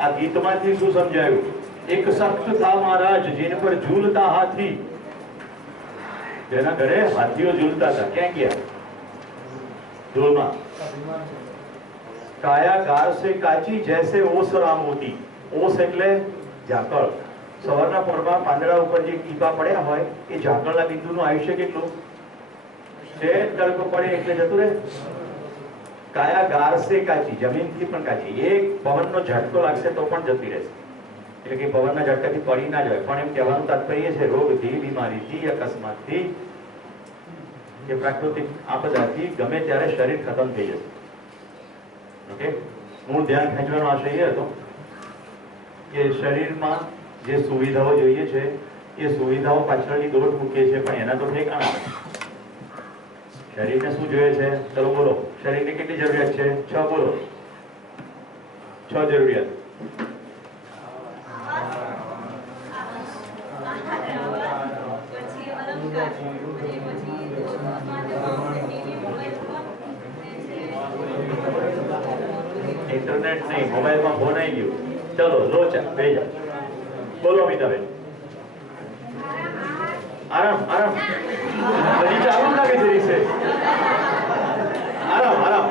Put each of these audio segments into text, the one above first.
આ ગીતમાંથી શું સમજાયું? એક સખ્ત થા મહારાજ જેન પર ઝૂલતા હાથી, જેના ઘરે હાથીઓ ઝૂલતા હતા, ક્યાં ગયા? ધૂળમાં. કાયા ગાર સે કાચી જૈસે ઓસરા મોતી. ઓસ એટલે ઝાકળ. સવારના પોરમાં પાંદડા ઉપર જે ટીપા પડ્યા હોય એ ઝાકળના બિંદુનું આયુષ્ય કેટલું છે? તડકો પડે એટલે જતું રહે. કાયા ગાર સે કાચી, જમીનથી પણ કાચી. એક પવનનો ઝટકો લાગશે તો પણ જતી રહેશે. એટલે કે પવનના ઝટકાથી પડી ના જાય. પણ એમ કહેવાનું તાત્પર્ય છે રોગથી, બીમારીથી, અકસ્માતથી કે પ્રાકૃતિક આપદાથી ગમે ત્યારે શરીર ખતમ થઈ જશે. ઓકે, હું ધ્યાન ખેંચવાનો આશય એ હતો કે શરીરમાં જે સુવિધાઓ જોઈએ છે એ સુવિધાઓ પાછળની દોટ મૂકીએ છીએ, પણ એના તો ઠેકાણા નથી. શરીરને શું જોઈએ છે? ચલો બોલો, શરીરની કેટલી જરૂરિયાત છે? 6 બોલો. 6 જરૂરિયાત. इंटरनेट नहीं, मोबाइल में फोन आई गयो. चलो लोचा भेजा. बोलो अमिताबेन. आराम आराम. हजी चालू लागे છે રીસે. आराम आराम.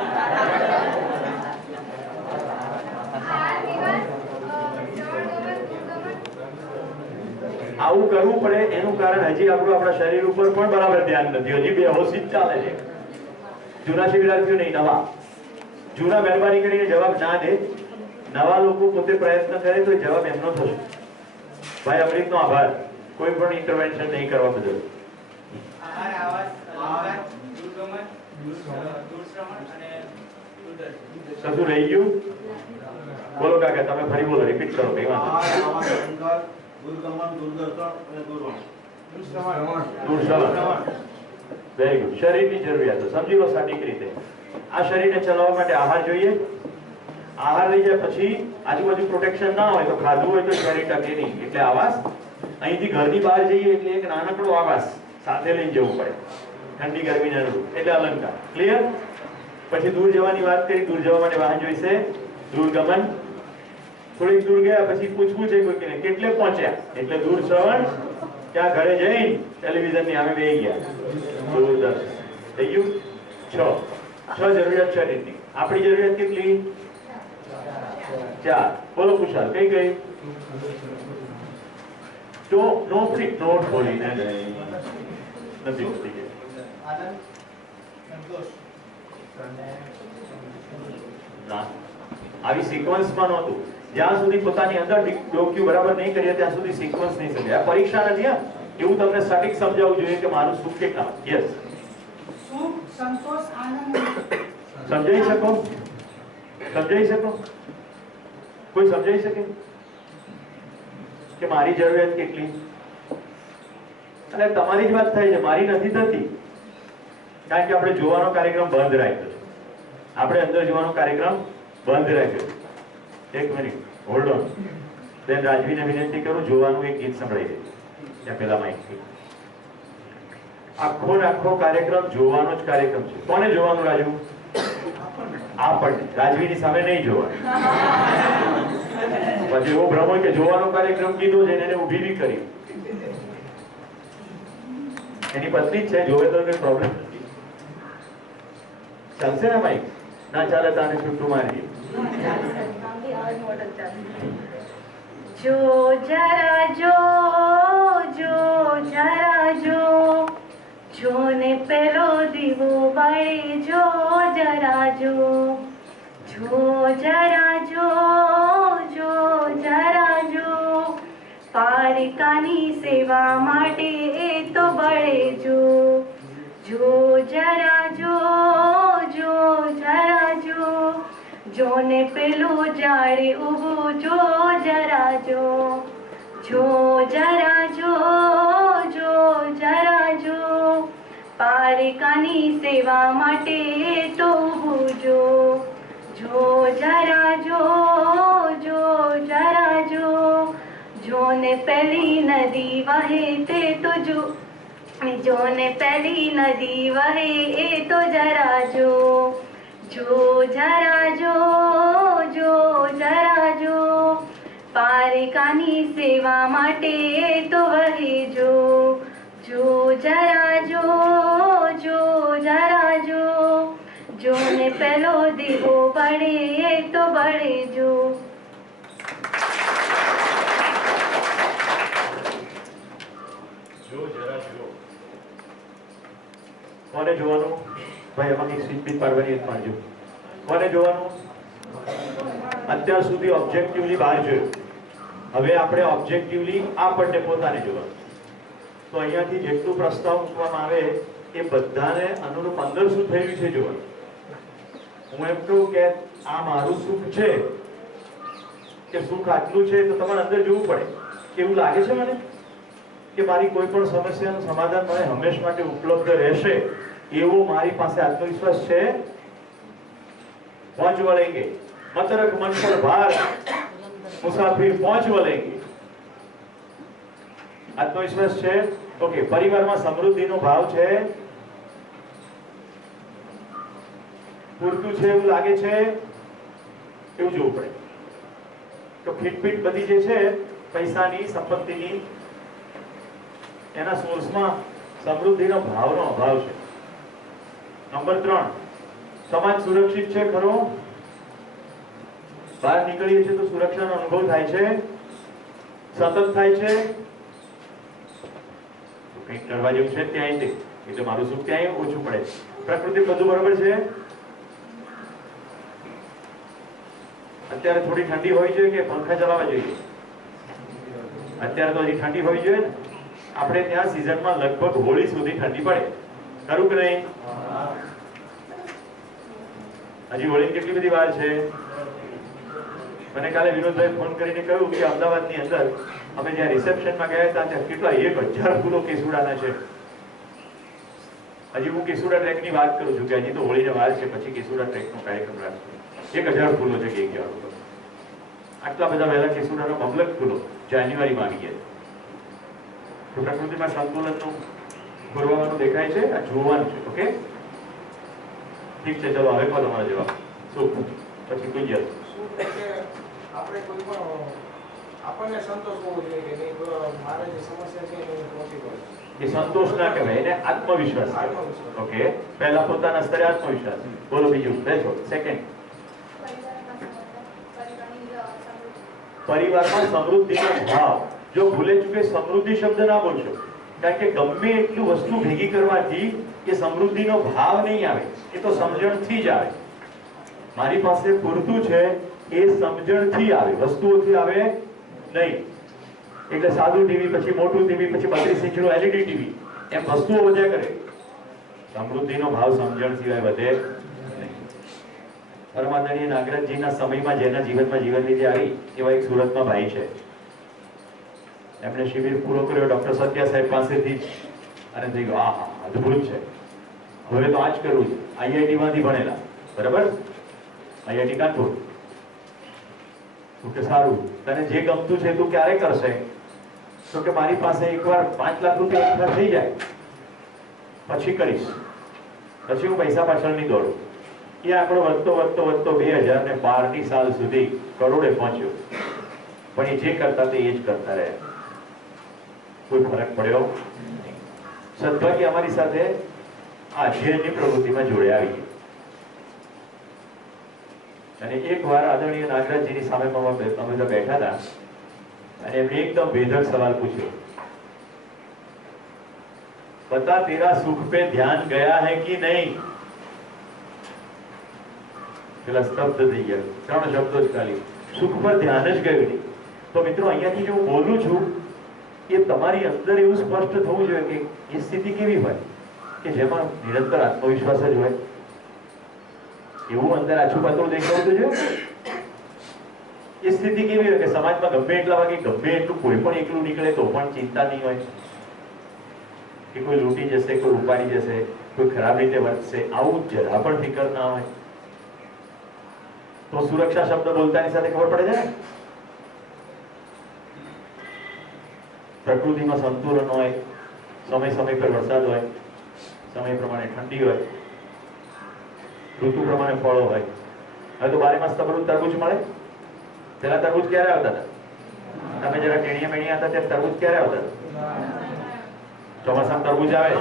આવું કરવું પડે એનું કારણ હજી આપણું આપણા શરીર ઉપર પણ બરાબર ધ્યાન નથી. હજી બેહોશી જ ચાલે છે. જૂના શિબિરાર્થીઓ નહીં, નવા. જૂના મહેરબાની કરીને જવાબ ના દે. નવા લોકો પોતે પ્રયત્ન કરે તો જવાબ એમનો થશે. ભાઈ અમૃતનો આભાર કોઈ પણ ઇન્ટરવેન્શન નહીં કરવા બદલ. કશું રહી ગયું? બોલો કાકા, તમે ફરી બોલો, રિપીટ કરો. Very good. શરીરની જરૂરિયાતો સમજી લો સટીક રીતે. આ શરીરને ચલાવવા માટે આહાર જોઈએ. આહાર લઈ જાય પછી આજુબાજુ પ્રોટેક્શન ના હોય તો ખાધું હોય તો શરીર ટકે નહીં. એટલે આવાસ. અહીંથી ઘરની બહાર જઈએ એટલે એક નાનકડો આવાસ સાથે લઈને જવું પડે. ઠંડી ગરમીના રૂપ એટલે અલંકાર. ક્લિયર? પછી દૂર જવાની વાત કરી. દૂર જવા માટે વાહન જોઈશે. દૂરગમન. થોડીક દૂર ગયા પછી પૂછવું છે કોઈને કેટલે પહોંચ્યા, એટલે દૂર શ્રવણ. ત્યાં ઘરે જઈને ટેલિવિઝનની સામે બેસી ગયા. દૂરદર્શન. થઈ ગયું? 6 જરૂરિયાત શરીરની. આપણી જરૂરિયાત કેટલી? 4. બોલો કુશાલ, કઈ ગઈ? તો નો ફ્રી નોટ બોલીને નથી હોતી કે ના, આવી સિક્વન્સમાં નહોતું. જ્યાં સુધી પોતાની અંદર ડોક્યુ બરાબર નહીં કરીએ ત્યાં સુધી સિક્વન્સ નહીં સમજાય. આ પરીક્ષા નથી. એવું તમને સટીક સમજાવવું જોઈએ કે મારું સુખ કેટલા. યસ, સુખ, સંતોષ, આનંદ. સમજાઈ શકો? સમજાઈ શકો? કોઈ સમજાઈ શકે કે મારી જરૂરિયાત કેટલી? અને તમારી જ વાત થાય છે, મારી નથી થતી. કારણ કે આપણે જોવાનો કાર્યક્રમ બંધ રાખ્યો છે. આપણે અંદર જોવાનો કાર્યક્રમ બંધ રાખ્યો. એક મિનિટ હોલ્ડ ઓન. બેન રાજવીને વિનંતી કરું, જોવાનું એક ગીત સંભળાઈ દે ત્યાં પેલા માઇકથી. આખો આખો કાર્યક્રમ જોવાનો જ કાર્યક્રમ છે. કોને જોવાનું રાજુ? આપણને. રાજવીની સામે નહીં જોવાનું. પછી એવો ભ્રમ હોય કે જોવાનો કાર્યક્રમ કીધો છે એને ઊભી બી કરી. એની પત્ની જ છે, જોવે તો કોઈ પ્રોબ્લેમ નથી. ચાલશે ને માઇક? ના ચાલે તાને છૂટું મારી. જો જરા જો, જો જરા જો, જોને પેલો દીવો બાળે. જો જરા જો, જો જરા જો, જો જરા જો, પારિકાની સેવા માટે એ તો બળે. જો જો જરા જો, જો જરા જો, જોને પેલું જાડે ઊભું. જો જરા જો, જો જરા જો, જો જરા જો, પારિકાની સેવા માટે તો ઊભું. જો જો જરા જો, જો જરા જો, જોને પેલી નદી વહે તે તો જો. જોને પેલી નદી વહે એ તો જરા જો. જો જરા જો, જો જરા દ્વારિકાની સેવા માટે તો વહેજો, જો જરા જો, જો જરા જો, જોને પેલો દીવો બળે તો બળે જો. જો જરા જો. કોને જોવાનું? ભાઈ એમાં એક સીટ બીટ પાડવાની એક પાડજો. કોને જોવાનું? અત્યાર સુધી ઓબ્જેક્ટિવલી બહાર જોયું. હવે આપણે ઓબ્જેક્ટિવલી આપણને પોતાને જોવાનું. તો અહીંયાથી જેટલું પ્રસ્તાવ મૂકવામાં આવે એ બધાને અનુરૂપ અંદર શું થઈ રહ્યું છે જોવાનું. હું એમ કહું કે આ મારું સુખ છે કે સુખ આટલું છે, તો તમારે અંદર જોવું પડે. એવું લાગે છે મને કે મારી કોઈ પણ સમસ્યાનું સમાધાન મને હંમેશ માટે ઉપલબ્ધ રહેશે એવો મારી પાસે આત્મવિશ્વાસ છે? પહોંચ વળેંગે મત રખ મન પર ભાર, મુસાફિર પહોંચ વળેંગે. આત્મવિશ્વાસ છે? ઓકે. પરિવારમાં સમૃદ્ધિનો ભાવ છે? પૂરતું છે એવું લાગે છે? એવું જોવું પડે. તો ખીટપીટ બધી જે છે પૈસાની, સંપત્તિની, એના સોર્સમાં સમૃદ્ધિનો ભાવનો અભાવ છે. નંબર 3, સમાજ સુરક્ષિત છે ખરો? બહાર નીકળીએ છીએ તો સુરક્ષાનો અનુભવ થાય છે? સતત થાય છે? કંઈક કરવા જેવું છે ત્યાંય તે, એટલે મારું સુખ ત્યાંય ઓછું પડે. પ્રકૃતિ બધું બરોબર છે? અત્યારે થોડી ઠંડી હોવી જોઈએ કે પંખા ચલાવવા જોઈએ? અત્યારે તો હજી ઠંડી હોવી જોઈએ ને. આપણે ત્યાં સિઝનમાં લગભગ હોળી સુધી ઠંડી પડે, ખરું કે નહીં? હજી હોળી કેટલી બધી વાર છે? મને કાલે વિનોદભાઈ ફોન કરીને કહ્યું કે અમદાવાદની અંદર અમે જ્યાં રિસેપ્શનમાં ગયા હતા ત્યાં કેટલા 1000 ફૂલો કેસુડાના છે. હજી હું કેસુડા ટ્રેકની વાત કરું છું કે હજી તો હોળીને વાર છે, પછી કેસુડા ટ્રેકનો કાર્યક્રમ રાખશું. 1000 ફૂલો છે કે 11 ફૂલો. આટલા બધા વહેલા કેસુડાનો મબલક ફૂલો જાન્યુઆરીમાં આવી ગયા. તો પ્રકૃતિમાં સંતુલનનું પુરવાનું દેખાય છે, આ જોવાનું છે. ઓકે, ઠીક છે. ચલો હવે કહો તમારો જવાબ. શું પછી કોઈ જવાબ? આપણે કોઈ પણ આપણને સંતોષ હોવો જોઈએ કે નહીં, મારે જે સમસ્યા છે એને પહોંચી વળે. એ સંતોષ ના કહેવાય, એને આત્મવિશ્વાસ કહેવાય. ઓકે, પહેલા પોતાના સ્તરે આત્મવિશ્વાસ. બોલો બીજું. બેસો. સેકન્ડ, પરિવારમાં સમૃદ્ધિનો ભાવ. જો ભૂલે ચૂકે સમૃદ્ધિ શબ્દ ના બોલશો, કારણ કે ગમે એટલું વસ્તુ ભેગી કરવાથી એ સમૃદ્ધિનો ભાવ નહીં આવે, એ તો સમજણથી જ આવે. મારી પાસે પૂરતું છે એ સમજણથી આવે, વસ્તુઓથી આવે નહીં. એટલે સાદું ટીવી, પછી મોટું ટીવી, પછી 32 ઇંચનું LED ટીવી, એમ વસ્તુઓ વધ્યા કરે. સમૃદ્ધિનો ભાવ સમજણ સિવાય વધે નહીં. પરમાદરણીય નાગરાજજીના સમયમાં જેના જીવનમાં જીવન લીધે આવી એવા એક સુરતમાં ભાઈ છે. એમણે શિબિર પૂરો કર્યો ડોક્ટર સત્યા સાહેબ પાસેથી, અને થઈ ગયું આ અદ્ભુત છે, હવે તો આ જ કરવું છે. IIT માંથી ભણેલા, બરાબર, IIT કાનપુર. તો કે સારું, તને જે ગમતું છે તું ક્યારે કરશે? તો કે મારી પાસે એકવાર 5 લાખ રૂપિયા એકઠા થઈ જાય પછી કરીશ, પછી હું પૈસા પાછળ નહીં દોડું. એ આંકડો વધતો વધતો વધતો 2012ની સાલ સુધી કરોડે પહોંચ્યો. પણ એ જે કરતા તે એ જ કરતા રહ્યા, કોઈ ફરક પડ્યો નહીં. સદભાગ્ય અમારી સાથે આ અધ્યયનની પ્રવૃત્તિમાં જોડે આવી ગઈ. અને એકવાર આદરણીય નાગરાજજીની સામે અમે બધા બેઠા હતા અને એમણે એકદમ વેધક સવાલ પૂછ્યો, બતા તેરા સુખ पे ध्यान गया है कि नहीं? પેલા સ્તબ્ધ થઈ ગયા. 3 શબ્દો જ ખાલી, સુખ પર ધ્યાન જ ગયું નહીં. તો મિત્રો અહીંયાથી જો હું બોલું છું એ તમારી અંદર એવું સ્પષ્ટ થવું જોઈએ કે એ સ્થિતિ કેવી હોય કે જેમાં નિરંતર આત્મવિશ્વાસ જ હોય. એવું અંદર આછું પાતળું દેખાવું જોઈએ. એ સ્થિતિ કેવી હોય કે સમાજમાં ગમે એટલા વાગે ગમે એટલું કોઈ પણ એકલું નીકળે તો પણ ચિંતા નહીં હોય કે કોઈ લૂંટી જશે, કોઈ ઉપાડી જશે, કોઈ ખરાબ રીતે વર્તશે, આવું જરા પણ ફિકર ના હોય. તો સુરક્ષા શબ્દ બોલતાની સાથે ખબર પડે છે ને, પ્રકૃતિમાં સંતુલન હોય, સમય સમય પર વરસાદ હોય, સમય પ્રમાણે ઠંડી હોય, ઋતુ પ્રમાણે ફળો હોય. હવે તો 12 માસ તરબૂચ મળે. પેલા તરબૂચ ક્યારે આવતા હતા? તમે જરા ટેણીયા મેણીયા હતા ત્યારે તરબૂચ ક્યારે આવતા? ચોમાસામાં તરબૂચ આવે.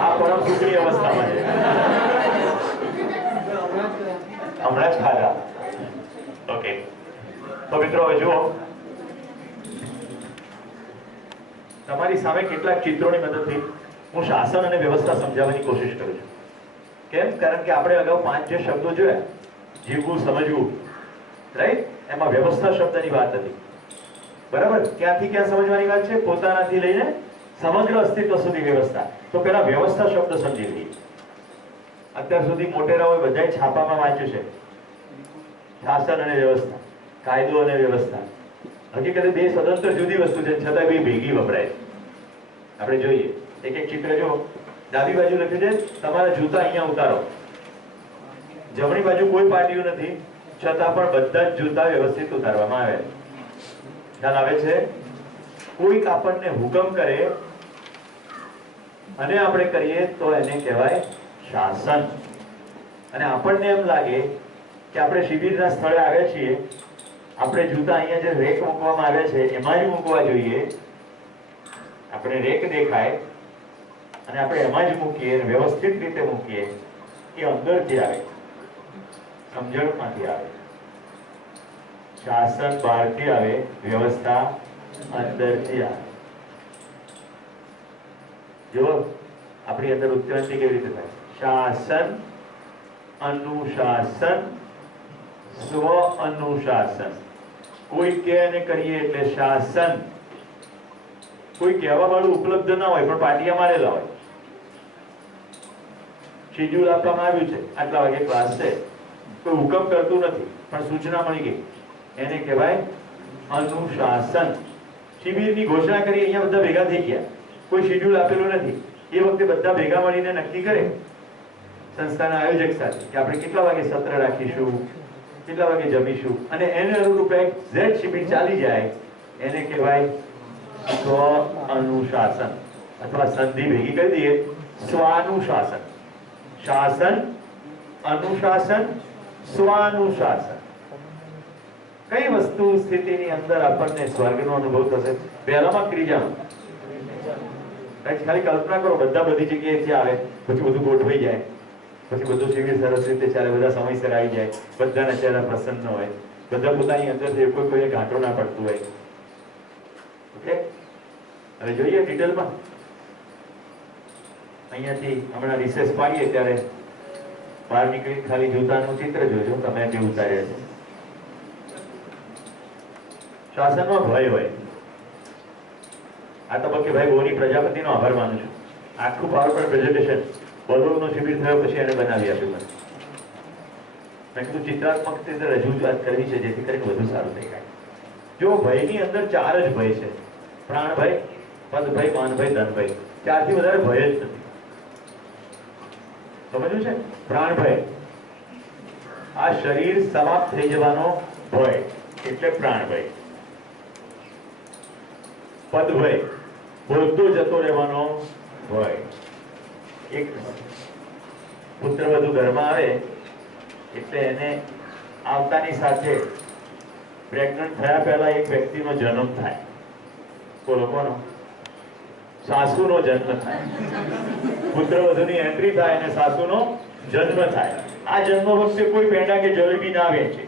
આ પરમ સુખની અવસ્થામાં છે. હમણાં જ ખાધા. ઓકે, તો મિત્રો હવે જુઓ, તમારી સામે કેટલાક ચિત્રોની મદદથી હું શાસન અને વ્યવસ્થા સમજાવવાની કોશિશ કરું છું. કેમ? કારણ કે આપણે અગાઉ 5 જે શબ્દો જોયા, જીવવું, સમજવું, રાઈટ, એમાં વ્યવસ્થા શબ્દની વાત હતી. બરાબર? ક્યાંથી ક્યાં સમજવાની વાત છે? પોતાનાથી લઈને સમગ્ર અસ્તિત્વ સુધી વ્યવસ્થા. તો પેલા વ્યવસ્થા શબ્દ સમજી લઈએ. અત્યાર સુધી મોટેરાઓએ બધાય છાપામાં વાંચ્યું છે શાસન અને વ્યવસ્થા, કાયદો અને વ્યવસ્થા. હકીકતે બે સ્વતંત્ર જુદી વસ્તુ છે, છતાં બે ભેગી વપરાય. આપણે જોઈએ એક એક ચિત્ર. જો ડાબી બાજુ લખ્યું છે તમારા જૂતા અહીંયા ઉતારો. જમણી બાજુ કોઈ પાટિયું નથી, છતાં પણ બધા જ જૂતા વ્યવસ્થિત ઉતારવામાં આવે. ખ્યાલ આવે છે? કોઈક આપણને હુકમ કરે અને આપણે કરીએ તો એને કહેવાય શાસન. અને આપણને એમ લાગે કે આપણે શિબિરના સ્થળે આવ્યા છીએ, આપણે જૂતા અહીંયા જે રેક મૂકવામાં આવ્યા છે એમાં જ મૂકવા જોઈએ. આપણે રેક દેખાય અને આપણે એમાં જ મૂકીએ, વ્યવસ્થિત રીતે મૂકીએ. એ અંદરથી આવે, સમજણમાંથી આવે. શાસન બહારથી આવે, વ્યવસ્થા અંદરથી આવે. જો આપણી અંદર ઉત્ક્રાંતિ કેવી રીતે થાય? શાસન, અનુશાસન, સ્વ અનુશાસન. કોઈ કહે અને કરીએ એટલે શાસન. કોઈ કહેવા વાળું ઉપલબ્ધ ના હોય પણ પાટિયા મારેલા હોય. શેડ્યુલ આપવામાં આવ્યું છે, આટલા વાગે ક્લાસ છે, કોઈ હુકમ કરતું નથી પણ સૂચના મળી ગઈ, એને કહેવાય અનુશાસન. શિબિરની ઘોષણા કરી, અહીંયા બધા ભેગા થઈ ગયા, કોઈ શેડ્યુલ આપેલું નથી. એ વખતે બધા ભેગા મળીને નક્કી કરે સંસ્થાના આયોજક સાથે કે આપણે કેટલા વાગે સત્ર રાખીશું, કેટલા વાગે જમીશું, અને એને અનુરૂપ એક ઝેડ શિબિર ચાલી જાય, એને કહેવાય સ્વ અનુશાસન. અથવા સંધિ ભેગી કરી દઈએ, સ્વાનુશાસન. શાસન, અનુશાસન, સ્વાનુશાસન. કઈ વસ્તુ સ્થિતિની અંદર આપણને સ્વર્ગનો અનુભવ થશે? પહેલામાં ત્રીજામાં. ખાલી કલ્પના કરો, બધા બધી જગ્યાએથી આવે, પછી બધું ગોઠવાઈ જાય, પછી બધું શિબિર સરસ રીતે ચાલે, બધા સમયસર આવી જાય, બધાના ચહેરા પ્રસન્ન હોય, બધા પોતાની અંદરથી કોઈ કોઈને ઘાંટો ના પડતું હોય. ઓકે, હવે જોઈએ ડિટેલમાં. અહીંયાથી હમણાં રિસેસ પાડીએ ત્યારે બહાર નીકળી ખાલી જૂતાનું ચિત્ર જોજો તમે જે ઉતાર્યા છે. શાસનમાં ભય હોય. આ તબક્કે ભાઈ ગોની પ્રજાપતિનો આભાર માનું છું. આખું પાવરપોઈન્ટ પ્રેઝન્ટેશન બરોડનો શિબિર થયો પછી એને બનાવી આપ્યું મને. મેં કીધું ચિત્રાત્મક રીતે રજૂઆત કરવી છે જેથી કરીને વધુ સારું થઈ જાય. જો ભયની અંદર 4 જ ભય છે: પ્રાણભય, પદભય, માનભય, ધનભય. 4 થી વધારે ભય જ નથી. સમજ્યું છે? પ્રાણભય, આ શરીર સમાપ્ત થઈ જવાનો ભય એટલે પ્રાણભય. પદભય, બોલતો જતો રહેવાનો ભય. એક પુત્રવધુ ઘરમાં આવે એટલે એને આવતાની સાથે પ્રેગ્નન્ટ થયા પહેલા એક વ્યક્તિનો જન્મ થાય. બોલો કોનો? સાસુનો જન્મ થાય. પુત્રવધુની એન્ટ્રી થાય અને સાસુનો જન્મ થાય. આ જન્મ વખતે કોઈ પેંડા કે જલેબી ના વેચે.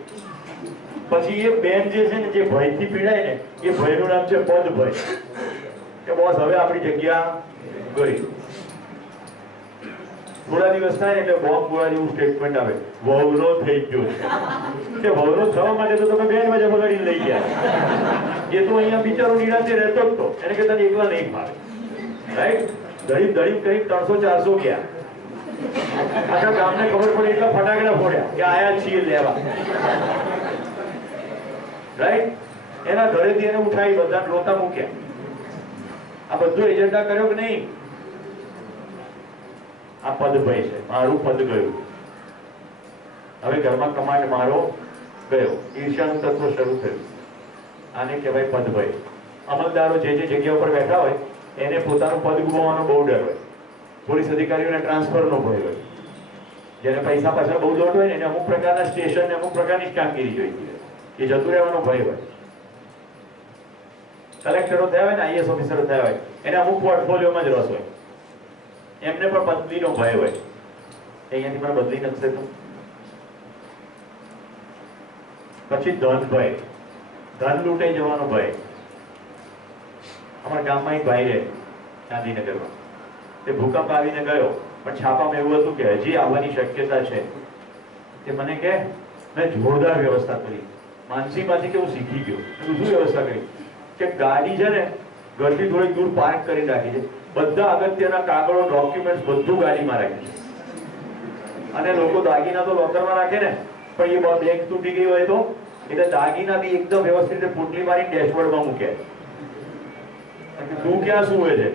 પછી એ બેન જે છે ને, જે ભયથી પીડાય ને, એ ભયનું નામ છે પદભય. કે બોસ હવે આપણી જગ્યા ગઈ. થોડા દિવસ થાય એટલે બોમ્બ ગોળા જેવું સ્ટેટમેન્ટ આવે, વહુનો થઈ ગયો છે. વહુનો થવા માટે તો તમે 2 વાગે બગાડીને લઈ ગયા. એ તો અહીંયા બિચારો નિરાંતે રહેતો જ તો, એને કે તને એકલા નહીં ફાવે, રાઈટ? દળીપ દળીપ કરી 300-400 ગયા. આખા ગામને ખબર પડી એટલા ફટાકડા ફોડ્યા કે આયા છીએ લેવા, રાઈટ? એના ઘરેથી એને ઉઠાવી બધા લોતા મૂક્યા. આ બધું એજન્ડા કર્યો કે નહીં? આ પદભય છે. મારું પદ ગયું. હવે ઘરમાં કમાન્ડ મારો ગયો. ઈર્ષ્યાનું તત્વ શરૂ થયું. આને કહેવાય પદભય. અમલદારો જે જગ્યા ઉપર બેઠા હોય એને પોતાનું પદ ગુમાવવાનો બહુ ડર હોય. પોલીસ અધિકારીઓને ટ્રાન્સફરનો ભય હોય. જેને પૈસા પાછળ બહુ દોડ હોય ને એને અમુક પ્રકારના સ્ટેશન અમુક પ્રકારની જ કામગીરી જોઈતી હોય, એ જતું રહેવાનો ભય હોય. કલેક્ટરો થયા હોય ને આઈએસ ઓફિસરો થયા હોય એને અમુક પોર્ટફોલિયોમાં જ રસ હોય, એમને પણ બદલીનો ભય હોય, અહીંયાથી મને બદલી નથી તો. પછી ધન ભય, ધન લૂંટાઈ જવાનો ભય. અમારા ગામમાં એક ભાઈ રહે ગાંધીનગરમાં, તે ભૂકંપ આવીને ગયો પણ છાપામાં એવું હતું કે હજી આવવાની શક્યતા છે. તે મને કહે મેં જોરદાર વ્યવસ્થા કરી, માનસીમાંથી કે હું શીખી ગયો. શું વ્યવસ્થા કરી કે ગાડી છે ને ઘરથી થોડીક દૂર પાર્ક કરી રાખી છે, બધા અગત્યના કાગળો ડોક્યુમેન્ટ્સ બધું ગાડીમાં રાખી છે. અને લોકો દાગીના તો લોકરમાં રાખે ને, પણ એ બેગ તૂટી ગઈ હોય તો એટલે દાગીના બી એકદમ વ્યવસ્થિત રીતે પોટલી મારી ડેશબોર્ડમાં મૂકે. તું ક્યાં સુવે છે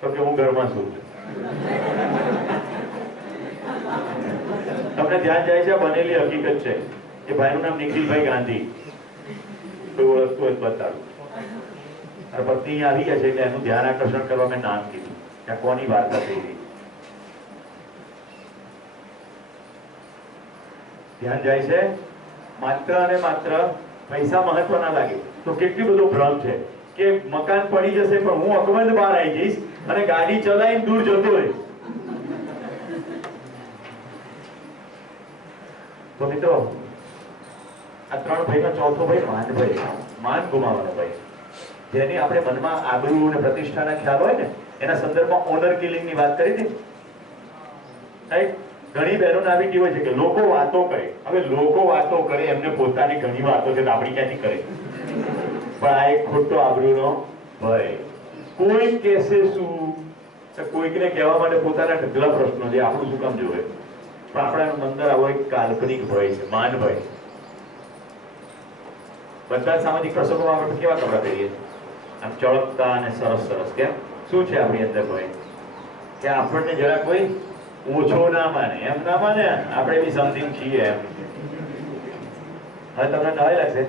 તો કે હું ઘરમાં સુવું છું. તમને ધ્યાન જાય છે, બનેલી હકીકત છે. એ ભાઈનું નામ નિખિલભાઈ ગાંધી, કોઈ ઓળખતું હોય બતાડું. અને પત્ની આવી ગયા છે એટલે એનું ધ્યાન આકર્ષણ કરવા મેં નામ કીધું કે કોની વાર્તા થઈ ગઈ. ધ્યાન જાય છે, માત્ર અને માત્ર પૈસા મહત્વના લાગે તો કેટલી બધો ભ્રમ છે કે મકાન પડી જશે પણ હું અકબંધ બહાર આવી જઈશ અને ગાડી ચલાવીને દૂર જતો રહીશ. તો મિત્રો આ ત્રણ ભાઈમાં ચોથો ભાઈ માનભાઈ, માન ગુમાવવાનો ભાઈ, જેની આપણે મનમાં આબરૂ અને પ્રતિષ્ઠાના ખ્યાલ હોય ને એના સંદર્ભમાં ઓનર કિલિંગ ની વાત કરી હતી. રાઈટ? ઘણી બહેનોને આવી ટેવ હોય છે કે લોકો વાતો કરે. હવે લોકો વાતો કરે, એમને પોતાની ઘણી વાતો છે તો આપણી ક્યાંથી કરે? પણ આ એક ખોટો આબરૂનો ભય. કોઈ કહેશે શું, કોઈકને કહેવા માટે પોતાના ઢગલા પ્રશ્નો છે, આપણું શું કામ જોવે? પણ આપણા અંદર આવો એક કાલ્પનિક ભય છે, માન ભય. બધા સામાજિક પ્રસંગોમાં આપણે કેવા કપડા પહેરીએ, આમ ચળકતા અને સરસ સરસ. કેમ? શું છે આપણી અંદર ભય? કે આપણને જરા કોઈ ઓછો ના માને, એમ ના માને આપણે બી સમથિંગ છીએ એમ. હવે તમને નવાઈ લાગશે,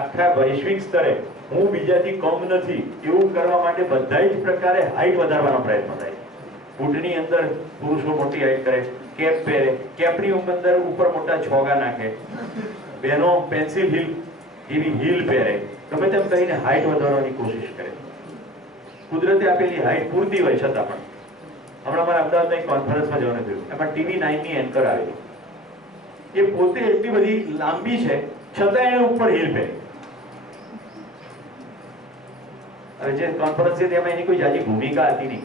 આખા વૈશ્વિક સ્તરે હું બીજાથી કમ નથી એવું કરવા માટે બધા જ પ્રકારે હાઈટ વધારવાનો પ્રયત્ન થાય. બૂટની અંદર પુરુષો મોટી હાઈટ કરે, કેપ પહેરે, કેપની અંદર ઉપર મોટા છોગા નાખે, બહેનો પેન્સિલ હીલ એવી હીલ પહેરે, ગમે તેમ કરીને હાઈટ વધારવાની કોશિશ કરે. કુદરતે આપેલી હાઈટ પૂરતી હોય છતાં પણ. હમણાં મારા અમદાવાદમાં એક કોન્ફરન્સમાં જવાનું થયું, એમાં TV9 ની એન્કર આવેલી. એ પોતે એટલી બધી લાંબી છે છતાં એને ઉપર હીલ પહેરી. હવે જે કોન્ફરન્સ છે તેમાં એની કોઈ જાજી ભૂમિકા હતી નહીં,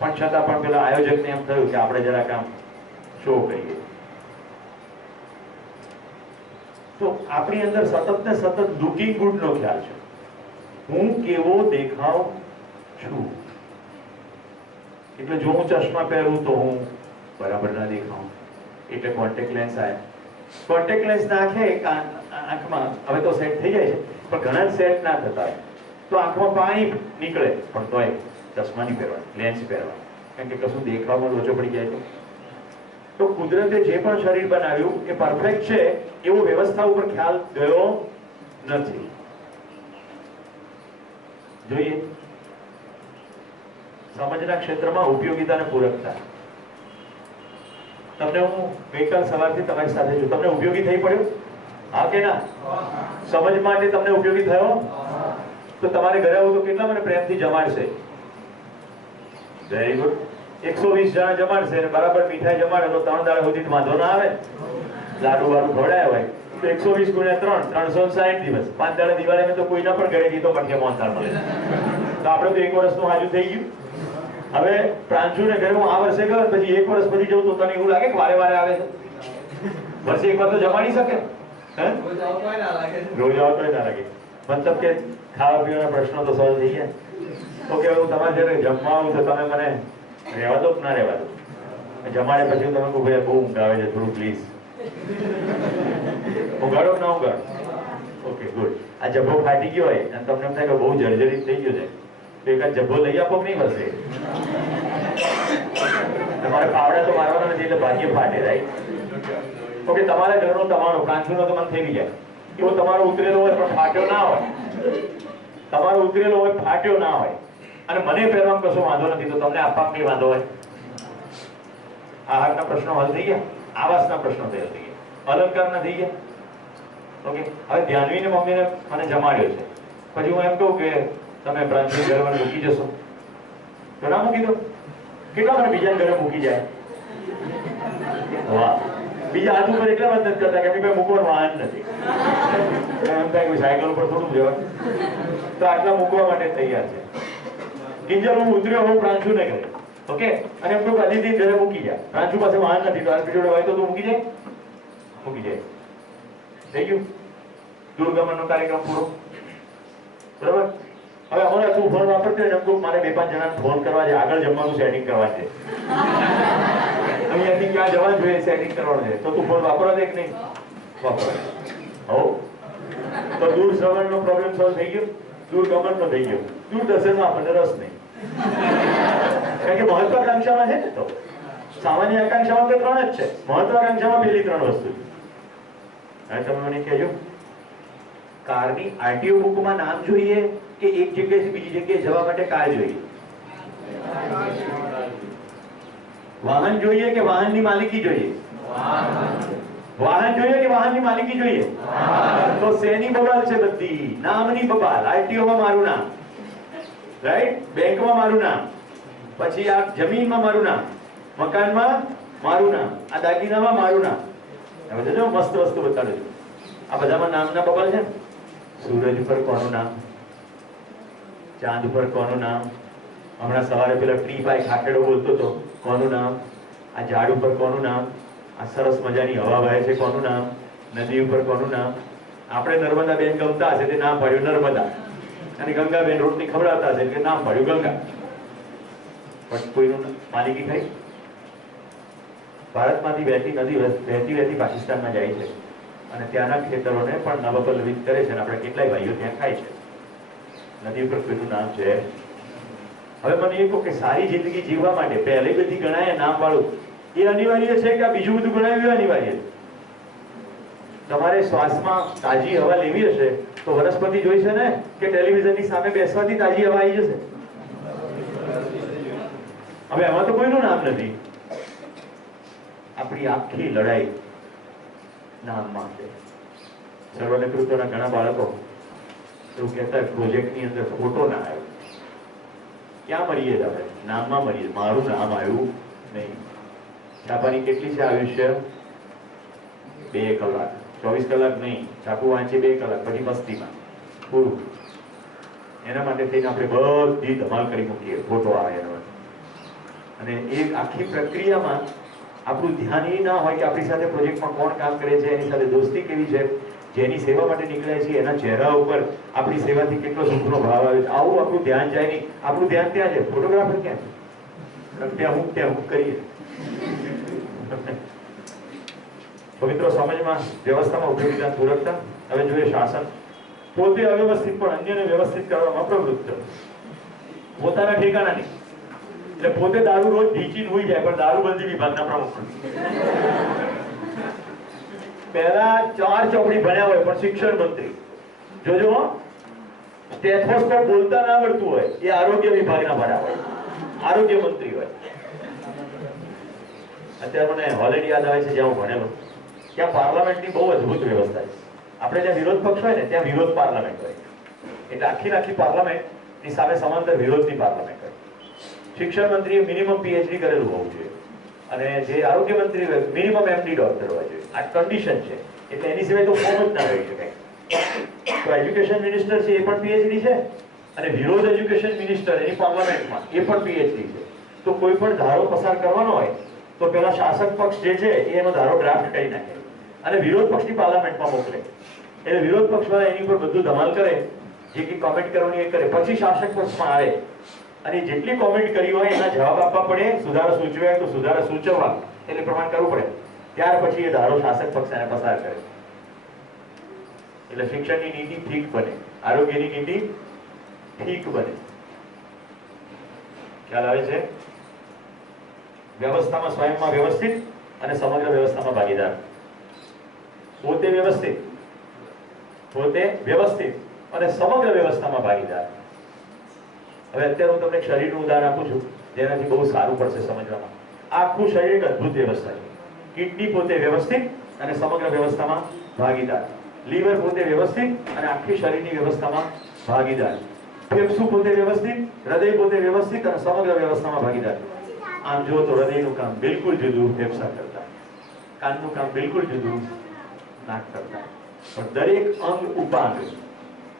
પણ છતાં પણ પેલા આયોજકને એમ થયું કે આપણે જરાક આમ શો કરીએ. તો આપણી અંદર સતત ને સતત લુકિંગ ગુડ નો ખ્યાલ છે. હું કેવો દેખાવ છું, એટલે જો હું ચશ્મા પહેરું તો હું બરાબર ના દેખાઉં, એટલે કોન્ટેક્ટ લેન્સ આવે. કોન્ટેક્ટ લેન્સ નાખે આંખમાં, હવે તો સેટ થઈ જાય છે પણ ઘણા સેટ ના થતા હોય તો આંખમાં પાણી નીકળે, પણ તોય ચશ્મા નહીં પહેરવા, લેન્સ પહેરવા, કારણ કે કશું દેખાવામાં લોચો પડી જાય તો. તો કુદરતે જે પણ શરીર બનાવ્યું એ પરફેક્ટ છે એવો વ્યવસ્થા ઉપર ખ્યાલ ગયો નથી. જોઈએ સમજના ક્ષેત્રમાં ઉપયોગિતા અને પૂરકતા. તમને હું ગઈકાલ સવારથી તમારી સાથે છું, તમને ઉપયોગી થઈ પડ્યું? હા કે ના? સમજ માટે તમને ઉપયોગી થયો? તો તમારે ઘરે આવો તો કેટલા મને પ્રેમથી જમાડશે? Very good. 120 જણા જમાડશે અને બરાબર મીઠાઈ જમાડે તો 3 દાડા સુધી વાંધો ના આવે. લાડુ વાડુ ખવડાયા હોય તો 120 ગુણ્યા 3 360 દિવસ. 5 દાડા દિવાળીમાં તો કોઈના પણ ઘરે ગીતો મઠે મોહનથાળ મળે. તો આપણે તો 1 વર્ષનું હાજુ થઈ ગયું. હવે પ્રાંશુને ઘરે હું આ વર્ષે ગયો પછી 1 વર્ષ પછી જવું તો તને એવું લાગે કે વારે વારે આવે છે? વર્ષે એક વાર તો જમાડી શકે? રોજ આવતો ના લાગે. મતલબ કે ખાવા પીવાના પ્રશ્નો તો સોલ્વ થઈ ગયા. ઓકે, હું તમારે જયારે જમવા આવું તો તમે મને રહેવા દો કે ના રહેવા દો? જમાડે પછી તમે કહું ભાઈ બહુ ઊંઘ આવે છે, થોડું પ્લીઝ ઊંઘાડો કે ના ઊંઘાડો? Okay good. આ જબ્બો ફાટી ગયો હોય અને તમને એમ થાય કે બહુ જર્જરિત થઈ ગયો છે તો એકાદ જબ્બો લઈ આપો કે નહીં વર્ષે? તમારે પાવડા તો મારવાના નથી એટલે ભાગ્ય ફાટે, રાઈટ? ઓકે, તમારા ઘરનો તમારો પ્રાંશુનો તો મને થઈ જાય એવો તમારો ઉતરેલો હોય પણ ફાટ્યો ના હોય, તમારો ઉતરેલો હોય ફાટ્યો ના હોય અને મને પહેરવામાં કશો વાંધો નથી તો તમને આપવામાં કઈ વાંધો હોય? આહારના પ્રશ્નો હલ થઈ ગયા? આવાસના પ્રશ્નો તૈયાર થઈ ગયા, અલંકારના થઈ ગયા. ઓકે, હવે ધ્યાનવીને મમ્મીને મને જમાડ્યો છે, પછી હું એમ કહું કે તમે પ્રાંતિક ઘરે મને મૂકી જશો, તો ના મૂકી દો. કેટલા મને બીજા ઘરે મૂકી જાય? વાહ, બીજા હાથ ઉપર એટલા જ નથી કરતા કે એમની પાસે મૂકવાનું વાહન નથી. એમ થાય કે સાયકલ ઉપર થોડું જવાનું, તો આટલા મૂકવા માટે તૈયાર છે. કિંજલ હું ઉતર્યો હું પ્રાંશુને ઘરે, ઓકે, અને એમ કહું અદિતિ ઘરે મૂકી જાય. પ્રાંશુ પાસે વાહન નથી, તો આ જોડે હોય તો તું મૂકી જાય, મૂકી જાય. થઈ ગયું દૂરગમનનો કાર્યક્રમ પૂરો. બરાબર. હવે હમણાં તું ફોન વાપરતો હોય એમ કહું મારે 2-5 જણાને ફોન કરવા છે, આગળ જમવાનું સેટિંગ કરવા છે, અહીંયાથી ક્યાં જવાનું જોઈએ સેટિંગ કરવાનું છે, તો તું ફોન વાપરવા દે કે નહીં વાપરવા? હો, તો દૂર શ્રવણનો પ્રોબ્લેમ સોલ્વ થઈ ગયો, દૂરગમનનો થઈ ગયો. દૂરદર્શનમાં આપણને રસ નહીં, કારણ કે મહત્વાકાંક્ષામાં છે ને. તો સામાન્ય આકાંક્ષામાં તો 3 જ છે, મહત્વાકાંક્ષામાં પહેલી 3 વસ્તુ. હવે તમે મને કહેજો, કારની આરટીઓ બુકમાં નામ જોઈએ કે એક જગ્યાએથી બીજી જગ્યાએ જવા માટે કાર જોઈએ? વાહન જોઈએ કે વાહનની માલિકી જોઈએ? વાહન જોઈએ કે વાહનની માલિકી જોઈએ? તો શેની બબાલ છે? બધી નામની બબાલ. આરટીઓમાં મારું નામ, રાઈટ, બેંકમાં મારું નામ, પછી આ જમીનમાં મારું નામ, મકાનમાં મારું નામ, આ દાગીનામાં મારું નામ. હવે જો મસ્ત વસ્તુ બતાડું છું. આ બધામાં નામના બબલ છે. સૂરજ પર કોનું નામ? ચાંદ પર કોનું નામ? હમણાં સવારે પેલા ટ્રી બાય ખાખેડો બોલતો હતો, કોનું નામ? આ ઝાડ ઉપર કોનું નામ? આ સરસ મજાની હવા વહે છે, કોનું નામ? નદી ઉપર કોનું નામ? આપણે નર્મદા બેન ગમતા હશે તે નામ પાડ્યું નર્મદા, અને ગંગાબેન રોટલી ખવડાવતા હશે એટલે નામ પાડ્યું ગંગા. પણ કોઈનું માલિકી થઈ? ભારતમાંથી વહેતી નદી વહેતી પાકિસ્તાનમાં જાય છે, અને ત્યાંના ખેતરોને પણ નવપલ્લવિત કરે છે, અને આપણે કેટલાય ભાઈઓ ત્યાં ખાય છે. નદી ઉપર કોઈનું નામ છે? હવે મને એ કહો કે સારી જિંદગી જીવવા માટે પહેલી બધી ગણાય નામ વાળું એ અનિવાર્ય છે કે આ બીજું બધું ગણાવ્યું અનિવાર્ય છે? તમારે શ્વાસમાં તાજી હવા લેવી હશે તો વનસ્પતિ જોઈશે ને, કે ટેલિવિઝનની સામે બેસવાથી તાજી હવા આવી જશે? હવે એમાં તો કોઈનું નામ નથી. આપણી આખી લડાઈ નામમાં છે. સર્વનેતૃત્વના ઘણા બાળકો એવું કહેતા પ્રોજેક્ટની અંદર ફોટો ના આવ્યો. ક્યાં મરીએ આપણે? નામમાં મરીએ. મારું નામ આવ્યું નહીં. છાપાની કેટલી છે આયુષ્ય? 2 કલાક. 24 કલાક નહીં, છાપું વાંચીએ 2 કલાક, પછી મસ્તીમાં પૂરું. એના માટે થઈને આપણે બધી ધમાલ કરી મૂકીએ, ફોટો આવે એનો. અને એ આખી પ્રક્રિયામાં આપણું ધ્યાન એ ના હોય કે આપણી સાથે પ્રોજેક્ટમાં કોણ કામ કરે છે, એની સાથે દોસ્તી કેવી છે, જેની સેવા માટે નીકળ્યા છીએ એના ચહેરા ઉપર આપણી સેવાથી કેટલો સુખનો ભાવ આવે છે, આવું આપણું ધ્યાન જાય નહીં. આપણું ધ્યાન ત્યાં છે, ફોટોગ્રાફર ક્યાં છે? ત્યાં હું કરીએ. તો મિત્રો, સમજમાં વ્યવસ્થામાં ઉપયોગિતા પૂરકતા. હવે જોઈએ શાસન. પોતે અવ્યવસ્થિત પણ અન્યને વ્યવસ્થિત કરવામાં પ્રવૃત્ત, પોતાના ઠેકાણા નહીં. એટલે પોતે દારૂ રોજ ઢીચીને હોઈ જાય, પણ દારૂબંધી વિભાગના પ્રમુખ. પહેલા 4 ચોપડી ભણ્યા હોય પણ શિક્ષણ મંત્રી. જોજો, સ્ટેથોસ્કોપ બોલતા ના આવડતું હોય એ આરોગ્ય વિભાગના ભણ્યા હોય, આરોગ્ય મંત્રી હોય. અત્યારે મને હોલેન્ડ યાદ આવે છે, જ્યાં હું ભણેલો. ત્યાં પાર્લામેન્ટની બહુ અદભુત વ્યવસ્થા છે. આપણે જ્યાં વિરોધ પક્ષ હોય ને ત્યાં વિરોધ પાર્લામેન્ટ હોય, એટલે આખી પાર્લામેન્ટની સામે સમાંતર વિરોધની પાર્લામેન્ટ હોય. શિક્ષણ મંત્રીએ મિનિમમ પીએચડી કરેલું હોવું જોઈએ, અને જે આરોગ્ય મંત્રી હોય મિનિમમ એમડી ડોક્ટર હોવા જોઈએ. આ કન્ડિશન છે, એટલે એની સિવાય તો ફોર્મ જ ના રહી શકાય. તો એજ્યુકેશન મિનિસ્ટર છે એ પણ પીએચડી છે, અને વિરોધ એજ્યુકેશન મિનિસ્ટર એની પાર્લામેન્ટમાં એ પણ પીએચડી છે. તો કોઈ પણ ધારો પસાર કરવાનો હોય તો પેલા શાસક પક્ષ જે છે એ એનો ધારો ડ્રાફ્ટ કરી નાખે અને વિરોધ પક્ષની પાર્લામેન્ટમાં મોકલે. એટલે વિરોધ પક્ષ વાળા એની ઉપર બધું ધમાલ કરે, જે કે કોમેન્ટ કરવાની એ કરે, પછી શાસક પક્ષમાં આવે અને જેટલી કોમેન્ટ કરી હોય એના જવાબ આપવા પડે, સુધારો સૂચવ્યા હોય તો સુધારા સૂચવવા, એટલે પ્રમાણ કરવું પડે. ત્યાર પછી એ ધારો શાસક પક્ષ એને પસાર કરે. એટલે શિક્ષણની નીતિ ઠીક બને, આરોગ્યની નીતિ ઠીક બને. ખ્યાલ આવે છે? વ્યવસ્થામાં સ્વયંમાં વ્યવસ્થિત અને સમગ્ર વ્યવસ્થામાં ભાગીદાર. પોતે વ્યવસ્થિત અને સમગ્ર વ્યવસ્થામાં ભાગીદાર. હવે અત્યારે હું તમને શરીરનું ઉદાહરણ આપું છું, જેનાથી બહુ સારું પડશે સમજવામાં. આખું શરીર એક અદ્ભુત વ્યવસ્થા છે. કિડની પોતે વ્યવસ્થિત અને સમગ્ર વ્યવસ્થામાં ભાગીદાર, લીવર પોતે વ્યવસ્થિત અને આખી શરીરની વ્યવસ્થામાં ભાગીદાર, ફેફસું પોતે વ્યવસ્થિત, હૃદય પોતે વ્યવસ્થિત અને સમગ્ર વ્યવસ્થામાં ભાગીદાર. આમ જો તો હૃદયનું કામ બિલકુલ જુદું ફેફસા કરતા, કાનનું કામ બિલકુલ જુદું નાક કરતા, પણ દરેક અંગ ઉપાંગ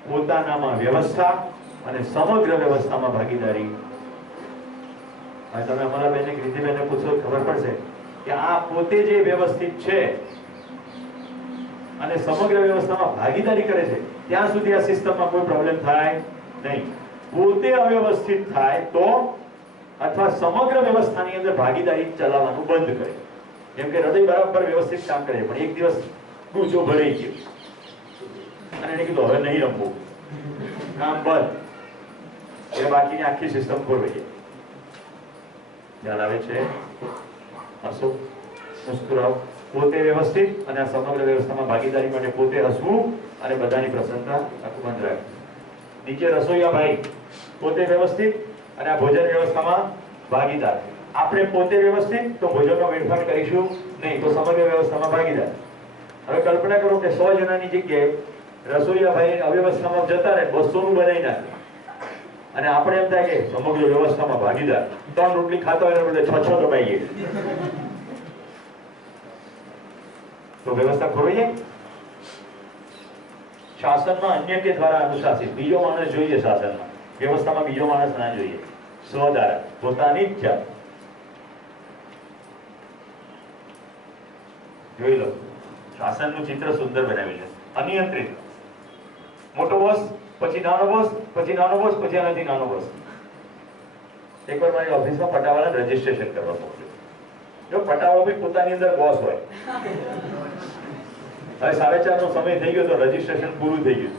પોતાનામાં વ્યવસ્થા અને સમગ્ર વ્યવસ્થામાં ભાગીદારી. હવે તમે અમારા બેને કૃતિબેનને પૂછો ખબર પડશે કે આ પોતે જે વ્યવસ્થિત છે અને સમગ્ર વ્યવસ્થામાં ભાગીદારી કરે છે ત્યાં સુધી આ સિસ્ટમમાં કોઈ પ્રોબ્લેમ થાય નહીં. પોતે અવ્યવસ્થિત થાય તો અથવા સમગ્ર વ્યવસ્થાની અંદર ભાગીદારી ચલાવવાનું બંધ કરે. જેમ કે હૃદય બરાબર વ્યવસ્થિત કામ કરે પણ એક દિવસ ગુજો ભરાઈ ગયો અને એને કીધું હવે નહીં રમવું, કામ બંધ, એ બાકીની આખી સિસ્ટમ ખોરવાઈ જાય. ખ્યાલ આવે છે? હસો, મુસ્કુરાવ. પોતે વ્યવસ્થિત અને આ સમગ્ર વ્યવસ્થામાં ભાગીદારી માટે પોતે હસવું અને બધાની પ્રસન્નતા બંધ રાખવી. નીચે રસોઈયા ભાઈ પોતે વ્યવસ્થિત અને આ ભોજન વ્યવસ્થામાં ભાગીદાર. આપણે પોતે વ્યવસ્થિત તો ભોજનનો વેડફાટ કરીશું નહીં, તો સમગ્ર વ્યવસ્થામાં ભાગીદાર. હવે કલ્પના કરો કે 100 જણાની જગ્યાએ રસોઈયા ભાઈ અવ્યવસ્થામાં જતા રહે, 200 નું બનાવી નાખે અને આપણે એમ થાય કે સમગ્ર વ્યવસ્થામાં ભાગીદાર. 3 રોટલી ખાતા હોય એટલે 6 દબાઈએ તો વ્યવસ્થા ખોરવાઈ જાય. શાસનમાં અન્ય કે દ્વારા અનુશાસિત બીજો માણસ જોઈએ, શાસનમાં વ્યવસ્થામાં બીજો માણસ ના જોઈએ. સ્વ દ્વારા પોતાની જ જાત. જોઈ લો, શાસનનું ચિત્ર સુંદર બનાવી છે. અનિયંત્રિત, મોટો બોસ, પછી નાનો બોસ, પછી નાનો બોસ, પછી આનાથી નાનો બોસ. એકવાર મારી ઓફિસમાં પટાવાળા રજીસ્ટ્રેશન કરવા મોકલ્યું. જો પટાવાળો બી પોતાની અંદર બોસ હોય. હવે 4:30 નો સમય થઈ ગયો તો રજીસ્ટ્રેશન પૂરું થઈ ગયું.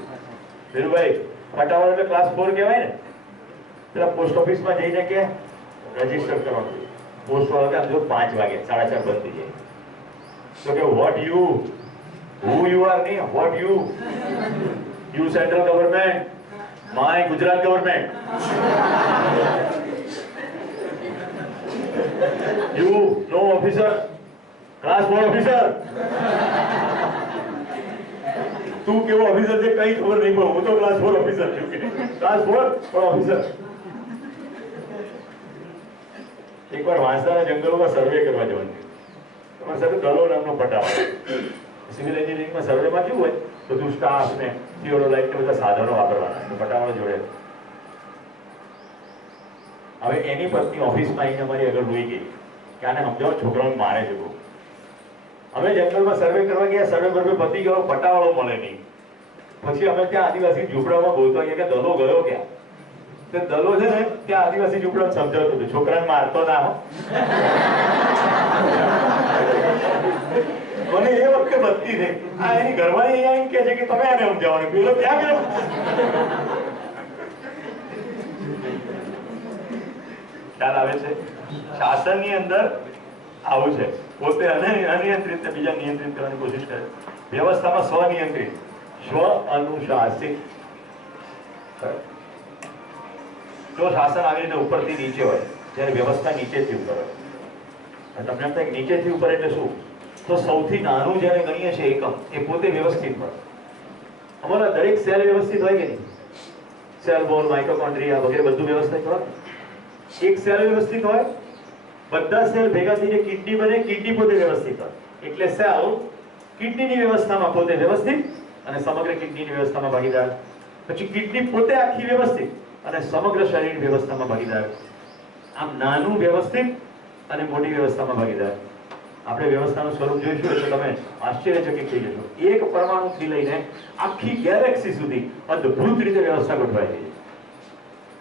ધીરુભાઈ, પટાવાળો એટલે ક્લાસ 4 કહેવાય ને. પેલા પોસ્ટ ઓફિસમાં જઈને કે રજીસ્ટર કરવાનું. પોસ્ટ વાળો કે જો 5 વાગે 4:30 બંધ થઈ જાય તો કે what you, who you are નહીં, what you central government, my Gujarat government, you no officer, class 4 officer. તું કેવો ઓફિસર છે કઈ ખબર નહીં પડે. હું તો ક્લાસ 4 ઓફિસર છું કે ક્લાસ 4 પણ ઓફિસર. એકવાર વાંસદાના જંગલોમાં સર્વે કરવા જવાનું. તમારે સાથે દલો નામનો પટાવાળો. સિવિલ એન્જિનિયરિંગમાં સર્વેમાં કેવું હોય બધું સ્ટાફ ને થિયોડોલાઇટ ને બધા સાધનો વાપરવાના, તો પટાવાળો જોડે. હવે એની પત્ની ઓફિસમાં આવીને અમારી આગળ રોઈ ગઈ કે આને સમજાવો, છોકરાઓને મારે છે બહુ. અમે જંગલમાં સર્વે કરવા ગયા, સર્વે પર પતી ગયો, પટાવાળો મળે નહીં. પછી અમે ત્યાં આદિવાસી ઝૂંપડામાં બોલતો કે દલો ગયો ક્યાં? તો દલો છે ને ત્યાં આદિવાસી ઝૂંપડામાં સમજાવતો હતો, છોકરાને મારતો ના હો. મને એ વખતે બત્તી થઈ. આ એની ઘરવાળી અહીંયા એમ કહે છે કે તમે આને સમજાવવાનું, પેલો ક્યાં ગયો? ખ્યાલ આવે છે? શાસનની અંદર આવું છે. પોતે અનિયંત્રિત બીજા નિયંત્રિત કરવાની કોશિશ કરે. વ્યવસ્થામાં સ્વનિયંત્રિત, સ્વ અનુશાસિત. જો શાસન આવી રીતે ઉપરથી નીચે હોય, જ્યારે વ્યવસ્થા નીચેથી ઉપર હોય. તમને એમ થાય કે નીચેથી ઉપર એટલે શું? તો સૌથી નાનું જ્યારે ગણીએ છીએ એકમ, એ પોતે વ્યવસ્થિત હોય. અમારા દરેક સેલ વ્યવસ્થિત હોય કે નહીં? સેલ વોલ, માઇટોકોન્ડ્રિયા વગેરે બધું વ્યવસ્થિત હોય. એક સેલ વ્યવસ્થિત હોય, બધા સેલ ભેગા થઈને કિડની બને, કિડની પોતે વ્યવસ્થિત હોય. એટલે સેલ કિડનીની વ્યવસ્થામાં પોતે વ્યવસ્થિત અને સમગ્ર કિડનીની વ્યવસ્થામાં ભાગીદાર. પછી કિડની પોતે આખી વ્યવસ્થિત અને સમગ્ર શરીર વ્યવસ્થામાં ભાગીદાર. આમ નાનું વ્યવસ્થિત અને મોટી વ્યવસ્થામાં ભાગીદાર. આપણે વ્યવસ્થાનું સ્વરૂપ જોઈશું એટલે તમે આશ્ચર્યચકિત થઈ જશો. એક પરમાણુથી લઈને આખી ગેલેક્સી સુધી અદ્ભુત રીતે વ્યવસ્થા ગોઠવાઈ ગઈ છે.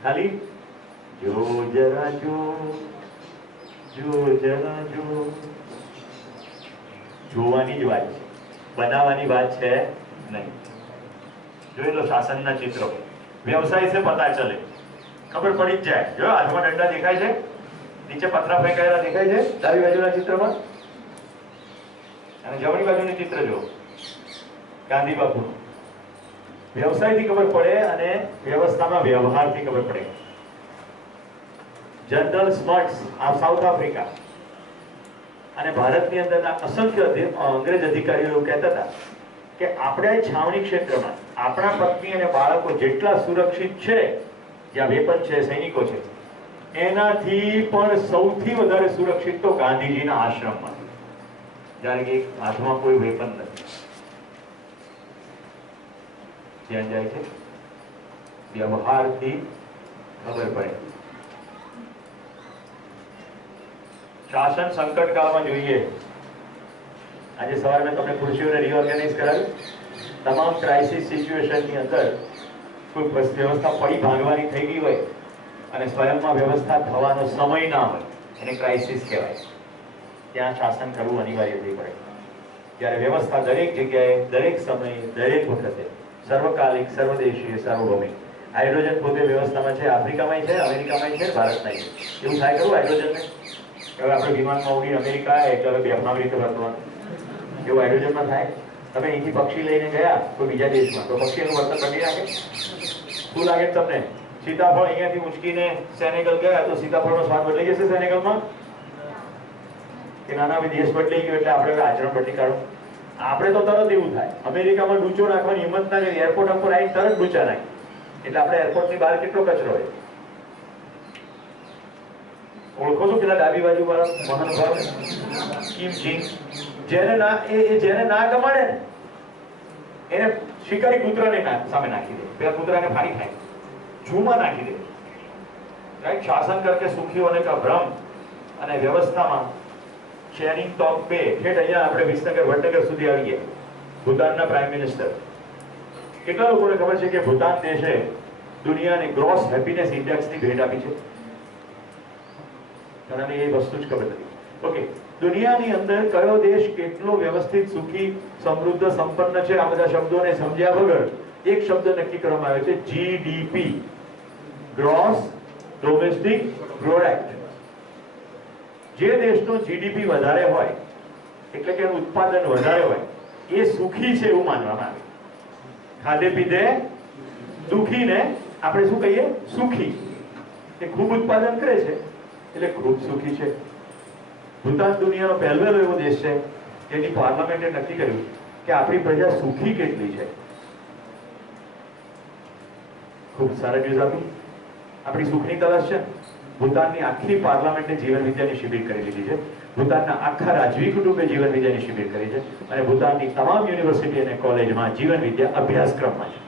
ખાલી જો જરા જો જરા જો, જોવાની જ વાત છે, બનાવવાની વાત છે નહીં. જોઈ લો શાસનના ચિત્રો. વ્યવસાય से पता चले, ખબર પડી જ જાય. જો હાથમાં ડંડા દેખાય છે, નીચે પથરા ફેંકાયેલા દેખાય છે ડાબી બાજુના ચિત્રમાં, અને જમણી બાજુનું ચિત્ર જો ગાંધી બાપુનું. વ્યવસાયથી ખબર પડે અને વ્યવસ્થામાં વ્યવહારથી ખબર પડે. જનરલ સ્મટ્સ આ સાઉથ આફ્રિકા, અને ભારતની અંદરના અસંખ્ય અંગ્રેજ અધિકારીઓ એવું કહેતા હતા કે આપણે છાવણી ક્ષેત્રમાં આપણા પત્ની અને બાળકો જેટલા સુરક્ષિત છે, જ્યાં વેપન છે, સૈનિકો છે, એનાથી પણ સૌથી વધારે સુરક્ષિત તો ગાંધીજીના આશ્રમમાં, જ્યારે કે હાથમાં કોઈ વેપન નથી. ત્યાં જાય છે, વ્યવહારથી ખબર પડે. શાસન સંકટકાળમાં જોઈએ. આજે સવારે મેં તમને ખુરશીઓને રીઓર્ગેનાઇઝ કરાવી. તમામ ક્રાઇસિસ સિચ્યુએશનની અંદર કોઈ વ્યવસ્થા પડી ભાંગવાની થઈ ગઈ હોય અને સ્વયંમાં વ્યવસ્થા થવાનો સમય ના હોય, એને ક્રાઇસિસ કહેવાય. ત્યાં શાસન કરવું અનિવાર્ય થઈ પડે. જ્યારે વ્યવસ્થા દરેક જગ્યાએ, દરેક સમયે, દરેક વખતે સર્વકાલિક, સર્વદેશીય, સાર્વભૌમિક. હાઇડ્રોજન પોતે વ્યવસ્થામાં છે, આફ્રિકામાં છે, અમેરિકામાં છે, ભારતમાં છે. એવું થાય ખરું હાઇડ્રોજનને? હવે આપણે વિમાનમાં ઉડી અમેરિકા એટલે હવે બેફામ રીતે વર્તવાનું, એવું હાઇડ્રોજનમાં થાય? તમે અહીંથી પક્ષી લઈને ગયા કોઈ બીજા દેશમાં, તો પક્ષી એનું વર્તન બદલી નાખે? શું લાગે તમને? સીતાફળ અહીંયાથી ઉંચકીને સેનેગલ ગયા તો સીતાફળનો સ્વાદ બદલી જશે સેનેગલમાં? કે નાના દેશ બદલી ગયો એટલે આપણે આચરણ બદલી કાઢો? આપણે તો તરત એવું થાય. અમેરિકામાં ડૂચો નાખવાની હિંમત ના કરી, એરપોર્ટ ઉપર આવી તરત ડૂચા નાખી. એટલે આપણે એરપોર્ટની બહાર કેટલો કચરો હોય. ઓળખો છો પેલા ડાબી બાજુ વાળા મહાનુભાવ કિમ જીંગ? જેને ના ગમાડે ને એને શિકારી કૂતરાને સામે નાખી દે, પેલા કૂતરાને ફાડી ખાય, જૂમાં નાખી દે. રાઈટ? શાસન કરકે સુખીઓને કા ભ્રમ. અને વ્યવસ્થામાં શેરિંગ ટોપ બે ઠેઠ અહીંયા આપણે વિસનગર વડનગર સુધી આવી ગયા. ભૂતાનના પ્રાઇમ મિનિસ્ટર. કેટલા લોકોને ખબર છે કે ભૂતાન દેશે દુનિયાની ગ્રોસ હેપીનેસ ઇન્ડેક્સની ભેટ આપી છે? ઘણાને એ વસ્તુ જ ખબર નથી. ઓકે, દુનિયાની અંદર કયો દેશ કેટલો વ્યવસ્થિત, સુખી, સમૃદ્ધ, સંપન્ન છે, આ બધા શબ્દોને સમજ્યા વગર એક શબ્દ નક્કી કરવામાં આવે છે, જીડીપી, ગ્રોસ ડોમેસ્ટિક પ્રોડક્ટ. જે દેશનો જીડીપી વધારે હોય એટલે કે એનું ઉત્પાદન વધારે હોય એ સુખી છે એવું માનવામાં આવે. ખાધે પીધે દુખી ને આપણે શું કહીએ? સુખી. એ ખૂબ ઉત્પાદન કરે છે એટલે ખૂબ સુખી છે. ભૂતાન દુનિયાનો પહેલો એવો દેશ છે જેની પાર્લામેન્ટે નક્કી કર્યું કે આપણી પ્રજા સુખી કેટલી છે. ખૂબ સારા ન્યૂઝ આપી. આપણી સુખની તલાશ છે. ભૂતાનની આખી પાર્લામેન્ટે જીવન વિદ્યાની શિબિર કરી લીધી છે. ભૂતાનના આખા રાજવી કુટુંબે જીવન વિદ્યાની શિબિર કરી છે અને ભૂતાનની તમામ યુનિવર્સિટી અને કોલેજમાં જીવન વિદ્યા અભ્યાસક્રમમાં છે.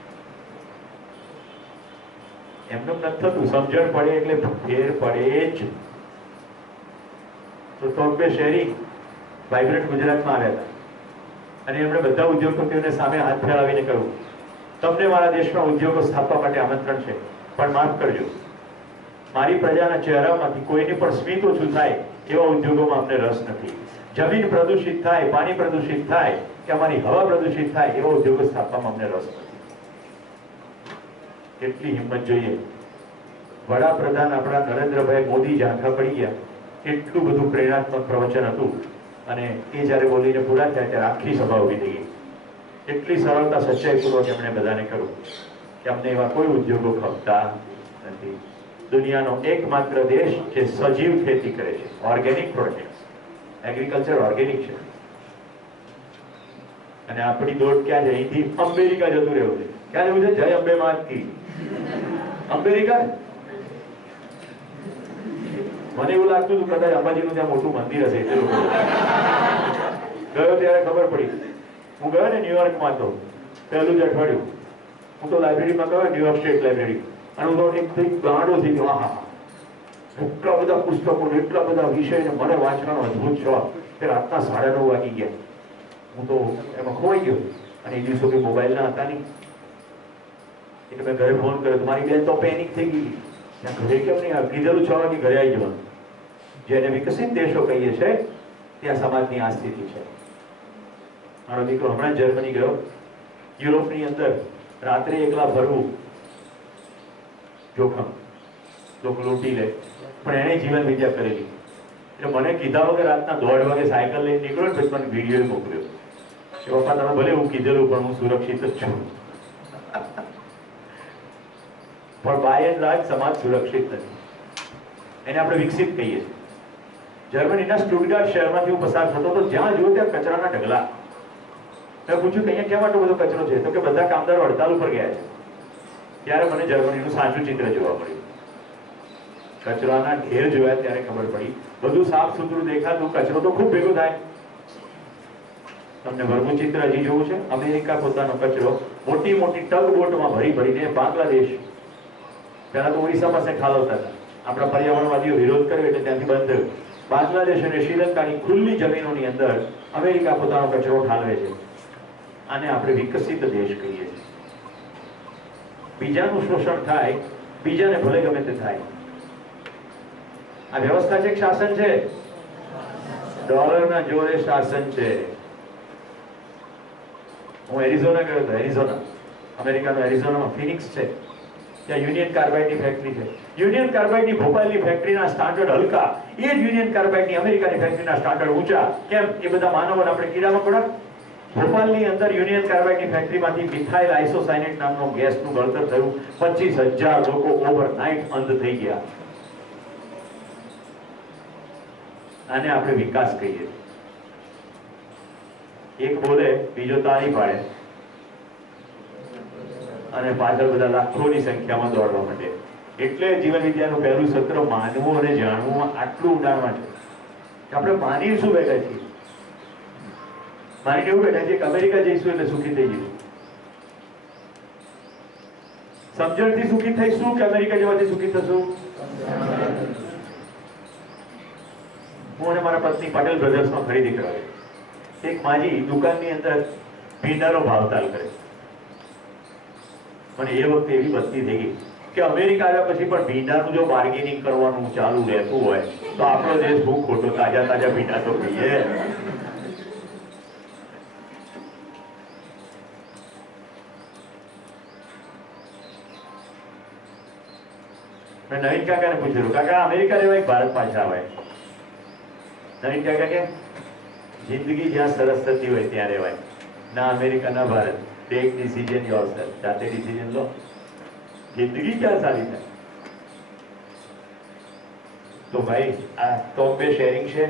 એમનું નથી થતું. સમજણ પડે એટલે ફેર પડે જ. તો ટોકબે શેરી વાઇબ્રન્ટ ગુજરાતમાં આવ્યા હતા અને એમણે બધા ઉદ્યોગપતિઓને સામે હાથ ફેલાવીને કહ્યું, તમને મારા દેશમાં ઉદ્યોગો સ્થાપવા માટે આમંત્રણ છે, પણ માફ કરજો, મારી પ્રજાના ચહેરામાંથી કોઈને પણ સ્મિત ઓછું થાય એવા ઉદ્યોગોમાં અમને રસ નથી. જમીન પ્રદૂષિત થાય, પાણી પ્રદૂષિત થાય કે અમારી હવા પ્રદૂષિત થાય એવા ઉદ્યોગો સ્થાપવામાં અમને રસ નથી. કેટલી હિંમત જોઈએ. વડાપ્રધાન આપણા નરેન્દ્રભાઈ મોદી ઝાંખા પડી ગયા. એટલું બધું પ્રેરણાત્મક પ્રવચન હતું અને એ જ્યારે બોલીને પૂરા થયા ત્યારે આખી સભા ઉભી થઈ ગઈ. એટલી સરળતા, સચ્ચાઈપૂર્વક એમણે બધાને કહ્યું કે અમને એવા કોઈ ઉદ્યોગો ખપતા નથી. દુનિયાનો એકમાત્ર દેશ જે સજીવ ખેતી કરે છે, ઓર્ગેનિક પ્રોડક્ટ, એગ્રીકલ્ચર ઓર્ગેનિક છે. અને આપણી દોડ ક્યાં છે? અહીંથી અમેરિકા જતું રહેવું છે. ક્યાં જવું છે? જય અંબે માતકી. અમેરિકા. મને એવું લાગતું હતું કદાચ અંબાજીનું ત્યાં મોટું મંદિર હશે એટલે લોકો ગયો ત્યારે ખબર પડી. હું ગયો ને ન્યુયોર્કમાં તો પહેલું જ અઠવાડિયું હું તો લાઇબ્રેરીમાં ગયો, ન્યુયોર્ક સ્ટેટ લાઇબ્રેરી, અને હું તો એક ગાંડો થઈ ગયો. હા, એટલા બધા પુસ્તકો, એટલા બધા વિષય ને મને વાંચવાનો અદભુત શોખ કે રાતના 9:30 વાગી ગયા. હું તો એમાં ખોવાઈ ગયો. અને એ દિવસો કે મોબાઈલ ના હતા નહીં એટલે મેં ઘરે ફોન કર્યો. મારી બેન તો પેનિક થઈ ગઈ. ત્યાં ઘરે કેમ નહીં આવે? કીધેલું 6 વાગે ઘરે આવી જવાનું. જેને વિકસિત દેશો કહીએ છે ત્યાં સમાજની આ સ્થિતિ છે. મારો દીકરો હમણાં જર્મની ગયો. યુરોપની અંદર રાત્રે એકલા ફરવું જોખમ, લોકો લૂંટી લે, પણ એને જીવન વિદ્યા કરેલી. એટલે મને કીધા વગર રાતના 1:30 વાગે સાયકલ લઈને નીકળ્યો ને પછી મને વિડીયો મોકલ્યો કે પપ્પા તમે ભલે હું કીધેલું પણ હું સુરક્ષિત જ છું. પણ બાય એન્ડ લાર્જ સમાજ સુરક્ષિત નથી. એને આપણે વિકસિત કહીએ છીએ. જર્મનીના સ્ટુટગાર્ટ શહેરમાંથી હું પસાર થતો તો જ્યાં જોયો ત્યાં કચરાના ઢગલા. મેં પૂછ્યું કે અહીંયા કેમ આટલો બધો કચરો છે? તો કે બધા કામદારો હડતાલ ઉપર ગયા છે. ત્યારે મને જર્મનીનું સાચું ચિત્ર જોવા મળ્યું. કચરાના ઢેર જોયા ત્યારે ખબર પડી બધું સાફ સુથરું દેખાતું, કચરો તો ખૂબ ભેગો થાય. તમને ભરવું ચિત્ર હજી જોવું છે? અમેરિકા પોતાનો કચરો મોટી મોટી ટગ બોટમાં ભરી ભરીને બાંગ્લાદેશ, પહેલા તો ઓડિશામાં પાસે ઠાલવતા હતા, આપણા પર્યાવરણવાદીઓ વિરોધ કર્યો એટલે ત્યાંથી બંધ થયું. બાંગ્લાદેશ અને શ્રીલંકાની ખુલ્લી જમીનોની અંદર અમેરિકા પોતાનો કચરો ઠાલવે છે. આને આપણે વિકસિત દેશ કહીએ છીએ. બીજાનું શોષણ થાય, બીજાને ભલે ગમે તે થાય. આ વ્યવસ્થા છે કે શાસન છે? ડોલરના જોરે શાસન છે. હું એરિઝોના ગયો હતો, એરિઝોના, અમેરિકાનો એરિઝોનામાં ફિનિક્સ છે, ત્યાં યુનિયન કાર્બાઇડની ફેક્ટરી છે. યુનિયન કાર્બાઇડની ભોપાલની ફેક્ટરીના સ્ટાન્ડર્ડ હલકા, એ જ યુનિયન કાર્બાઇડની અમેરિકાની ફેક્ટરીના સ્ટાન્ડર્ડ ઊંચા. કેમ? એ બધા માનવોને આપણે કીડામાં પડે. ભોપાલની અંદર યુનિયન કાર્બાઇડની ફેક્ટરીમાંથી મિથાઇલ આઇસોસાયનેટ નામનો ગેસનું બળતણ થયું. 25,000 લોકો ઓવરનાઇટ અંધ થઈ ગયા. આને આપણે વિકાસ કહીએ. એક બોલે, બીજો તાળી પાડે અને પાછળ બધા લાખોની સંખ્યામાં દોડવા માંડે. એટલે જીવન વિદ્યાનું પહેલું સત્ર માનવું અને જાણવું આટલું ઊંડાણમાં છે કે આપણે માની શું બેઠા છીએ? માનીને એવું બેઠા છીએ કે અમેરિકા જઈશું એટલે સુખી થઈ જઈશું. સમજણથી સુખી થઈશું કે અમેરિકા જવાથી સુખી થશું? હું અને મારા પત્ની પટેલ બ્રધર્સમાં ખરીદી કરાવી. એક માજી દુકાનની અંદર ભીંડાનો ભાવતાલ કરે. મને એ વખતે એવી બસ્તી થઈ ગઈ કે અમેરિકા આવ્યા પછી પણ ભીંડાનું જો બાર્ગેનિંગ કરવાનું ચાલુ રહેતું હોય તો આપણો દેશ ખૂબ ખોટો. તાજા તાજા ભીંડા તો કહીએ. મેં નવીન કાકાને પૂછ્યું, કાકા અમેરિકા રહેવાય ભારત પાછા આવે? નવીન કાકા કે જિંદગી જ્યાં સરસ થતી હોય ત્યાં રહેવાય, ના અમેરિકા ના ભારત. ટેક ડિસિઝન યોરસેલ્ફ, જાતે ડિસિઝન લો. જિંદગી ક્યાં સારી થાય? तो भाई तोबे शेयरिंग છે.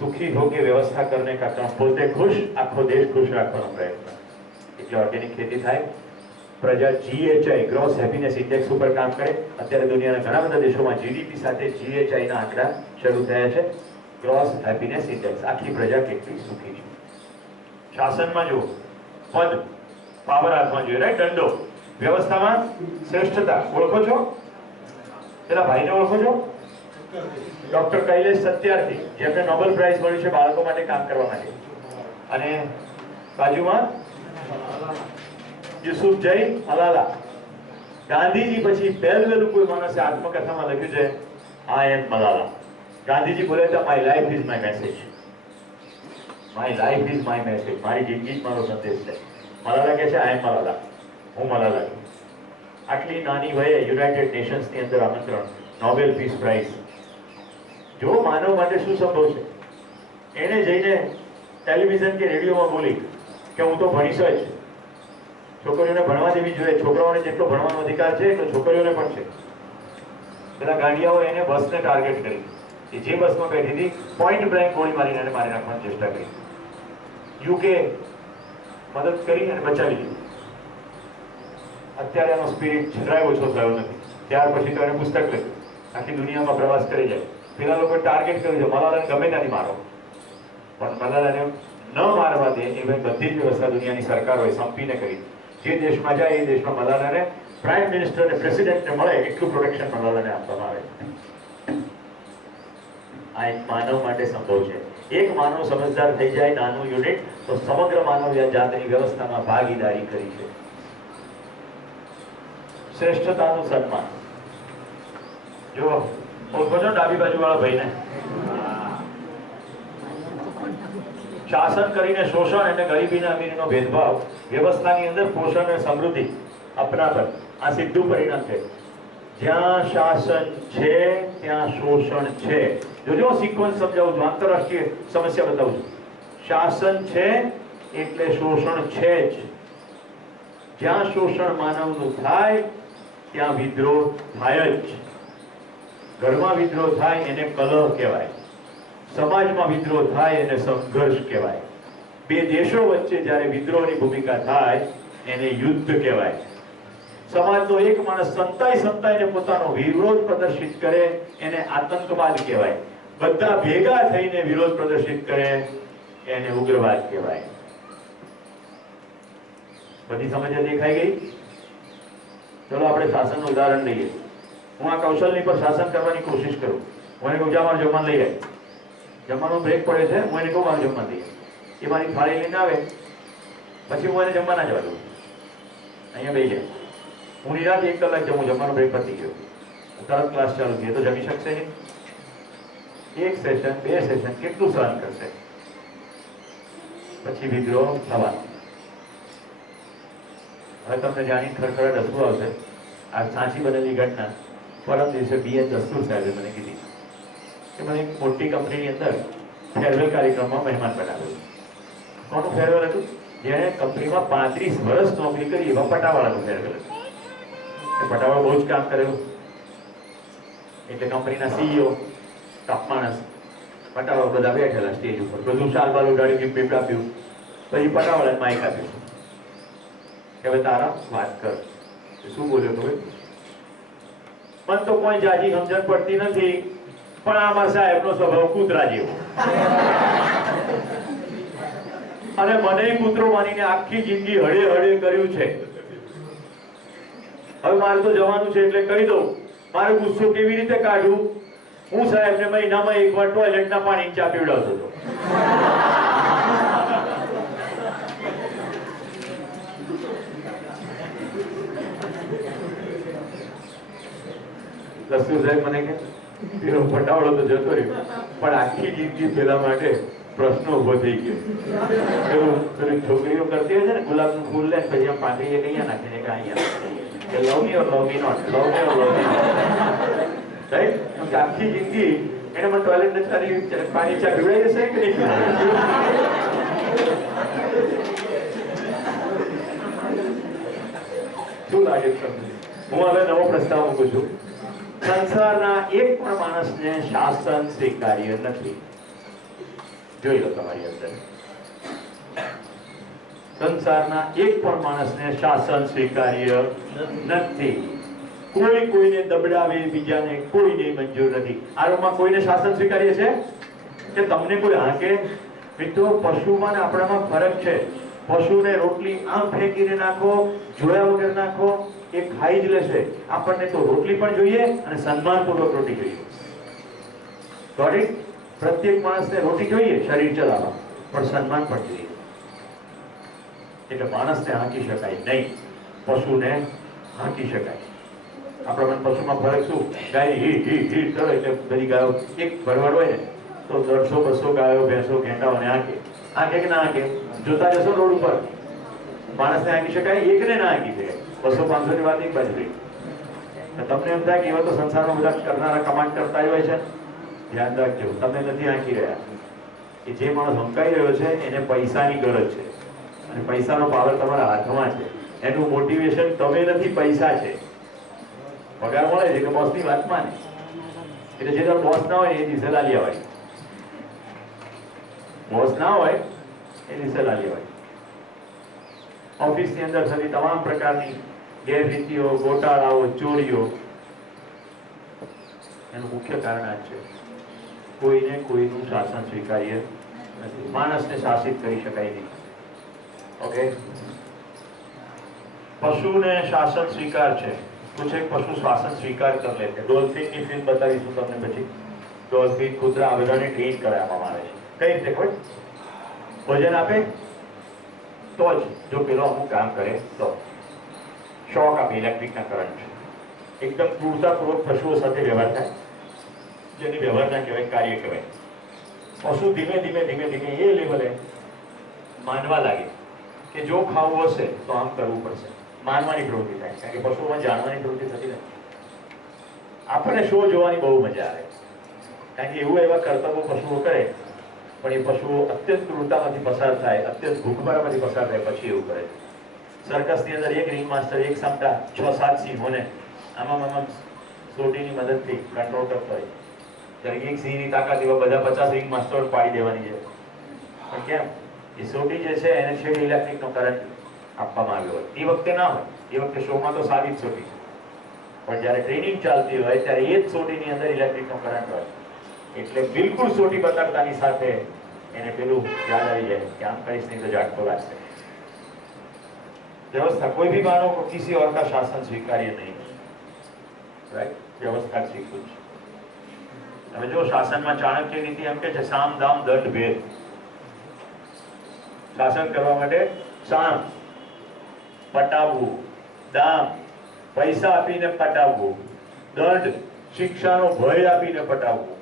સુખી હો કે વ્યવસ્થા કરને કા કામ, પોતે ખુશ આખો દેશ ખુશ રાખવાનો પ્રયત્ન. એટલે ઓર્ગેનિક ખેતી થાય, પ્રજા GHI ગ્રોસ હેપીનેસ ઇન્ડેક્સ ઉપર કામ કરે. અત્યારે દુનિયાના ઘણા બધા દેશોમાં જીડીપી સાથે GHI ના આંકડા શરૂ થયા છે. ગ્રોસ હેપીનેસ ઇન્ડેક્સ, આખી પ્રજા કેટલી સુખી છે. શાસનમાં જો પદ, પાવર હાથમાં જોઈએ, રાઈટ, દંડો. વ્યવસ્થામાં શ્રેષ્ઠતા ઓળખો છો? પેલા ભાઈને ઓળખો છો? ડોક્ટર કૈલેશ સત્યાર્થી, જેમને નોબેલ પ્રાઇઝ મળ્યું છે બાળકો માટે કામ કરવા માટે. અને બાજુમાં યુસુફ જૈન મલાલા. ગાંધીજી પછી પહેલું કોઈ માણસે આત્મકથામાં લખ્યું છે આઈ એમ મલાલા. ગાંધીજી બોલે તો my life is my message. My life is my message. મારી જિંદગી જ મારો સંદેશ છે. મલાલા કહે છે આઈ એમ મલાલા, હું મલાલા છું. આટલી નાની વયે યુનાઇટેડ નેશન્સની અંદર આમંત્રણ, નોબેલ પીસ પ્રાઇઝ. જો માનવ માટે શું સંભવ છે? એને જઈને ટેલિવિઝન કે રેડિયોમાં બોલી કે હું તો ભણીશ જ. છોકરીઓને ભણવા દેવી જોઈએ. છોકરાઓને જેટલો ભણવાનો અધિકાર છે એટલો છોકરીઓને પણ છે. પેલા ગાંડિયાઓ એને બસને ટાર્ગેટ કરી, કે જે બસમાં બેઠી હતી પોઈન્ટ બ્લેન્ક ગોળી મારીને એને મારી નાખવાની ચેષ્ટા કરી. યુકે મદદ કરી અને બચાવી દીધી. અત્યારે એનો સ્પિરિટ જરાય ઓછો થયો નથી. ત્યાર પછી તો એને પુસ્તક લખ્યું, આખી દુનિયામાં પ્રવાસ કરી જાય. પેલા લોકો ટાર્ગેટ કર્યું છે મલાલાને ગમે ત્યાંથી મારો, પણ મલાલાને ન મારવા દે એ બધી જ વ્યવસ્થા દુનિયાની સરકારોએ સંપીને કરી. જે દેશમાં જાય એ દેશમાં મલાલાને પ્રાઇમ મિનિસ્ટર અને પ્રેસિડેન્ટને મળે એટલું પ્રોટેક્શન મલાલાને આપવામાં આવે. આ એક માનવ માટે સંભવ છે. એક માનવ સમજદાર થઈ જાય, નાનું યુનિટ, તો સમગ્ર માનવ જાતની વ્યવસ્થામાં ભાગીદારી કરી છે. શ્રેષ્ઠતાનું સન્માન. જો ઓળખો છો ડાબી બાજુ વાળા ભાઈને? શાસન કરીને શોષણ અને ગરીબી અને અમીરીનો ભેદભાવ, વ્યવસ્થાની અંદર પોષણ અને સમૃદ્ધિ, અપનાપન, આ સીધું પરિણામ છે. જ્યાં શાસન છે ત્યાં શોષણ છે. જોજો સિક્વન્સ સમજાવું છું, આંતરરાષ્ટ્રીય સમસ્યા બતાવું છું. શાસન છે એટલે શોષણ છે જ. જ્યાં શોષણ માનવનું થાય ત્યાં વિદ્રોહ થાય જ. ઘરમાં વિદ્રોહ થાય એને કલહ કહેવાય, સમાજમાં વિદ્રોહ થાય એને સંઘર્ષ કહેવાય, બે દેશો વચ્ચે જ્યારે વિદ્રોહની ભૂમિકા થાય એને યુદ્ધ કહેવાય, સમાજનો એક માણસ સંતાઈને પોતાનો વિરોધ પ્રદર્શિત કરે એને આતંકવાદ કહેવાય, બધા ભેગા થઈને વિરોધ પ્રદર્શિત કરે એને ઉગ્રવાદ કહેવાય. બધી સમજ દેખાઈ ગઈ? ચલો આપણે શાસનનું ઉદાહરણ લઈએ. હું આ કૌશલની પર શાસન કરવાની કોશિશ કરું. હું એને કહું મારું જમવાનું લઈ આવે, જમવાનો બ્રેક પડે છે, હું એને કહું મારું જમવાનું લઈ આવે, એ મારી થાળી લઈને આવે, પછી હું એને જમવા ના જવા દઉં, અહીંયા બેસી જાય. હું નિરાતે 1 કલાક જમું, જમવાનો બ્રેક પતી ગયો, તરત ક્લાસ ચાલુ થયો તો જમી શકશે નહીં. 1 સેશન 2 સેશન કેટલું સહન કરશે? પછી વિદ્રોહ થવાનો. હવે તમને જાણી ખરેખર હસવું આવશે. આ સાચી બનેલી ઘટના પરમ દિવસે BN દસ્તુર સાહેબે મને કીધી કે મને એક મોટી કંપનીની અંદર ફેરવેલ કાર્યક્રમમાં મહેમાન બનાવ્યો. કોનું ફેરવેલ હતું? જેણે કંપનીમાં 35 વર્ષ નોકરી કરી એવા પટાવાળાનું ફેરવેલ હતું. એ પટાવાળો બહુ જ કામ કરેલું એટલે કંપનીના CEO ટોપ માણસ, પટાવાળો બધા બેઠેલા સ્ટેજ ઉપર, બધું શાલ બાલ ઉડાડી ગિફ્ટ આપ્યું. પછી પટાવાળાને માઇક આપ્યું કે હવે તારા વાત કર. શું બોલ્યો તમે? મને તો કોઈ જાજી સમજણ પડતી નથી, પણ આમાં સાહેબનો સ્વભાવ કૂતરા જેવો, અને મને કૂતરો માનીને આખી જિંદગી હળે હળે કર્યું છે. હવે મારે તો જવાનું છે એટલે કહી દઉં, મારે ગુસ્સો કેવી રીતે કાઢું? હું સાહેબને મહિનામાં 1 વાર ટોયલેટના પાણી ચા પીવડાવતો હતો. દસ્તુ સાહેબ મને કે પેલો પટાવડો તો જતો રહ્યો, પણ આખી જિંદગી પેલા માટે પ્રશ્ન ઉભો થઈ ગયો. પેલું છોકરીઓ કરતી હોય છે ને, ગુલાબનું ફૂલ લે પછી આમ પાંદડીએ કઅહીંયા નાખીને કે અહીંયા કે love me or love me not, love me or love me not, right? આખી જિંદગી એને મને ટોયલેટ નથી કરી, પાણી ચા પીવડાવી જશે કે નહીં? શું લાગે તમને? હું હવે નવો પ્રસ્તાવ મૂકું છું. સંસારના એક પણ માણસને શાસન સ્વીકાર્ય નથી. જોઈ લો તમારી અંદર, સંસારના એક પણ માણસને શાસન સ્વીકાર્ય નથી. કોઈ કોઈને દબડાવે, બીજાને કોઈને મંજૂર નથી. આ રૂમમાં કોઈને શાસન સ્વીકાર્ય છે કે તમને કોઈ હાકે? મિત્રો, પશુમાં ને આપણામાં ફરક છે. પશુને રોટલી આમ ફેંકીને નાખો, જોયા વગર નાખો, એ ખાઈ જ લેશે. આપણને તો રોટલી પણ જોઈએ અને સન્માનપૂર્વક રોટી જોઈએ. સોરી, પ્રત્યેક માણસને રોટી જોઈએ શરીર ચલાવવા, પણ સન્માન પણ જોઈએ. એટલે માણસને હાંકી શકાય નહીં, પશુને હાંકી શકાય. આપણા પશુમાં ફરક શું? ગાય હીટ હીટ હીટ કરે એટલે બધી ગાયો, એક ભરવાડ હોય ને તો 150-200 ગાયો ભેંસો ઘેટાઓને હાંકે. હાંકે કે ના હાંકે? જોતા જશો રોડ ઉપર, માણસને હાંકી શકાય, એકને ના હાંકી શકાય. 200-500 ની વાત એક બાજુ રહી. તમને એમ થાય કે એવા તો સંસારમાં બધા કરનારા કમાન્ડ કરતા હોય છે. ધ્યાન રાખજો, તમે નથી હાંકી રહ્યા. કે જે માણસ હંકાઈ રહ્યો છે એને પૈસાની ગરજ છે, અને પૈસાનો પાવર તમારા હાથમાં છે. એનું મોટિવેશન તમે નથી, પૈસા છે. પગાર મળે છે કે બોસની વાત માને, એટલે જે બોસ ના હોય એ દિવસે લાલી હોય, બોસ ના હોય એ દિવસે લાલી હોય. ઓફિસની અંદર થતી તમામ પ્રકારની ગેરરીતિઓ, ગોટાળાઓ, ચોરીઓ, એનું મુખ્ય કારણ આ છે. કોઈને કોઈનું શાસન સ્વીકાર્ય નથી. માણસને શાસિત કરી શકાય નહીં. ઓકે, પશુને શાસન સ્વીકાર છે. कुछ एक पशु शासन स्वीकार कर लेते हैं. डॉल्फिन की फिल्म बतावीશું તમને પછી. ડોલ્ફિન, કૂતરા આ બધાને ટ્રેન કરાવવામાં આવે છે. કઈ રીતે? કોઈ ભોજન આપે તો જ, જો પેલો અમુક કામ કરે તો. શોક આપે ઇલેક્ટ્રિકના કરંટ. એકદમ ક્રૂરતાપૂર્વક પશુઓ સાથે વ્યવહાર થાય, જેની વ્યવહાર ના કહેવાય, કાર્ય કહેવાય. પશુ ધીમે ધીમે ધીમે ધીમે એ લેવલે માનવા લાગે કે જો ખાવું હશે તો આમ કરવું પડશે. માનવાની પ્રવૃત્તિ થાય, કારણ કે પશુઓમાં જાણવાની પ્રવૃત્તિ થતી નથી. આપણને શો જોવાની બહુ મજા આવે, કારણ કે એવું એવા કર્તવ્યો પશુઓ કરે, પણ એ પશુઓ અત્યંત ક્રૂરતામાંથી પસાર થાય, અત્યંત ભૂખમરામાંથી પસાર થાય, પછી એવું કરે. સર્કસની અંદર એક રિંગ માસ્ટર એક સામટા 6-7 સિંહોને આમાં સોટીની મદદથી કંટ્રોલ કરતો હોય. ત્યારે એક સિંહની તાકાત એવા બધા 50 રિંગ માસ્ટર પાડી દેવાની છે. પણ કેમ? એ સોટી જે છે એને છેડે ઇલેક્ટ્રિકનો કરંટ આપવામાં આવ્યો હોય. એ વખતે ના હોય, એ વખતે શોમાં તો સાદી જ સોટી, પણ જ્યારે ટ્રેનિંગ ચાલતી હોય ત્યારે એ જ સોટીની અંદર ઇલેક્ટ્રિકનો કરંટ હોય. એટલે બિલકુલ સોટી બતાડતાની સાથે એને પેલું યાદ આવી જાય કે આમ કહીશ નહીં તો ઝાટકો લાગશે. व्यवस्था कोई भी मानो को किसी और का शासन स्वीकार्य नहीं, राइट? व्यवस्था स्वीकृत है. હવે જો શાસનમાં ચાણક્ય નીતિ એમ કે છે સામ દામ દંડ ભેદ. શાસન કરવા માટે સામ પટાવવું, દામ પૈસા આપીને પટાવવું, દંડ શિક્ષાનો ભય આપીને પટાવવું,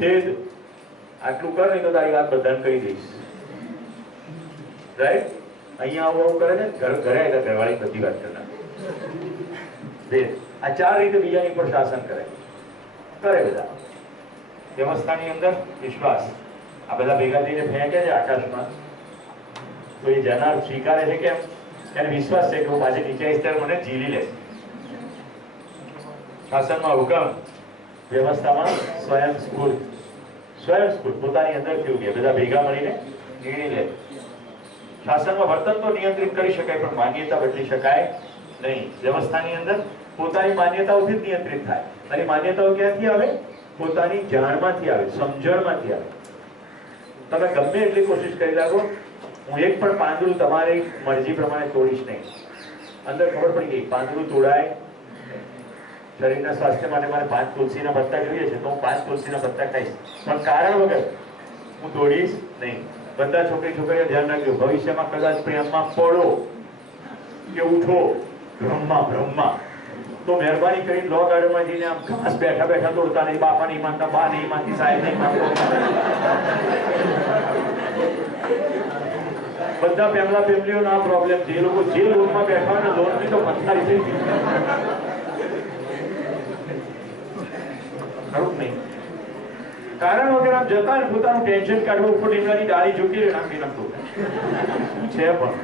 ભેદ આટલું કર નહીં તો તારી વાત બધાને કહી દઈશ, રાઈટ? અહીંયા આવું કરે છે, ઘરે આવ્યા ઘરવાળી બધી વાત કરનાર. આ 4 રીતે બીજાની પર શાસન કરે બધા. વ્યવસ્થાની અંદર વિશ્વાસ, આ બધા ભેગા થઈને ફેંકે છે આકાશમાં, તો એ જનાર સ્વીકારે છે કેમ? એને વિશ્વાસ છે કે હું પાછી નીચે આવીશ ત્યારે મને ઝીલી લે. શાસનમાં હુકમ, વ્યવસ્થામાં સ્વયંસ્ફૂર્ત પોતાની અંદર કેવું કે બધા ભેગા મળીને નિર્ણય લે. શાસનમાં વર્તન તો નિયંત્રિત કરી શકાય પણ માન્યતા બદલી શકાય નહીં. વ્યવસ્થાની અંદર પોતાની માન્યતાઓથી જ નિયંત્રિત થાય. અને માન્યતાઓ ક્યાંથી આવે? પોતાની જાણમાંથી આવે, સમજણમાંથી આવે. તમે ગમે એટલી કોશિશ કરી લાગો, હું એક પણ પાંદડું તમારી મરજી પ્રમાણે તોડીશ નહીં. અંદર ખબર પડી ગઈ પાંદડું તોડાય, શરીરના સ્વાસ્થ્ય માટે મારે 5 તુલસીના પત્તા જોઈએ છે તો હું 5 તુલસીના પત્તા ખાઈશ, પણ કારણ વગર હું તોડીશ નહીં. બધા છોકરીઓ ધ્યાન રાખજો, ભવિષ્યમાં કદાચ પ્રેમમાં પડો કે ઉઠો ભ્રમમાં, તો મહેરબાની કરીને લો ગાર્ડનમાં જઈને આમ ઘાસ બેઠા તોડતા નહીં. બાપા નહીં માનતા, બા નહીં માનતી, સાહેબ નહીં માનતો, બધા ફેમિલીઓનો આ પ્રોબ્લેમ છે. એ લોકો જે લોનમાં બેઠા હોય ને લોનની તો પથારી થઈ ગઈ, ખરું નહીં? કારણ વગર આમ જતા ને પોતાનું ટેન્શન કાઢવું, ઉપર લીમડાની ડાળી ઝૂકી નાખી નાખતું છે. પણ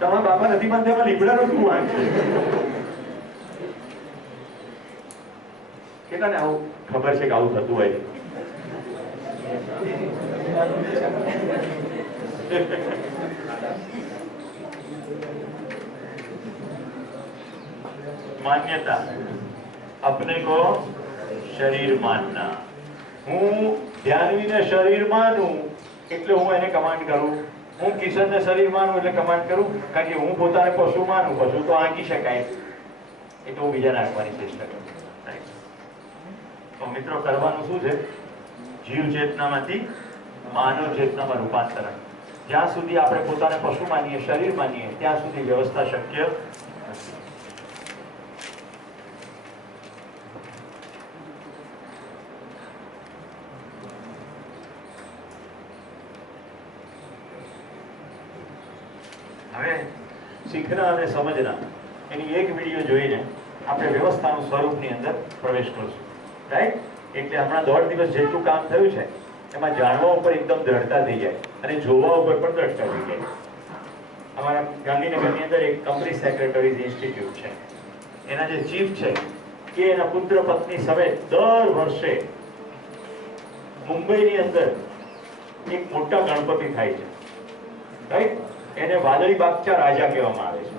તમારા બાપા નથી માનતા, એમાં લીમડાનો શું વાંક છે? કેટલાને આવું ખબર છે કે આવું થતું હોય? मान्यता, अपने को शरीर मानना. હું ધ્યાનવીને શરીર માનું એટલે હું એને કમાન્ડ કરું. હું કિશનને શરીર માનું એટલે કમાન્ડ કરું, કારણ કે હું પોતાને પશુ માનું. પશુ તો આંકી શકાય, એટલે હું બીજાને આંકવાની ચેષ્ટા કરું. તો મિત્રો, કરવાનું શું છે? જીવ ચેતનામાંથી માનવ ચેતનામાં રૂપાંતરણ. જ્યાં સુધી આપણે પોતાને પશુ માનીએ, શરીર માનીએ, ત્યાં સુધી વ્યવસ્થા શક્ય નથી. હવે શીખના અને સમજના એની એક વિડીયો જોઈને આપણે વ્યવસ્થાનું સ્વરૂપની અંદર પ્રવેશ કરશું, રાઈટ? એટલે હમણાં 1.5 દિવસ જેટલું કામ થયું છે એમાં જાણવા ઉપર એકદમ દ્રઢતા થઈ જાય અને જોવા ઉપર પણ દ્રઢતા થઈ જાય. અમારા ગાંધીનગરની અંદર એક કંપની સેક્રેટરીઝ ઇન્સ્ટિટ્યૂટ છે. એના જે ચીફ છે કે એના પુત્ર પત્ની સમેત દર વર્ષે મુંબઈની અંદર એક મોટા ગણપતિ થાય છે, રાઈટ? એને વાદળી બાગચા રાજા કહેવામાં આવે છે.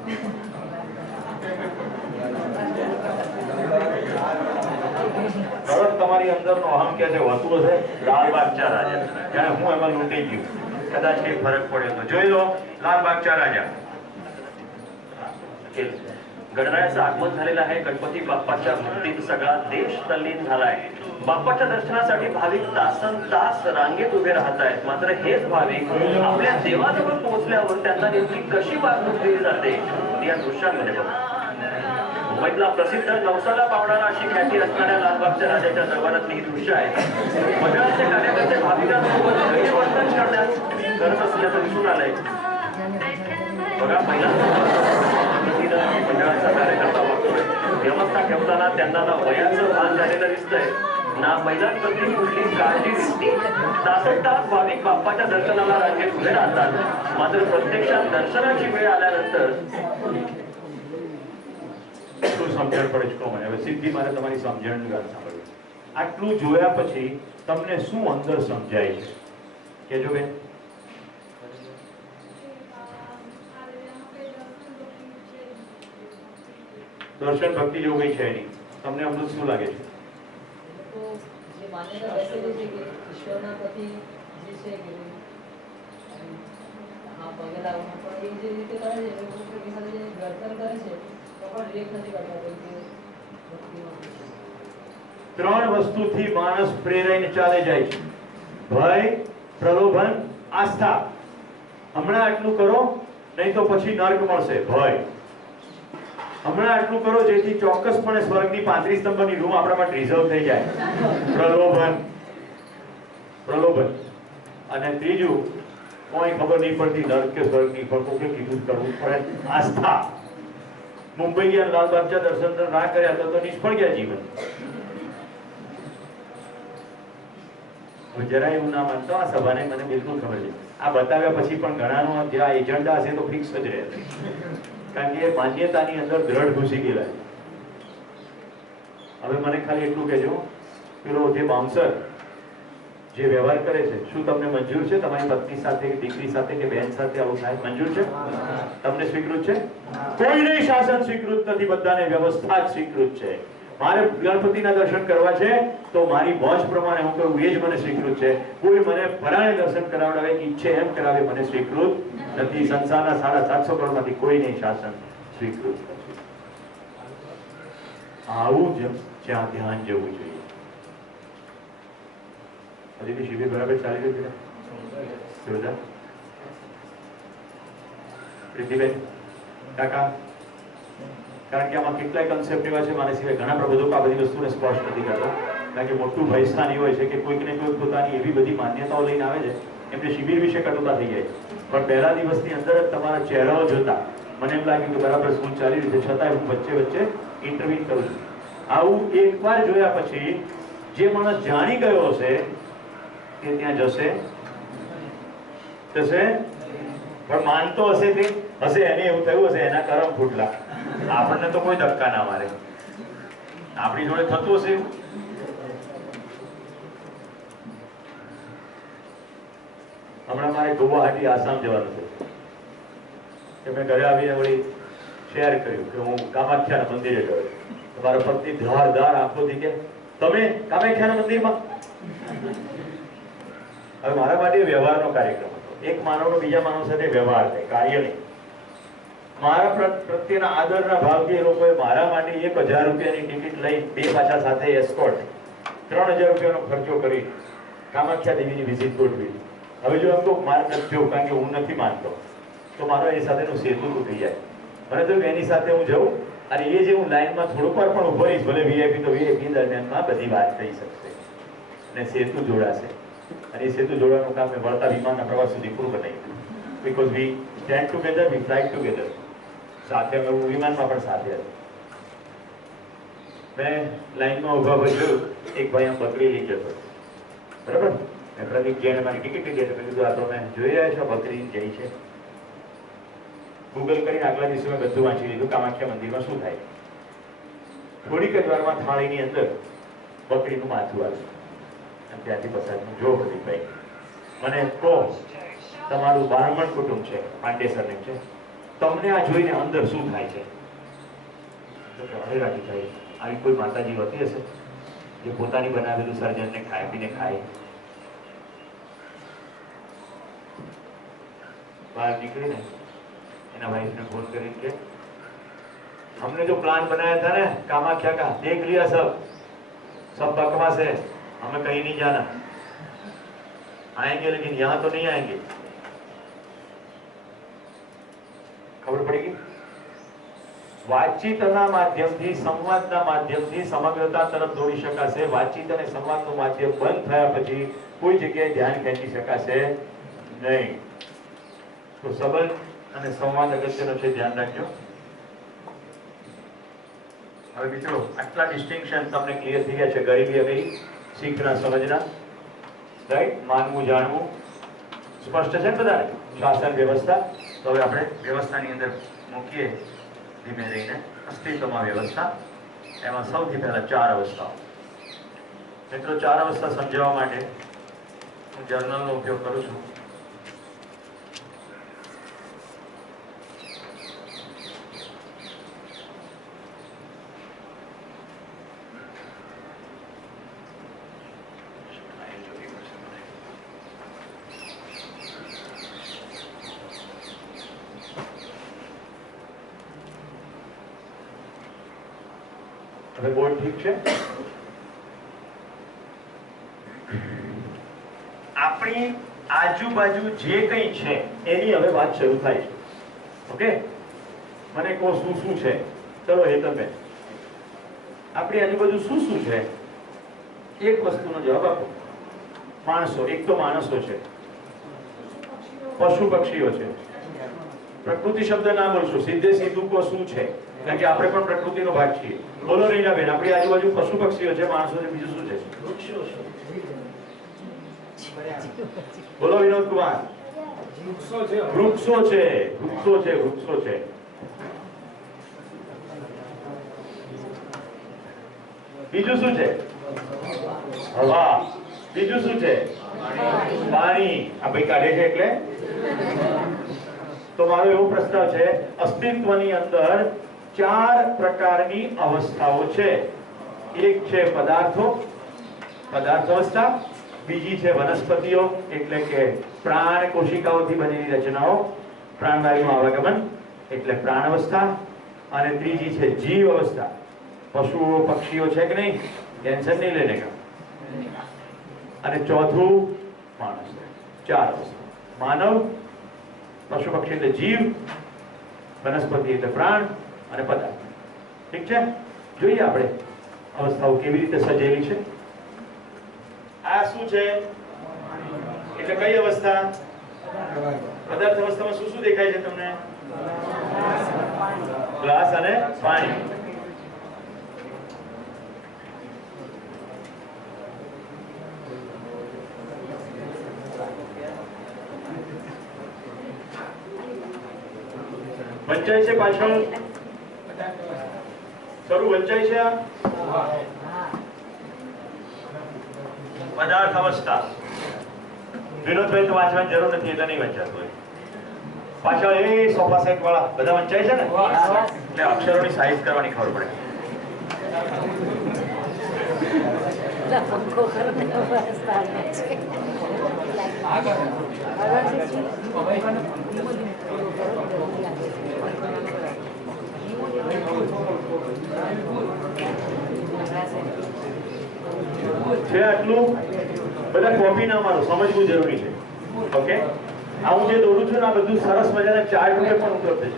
તરત તમારી અંદરનો અહમ કે છે હોતું હશે લાલ બાગચા રાજા, જાણે હું એમાં લૂંટી ગયું, કદાચ કઈ ફરક પડ્યો તો જોઈ લો लाल बागचा राजा. गणरायाचं आगमन झालेलं आहे. गणपती बाप्पाच्या भक्तीत सगळा देश तल्लीन झालाय. बाप्पाच्या दर्शनासाठी भाविक तासन तास रांगेत उभे राहत आहेत. मात्र हेच भाविक आपल्या देवाजवळ पोहोचल्यावर त्यांना नेमकी कशी वागणूक दिली जाते या दृश्यांमध्ये बघा. मुंबईतला प्रसिद्ध नवसाला पावणारा अशी ख्याती असणाऱ्या लालबागच्या राजाच्या दरबारातली ही दृश्य आहे. मंडळाचे कार्यकर्ते भाविकांसोबत गैरवर्तन करत असल्याचं दिसून आलंय. बघा, पहिला मंडळाचा कार्यकर्ता वागतोय. व्यवस्था ठेवताना त्यांना ना वयाचं भान झालेलं दिसतंय, ना महिलांप्रती कुठली काळजी दिसते. तास भाविक बाप्पाच्या दर्शनाला रांगेत उभे राहतात. मात्र प्रत्यक्षात दर्शनाची वेळ आल्यानंतर સમજણ પડે છે કહો મને. હવે સીધી મારે તમારી સમજણની વાત સાંભળવી. આટલું જોયા પછી તમને શું અંદર સમજાય છે કેજો બેન? દર્શન ભક્તિ જેવું કઈ છે નહીં. તમને અમૃત શું લાગે છે? તો જે માન્યતા બેસેલી છે કે ઈશ્વરના પ્રતિ જે છે કે હા પગે લાગવાનું પણ એ જે રીતે કરે છે એ લોકોની સાથે જે વર્તન કરે છે તો પણ રિએક્ટ નથી કરતા કોઈ કે ભક્તિમાં. ત્રણ વસ્તુથી માણસ પ્રેરાઈને ચાલે જાય છે: ભય, પ્રલોભન, આસ્થા. હમણાં આટલું કરો નહીં તો પછી નર્ક મળશે. ભય. હમણાં આટલું કરો જેથી ચોક્કસપણે સ્વર્ગની 35 નંબરની રૂમ આપણા માટે રિઝર્વ થઈ જાય. પ્રલોભન. અને ત્રીજું, કોઈ ખબર નહીં પડતી નર્ક કે સ્વર્ગની, પણ કોકે કીધું કરવું પડે. આસ્થા. મુંબઈ ગયા લાલ બાદશાહ દર્શન ના કર્યા તો નિષ્ફળ ગયા જીવન. જરાય એવું ના માનતો આ સભાને, મને બિલકુલ ખબર છે. આ બતાવ્યા પછી પણ ઘણાનો જે આ એજન્ડા હશે તો ફિક્સ જ રહે, કારણ કે એ માન્યતાની અંદર દ્રઢ ઘૂસી ગયેલા છે. હવે મને ખાલી એટલું કહેજો, પેલો જે બાઉન્સર જે વ્યવહાર કરે છે, શું તમને મંજૂર છે તમારી પત્ની સાથે કે દીકરી સાથે કે બહેન સાથે આવું થાય? મંજૂર છે? તમને સ્વીકૃત છે? કોઈને શાસન સ્વીકૃત નથી, બધાને વ્યવસ્થા જ સ્વીકૃત છે. મારે ગણપતિના દર્શન કરવા છે તો મારી મોજ પ્રમાણે હું કહું એ જ મને સ્વીકૃત છે. કોઈ મને પરાણે દર્શન કરાવડાવે કે ઈચ્છે એમ કરાવે મને સ્વીકૃત નથી. સંસારના 750 કરોડમાંથી કોઈને શાસન સ્વીકૃત નથી. આવું જ જ્યાં ધ્યાન જવું જોઈએ. હજી બી શિબિર બરાબર ચાલી રહ્યું છે? જોરદાર. પ્રીતિબેન, કાકા, કારણ કે આમાં કેટલાય કન્સેપ્ટ એવા છે, મારા સિવાય ઘણા પ્રબોધકો આ બધી વસ્તુને સ્પષ્ટ નથી કરતા. કારણ કે મોટું ભયસ્થાન એવું હોય છે કે કોઈક ને કોઈક પોતાની એવી બધી માન્યતાઓ લઈને આવે છે, એમને શિબિર વિશે કટુતા થઈ જાય. પણ પહેલા દિવસની અંદર જ તમારા ચહેરાઓ જોતા મને એમ લાગ્યું કે બરાબર સ્કૂલ ચાલી રહી છે, છતાંય હું વચ્ચે ઇન્ટરવ્યુ કરું છું. આવું એકવાર જોયા પછી જે માણસ જાણી ગયો હશે કે ત્યાં જશે પણ માનતો હશે તે હશે, એને એવું થયું હશે એના કરમ ફૂટલા. આપણને તો કોઈ ધક્કા ના મારે, આપણી જોડે થતું હશે એવું. હમણાં મારે ગુવાહાટી આસામ જવાનું છે કે મેં ઘરે આવીને વળી શેર કર્યું કે હું કામાખ્યાના મંદિરે ગયો. મારા પત્ની ધારદાર આંખોથી કે તમે કામાખ્યાના મંદિરમાં? હવે મારા માટે વ્યવહારનો કાર્યક્રમ હતો. એક માનવનો બીજા માનવ સાથે વ્યવહાર થાય, કાર્ય નહીં. મારા પ્રત્યેના આદરના ભાવથી એ લોકોએ મારા માટે 1000 રૂપિયાની ટિકિટ લઈ, 2 પાછા સાથે એસ્કોર્ટ 3000 રૂપિયાનો ખર્ચો કરી કામાખ્યા દેવીની વિઝિટ ગોઠવી. હવે જો એમ તો મારે નથી જવું, કારણ કે હું નથી માનતો, તો મારો એ સાથેનું સેતુ તૂટી જાય. મને તો એની સાથે હું જઉં અને એ જે હું લાઈનમાં થોડુંક વાર પણ ઉભો રહીશ, ભલે વીઆઈપી તો વીઆઈપી દરમિયાનમાં બધી વાત થઈ શકશે અને સેતુ જોડાશે. અને એ સેતુ જોડવાનું કામ મેં વળતા વિમાનના પ્રવાસ સુધી પૂરું બનાવ્યું. Because we stand together, we flight together. સાથે અમે વિમાનમાં પણ સાથે હતા. મેં લાઈનમાં ઉભા હોય જોયું, એક ભાઈ આમ બકરી લઈ જતો, બરાબર. મેં પ્રતિક જઈને મારી ટિકિટ લીધી એટલે મેં કીધું આ તો મેં જોઈ રહ્યા છો બકરી જઈ છે. ગૂગલ કરીને આગલા દિવસે મેં બધું વાંચી લીધું કામાખ્યા મંદિરમાં શું થાય. થોડીક જ વારમાં થાળીની અંદર બકરીનું માથું આવ્યું અને ત્યાંથી પસાર જો પ્રદીપભાઈ મને કહો, તમારું બ્રાહ્મણ કુટુંબ છે, પાંડેસરને છે, તમને આ જોઈને અંદર શું થાય છે? તો હરેરાજી થાય. આવી કોઈ માતાજી હોતી હશે જે પોતાની બનાવેલું સર્જનને ખાય પીને ખાય? બહાર નીકળીને એના વાइफ ने फोन કરીને કે हमने जो प्लान बनाया था ना कामाख्या का, देख लिया सब बकवास है, हमें कहीं नहीं जाना, आएंगे लेकिन यहाँ तो नहीं आएंगे. ખબર પડી ગઈ? વાતચીતના માધ્યમથી, સંવાદના માધ્યમથી સમગ્રતા તરફ દોડી શકાશે. વાતચીત અને સંવાદનું માધ્યમ બંધ થયા પછી કોઈ જગ્યાએ ધ્યાન ખેંચી શકાશે નહીં. તો સંબંધ અને સંવાદ અગત્યનો છે, ધ્યાન રાખજો. હવે મિત્રો આટલા ડિસ્ટિંક્શન તમને ક્લિયર થઈ ગયા છે. ગરીબી અમીરી, શીખના સમજના, રાઈટ, માનવું જાણવું સ્પષ્ટ છે ને બધાને? શાસન વ્યવસ્થા. તો હવે આપણે વ્યવસ્થાની અંદર મૂકીએ ધીમે રહીને. અસ્તિત્વમાં વ્યવસ્થા એમાં સૌથી પહેલા 4 અવસ્થાઓ. મિત્રો 4 અવસ્થા સમજાવવા માટે હું જર્નલનો ઉપયોગ કરું છું. હવે બોર્ડ ઠીક છે? આપણી આજુબાજુ જે કંઈ છે એની હવે વાત શરૂ થાય છે. ઓકે, મને કહો શું શું છે? ચલો હેતલબેન, આપણી આજુબાજુ શું શું છે? એક વસ્તુનો જવાબ આપો. માણસો, એક તો માણસો છે, પશુ પક્ષીઓ છે. પ્રકૃતિ શબ્દ ના બોલશો, સીધે સીધું કો શું છે, કારણ કે આપણે પણ પ્રકૃતિનો ભાગ છીએ. બોલો રીનાબેન, આપણી આજુબાજુ પશુ પક્ષીઓ છે, માણસો છે, બીજું શું છે? બોલો વિનોદ કુમાર. વૃક્ષો છે. વૃક્ષો છે, વૃક્ષો છે, વૃક્ષો છે. બીજું શું છે? હવા. બીજું શું છે? પાણી. આ ભાઈ કાઢે છે એટલે તો મારો એવો પ્રસ્તાવ છે, અસ્તિત્વની અંદર 4 પ્રકારની અવસ્થાઓ છે. એક છે પદાર્થો, પદાર્થ અવસ્થા. બીજી છે વનસ્પતિઓ એટલે કે પ્રાણ કોશિકાઓથી બનેલી રચનાઓ, પ્રાણવાયુનું આવાગમન એટલે પ્રાણ અવસ્થા. અને ત્રીજી છે જીવ અવસ્થા. પશુઓ પક્ષીઓ છે કે નહીં, ટેન્શન નહીં લેને કા. અને ચોથું માણસ. 4 અવસ્થા. માનવ, પશુ પક્ષી એટલે જીવ, વનસ્પતિ એટલે પ્રાણ અને પદાર્થ. ઠીક છે? જોઈએ આપણે અવસ્થાઓ કેવી રીતે સજેલી છે. આ શું છે? એટલે કઈ અવસ્થા? પદાર્થ અવસ્થામાં શું શું દેખાય છે તમને? ગ્લાસ અને પાણી. વંચાય છે પાછળ? શરૂ વંચાય છે આ? પદાર્થ અવસ્થા. વિનોદભાઈ તો વાંચવાની જરૂર નથી, એટલે નહીં વંચાતું હોય. પાછળ એ સોફા સેટ વાળા બધા વંચાય છે ને, એટલે અક્ષરોની સાઈઝ કરવાની ખબર પડે. છે આટલું? બધા કોપી ના મારો, સમજવું જરૂરી છે. ઓકે, આ હું જે દોરું છું ને આ બધું સરસ મજાના ચાર્ટ રૂપે પણ ઉપલબ્ધ છે.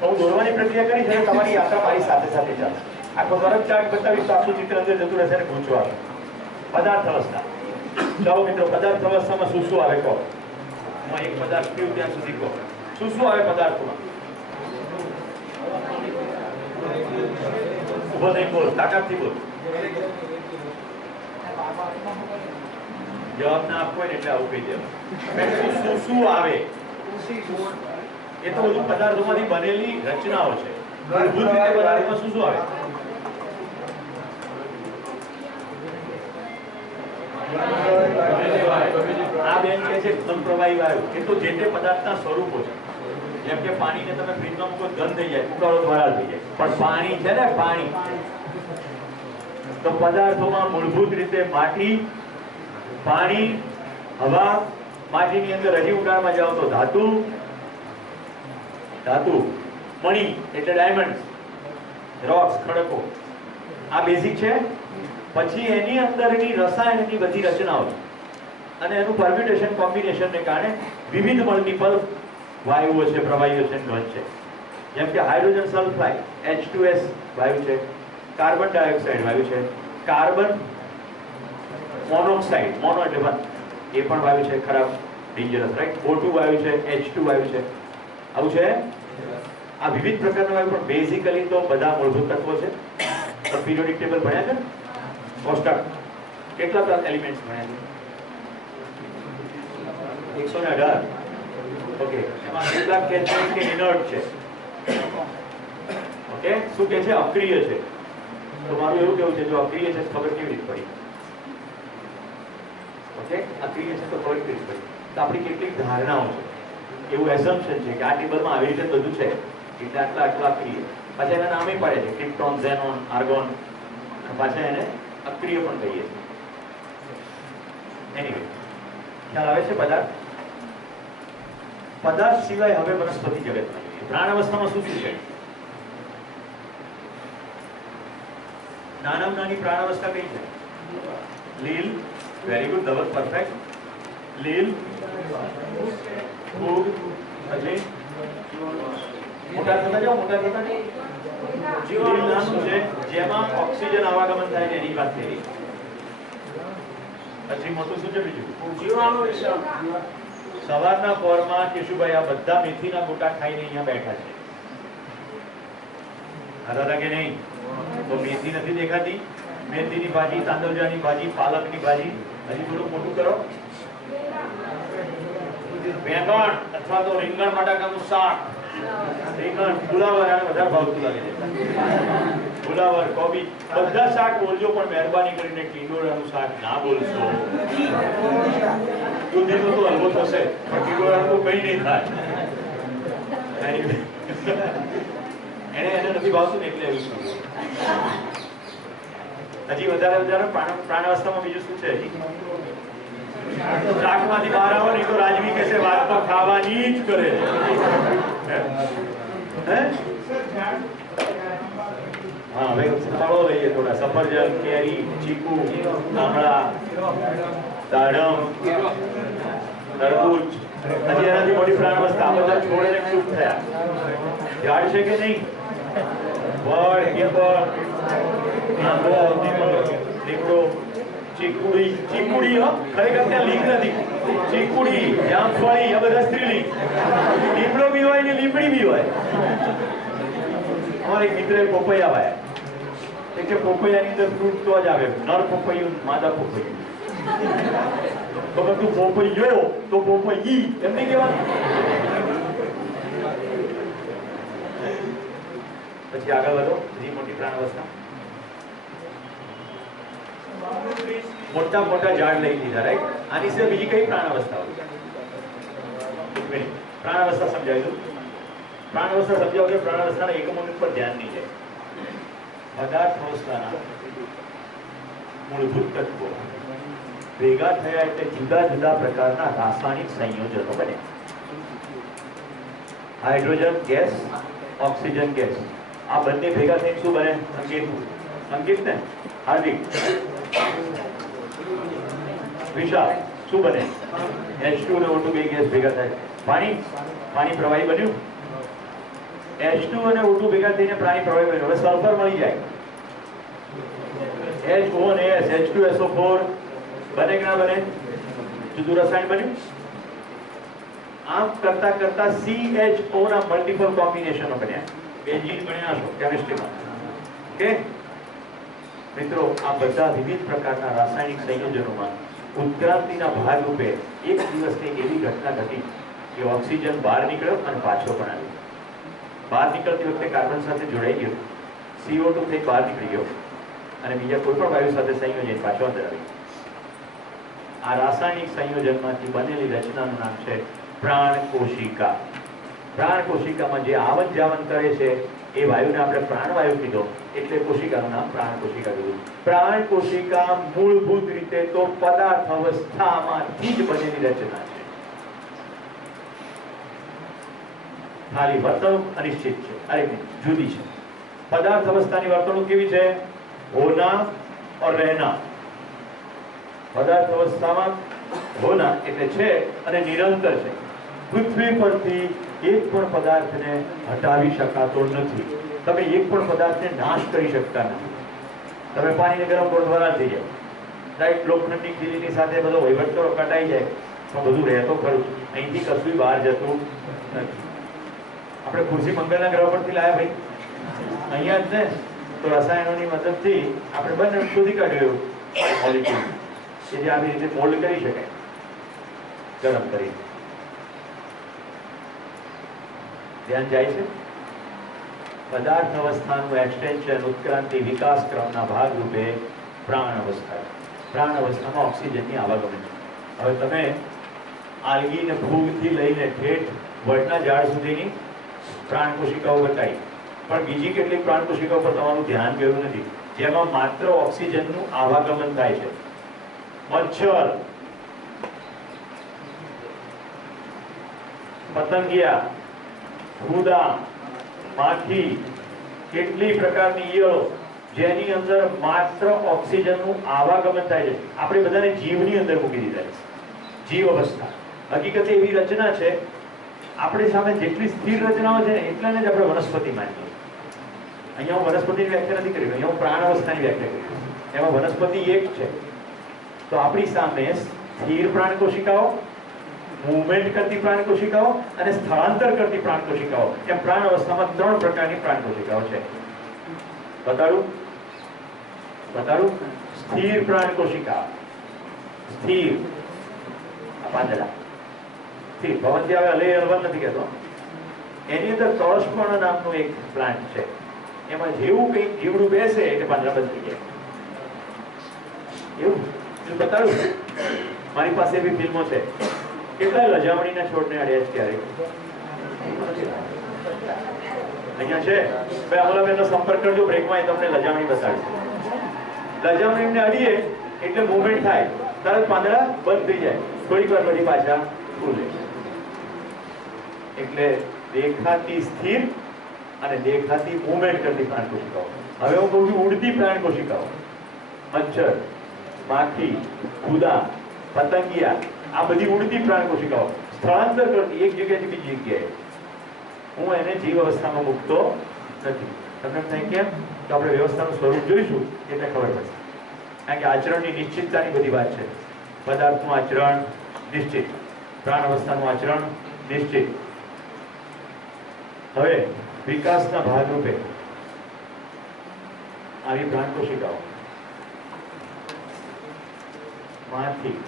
તો હું દોરવાની પ્રક્રિયા કરી છે, તમારી યાત્રા મારી સાથે સાથે ચાલે. આખો સરસ ચાર્ટ બતાવીશ તો આખું ચિત્ર અંદર જતું રહેશે ને પૂછવા. પદાર્થ અવસ્થા. ચાલો મિત્રો, પદાર્થ અવસ્થામાં શું શું આવે કહો. હું એક પદાર્થ પીવું ત્યાં સુધી કહો. શું શું આવે પદાર્થોમાં? ઉભો થઈ બોલ, તાકાતથી બોલ. જવાબ ના આપવો હોય એટલે આવું કહી દેવાનું. શું શું આવે? એ તો બધું પદાર્થોમાંથી બનેલી રચનાઓ છે. મૂળભૂત રીતે પદાર્થમાં શું શું આવે? આ બેન કહે છે ઘન પ્રવાહી વાયુ. એ તો જે તે પદાર્થના સ્વરૂપો છે. જેમ કે પાણીને તમે ફ્રીજમાં મૂકો ઘન થઈ જાય, ઉકાળો વરાળ થઈ જાય. પણ પાણી છે ને, પાણી તો પદાર્થોમાં મૂળભૂત રીતે માટી, પાણી, હવા. માટીની અંદર હજી ઊંડાણમાં જાઓ તો ધાતુ, મણી એટલે ડાયમંડ, રોક્સ, ખડકો. આ બેઝિક છે. પછી એની અંદરની રસાયણની બધી રચનાઓ અને એનું પરમ્યુટેશન કોમ્બિનેશનને કારણે વિવિધ મલ્ટિપલ વાયુઓ છે, પ્રવાહીઓ છે, ઘન છે. જેમ કે હાઇડ્રોજન સલ્ફાઇડ H2S વાયુ છે, કાર્બન ડાયોક્સાઇડ વાયુ છે, કાર્બન મોનોક્સાઇડ, મોનો એટલે વન, એ પણ વાયુ છે, ખરાબ, ડેન્જરસ, રાઈટ. O2 વાયુ છે, H2 વાયુ છે. આવું છે. આ વિવિધ પ્રકારના વાયુ પણ બેઝિકલી તો બધા મૂળભૂત તત્વો છે. તો પીરિયોડિક ટેબલ ભણ્યા છે ને? કોષ્ટક કેટલા એલિમેન્ટ્સ ભણ્યા છે? 118. ઓકે, એમાં કેટલાક કહે છે કે ઇનર્ટ છે. ઓકે, શું કહે છે? અક્રિય છે. તો મારું એવું કેવું છે જો અક્રિય છે ખબર કેવી રીતે પડી? ઓકે, અક્રિય છે તો ખબર કેવી રીતે પડી? તો આપણી કેટલીક ધારણાઓ છે, એવું એઝમ્પશન છે કે આ ટેબલમાં આવી રીતે બધું છે એટલે આટલા આટલા અક્રિય, પાછા એના નામે પડે છે ક્રિપ્ટોન, ઝેનોન, આર્ગોન, અને પાછા એને અક્રિય પણ કહીએ છીએ. એનીવે ખ્યાલ આવે છે? પદાર્થ સિવાય હવે વનસ્પતિ જગતમાં જોઈએ. પ્રાણ અવસ્થામાં શું શું છે? નાનામાં નાની પ્રાણ અવસ્થા કઈ છે? લીલ, વેરી ગુડ, ધવલ, પરફેક્ટ. લીલ, ફૂગ, પછી મોટા થતા જાઓ, મોટા થતા જાઓ. લીલ નાનું છે જેમાં ઓક્સિજન આવાગમન થાય છે એની વાત થઈ. પછી મોટું શું છે બીજું? જીવાણુ વિશે સવારના પોરમાં કેશુભાઈ આ બધા મેથીના ગોટા ખાઈને અહીંયા બેઠા છે. ખાધા કે નહીં? તો મેથી નથી દેખાતી? મેથીની ભાજી, તાંદોજાની ભાજી, પાલકની ભાજી. હજી થોડું મોટું કરો. વેંગણ અથવા તો રીંગણ બટાકાનું શાક. રીંગણ, ફુલાવર, આને વધારે ભાવતું લાગે છે. ફુલાવર, કોબી, બધા શાક બોલજો પણ મહેરબાની કરીને ટીંડોળાનું શાક ના બોલશો. દૂધીનો તો હલવો થશે પણ ટીંડોળાનું તો કંઈ નહીં થાય. એને નથી ભાવતું ને એટલે એવું શું. હજી વધારે પ્રાણાવસ્થામાં બીજું શું છે? હજી શાકમાંથી બહાર આવો નહીં તો રાજવી કહેશે વાત તો ખાવાની જ કરે. હા, હવે ફળો લઈએ થોડા. સફરજન, કેરી, ચીકુ, આમળા, દાડમ, તરબૂચ. હજી એનાથી મોટી પ્રાણાવસ્થા આ બધા છોડને ચૂપ થયા. ઝાડ છે કે નહીં? વડ, કેપર, આંબો, લીમડો, ચીકુડી. ચીકુડી હો, ખરેખર ત્યાં લીંક નથી. ચીકુડી, જામફળી, આ બધા સ્ત્રીલિંગ. લીમડો બી હોય ને લીમડી બી હોય. અમારે એક મિત્રે પોપૈયા વાયા. એટલે પોપૈયાની અંદર ફ્રૂટ તો જ આવે, નર પોપૈયું, માદા પોપૈયું. તો બધું પોપૈયો તો પોપૈયી એમ નહીં કહેવાનું. પછી આગળ વધો. હજી મોટી પ્રાણાવસ્થા. મોટા મોટા ઝાડ લઈ લીધા, રાઈટ? આની સિવાય બીજી કઈ પ્રાણાવસ્થા હોય? પ્રાણાવસ્થા સમજાવી દઉં. પ્રાણાવસ્થા સમજાવો કે પ્રાણાવસ્થાના એકમો પર ધ્યાન નહીં જાય. પદાર્થાવસ્થાના મૂળભૂત તત્વો ભેગા થયા એટલે જુદા જુદા પ્રકારના રાસાયણિક સંયોજનો બને. હાઇડ્રોજન ગેસ, ઓક્સિજન ગેસ, આ બંને ભેગા થઈને શું બને? અંકિત ને હાર્દિક, વિશાલ, શું બને? H2 અને O2 બે ગેસ ભેગા થાય. પાણી પ્રવાહી બન્યું. H2 અને O2 ભેગા થઈને પાણી પ્રવાહી બન્યું. હવે સલ્ફર મળી જાય. HO અને S, H2SO4 બને કે ના બને? જુદું રસાયણ બન્યું. આમ કરતા કરતા CHO ના મલ્ટિપલ કોમ્બિનેશનો બન્યા. બેન્ઝીન બન્યા છો કેમિસ્ટ્રીમાં. ઓકે મિત્રો, આ બધા વિવિધ પ્રકારના રાસાયણિક સંયોજનોમાં ઉત્ક્રાંતિના ભાગરૂપે એક દિવસની એવી ઘટના ઘટી કે ઓક્સિજન બહાર નીકળ્યો અને પાછો પણ આવ્યો. બહાર નીકળતી વખતે કાર્બન સાથે જોડાઈ ગયો, CO2 થઈ બહાર નીકળી ગયો અને બીજા કોઈ પણ વાયુ સાથે સંયોજન પાછો અંદર આવી. આ રાસાયણિક સંયોજનમાંથી બનેલી રચનાનું નામ છે પ્રાણ કોશિકા. પ્રાણ કોશિકામાં જે આવન જાવન કરે છે એ વાયુને આપણે પ્રાણવાયુ કીધો, એટલે કોશિકાનું નામ પ્રાણ કોશિકા કીધું. પ્રાણ કોશિકા મૂળભૂત રીતે તો પદાર્થ અવસ્થામાંથી જ બનેલી રચના છે. ખાલી વર્તણૂક અનિશ્ચિત છે, અરે જુદી છે. પદાર્થ અવસ્થાની વર્તણૂક કેવી છે? હોના और रहना. પદાર્થ અવસ્થામાં હોના એટલે છે અને નિરંતર છે. પૃથ્વી પરથી એક પણ પદાર્થને હટાવી શકાતો નથી. તમે એક પણ પદાર્થને નાશ કરી શકતા નથી. તમે પાણીને ગરમ કરો દ્વારા થઈ જાય, રાઈટ? લોખંડની ખીલીની સાથે બધો વહીવટ કરો, કટાઈ જાય, પણ બધું રહેતો ખરું. અહીંથી કશું બહાર જતું નથી. આપણે ખુરશી મંગળના ગ્રહ પરથી લાયા ભાઈ, અહીંયા જ ને. તો રસાયણોની મદદથી આપણે બંને શોધી કાઢ્યું મોલિક્યુલ કે જે આવી રીતે મોલ્ડ કરી શકાય ગરમ કરી. ધ્યાન જાય છે? પદાર્થ અવસ્થાનું એક્સટેન્શન ઉત્ક્રાંતિ વિકાસ ક્રમના ભાગરૂપે પ્રાણ અવસ્થા. પ્રાણ અવસ્થામાં ઓક્સિજનની આવાગમન. હવે તમે આલ્ગી ને ફૂગથી લઈને ઠેઠ વડના ઝાડ સુધીની પ્રાણ કોશિકાઓ બતાવી, પણ બીજી કેટલીક પ્રાણ કોશિકાઓ પર તમારું ધ્યાન ગયું નથી, જેમાં માત્ર ઓક્સિજનનું આવાગમન થાય છે. મચ્છર, પતંગિયા, ભૂદા, માખી, કેટલી પ્રકારની ઈયળો જેની અંદર માત્ર ઓક્સિજનનું આવાગમન થાય છે. આપણે બધાને જીવની અંદર મૂકી દીધા છે. જીવ અવસ્થા હકીકતે એવી રચના છે, આપણી સામે જેટલી સ્થિર રચનાઓ છે ને એટલાને જ આપણે વનસ્પતિ માનીએ. અહીંયા હું વનસ્પતિની વ્યાખ્યા નથી કરી, અહીંયા હું પ્રાણ અવસ્થાની વ્યાખ્યા કરી. એમાં વનસ્પતિ એક છે. તો આપણી સામે સ્થિર પ્રાણ કોશિકાઓ, મૂવમેન્ટ કરતી પ્રાણ કોશિકાઓ અને સ્થળાંતર કરતી પ્રાણ કોશિકાઓ, એમ પ્રાણ અવસ્થામાં 3 પ્રકારની પ્રાણ કોશિકાઓ છે. બતાડું? સ્થિર પ્રાણ કોશિકા, સ્થિર પાંદડા, સ્થિર ભવનથી આવે હલે હલવા નથી કહેતો. એની અંદર કળશપર્ણ નામનું એક પ્લાન્ટ છે. એમાં જેવું કંઈક જીવડું બેસે એટલે પાંદડા બંધ થઈ જાય. એવું બતાડું? મારી પાસે એવી ફિલ્મો છે. કેટલા લજામણીના છોડને અડ્યા છે ક્યારેક? અહીંયા છે ભાઈ, અમલાબેનનો સંપર્ક કરજો બ્રેકમાં, તમને લજામણી બતાવીશ. લજામણીને અડીએ એટલે મૂવમેન્ટ થાય, તરત પાંદડા બંધ થઈ જાય, થોડીક વાર પછી પાછા ખુલે. એટલે દેખાતી સ્થિર અને દેખાતી મૂવમેન્ટ કરતી પ્રાણ કોશિકાઓ. હવે હું કહું છું ઉડતી પ્રાણ કોશિકાઓ. મચ્છર, માખી, ભૂદા, પતંગિયા, આ બધી ઉડતી પ્રાણ કોશિકાઓ સ્થળાંતર કરતી એક જગ્યાએથી બીજી જગ્યાએ. હું એને જીવ અવસ્થામાં મૂકતો નથી. તમને થાય કેમ? તો આપણે વ્યવસ્થાનું સ્વરૂપ જોઈશું એટલે ખબર પડશે. કારણ કે આચરણની નિશ્ચિતતાની બધી વાત છે. પદાર્થનું આચરણ નિશ્ચિત, પ્રાણ અવસ્થાનું આચરણ નિશ્ચિત. હવે વિકાસના ભાગરૂપે આવી પ્રાણ કોશિકાઓ માંથી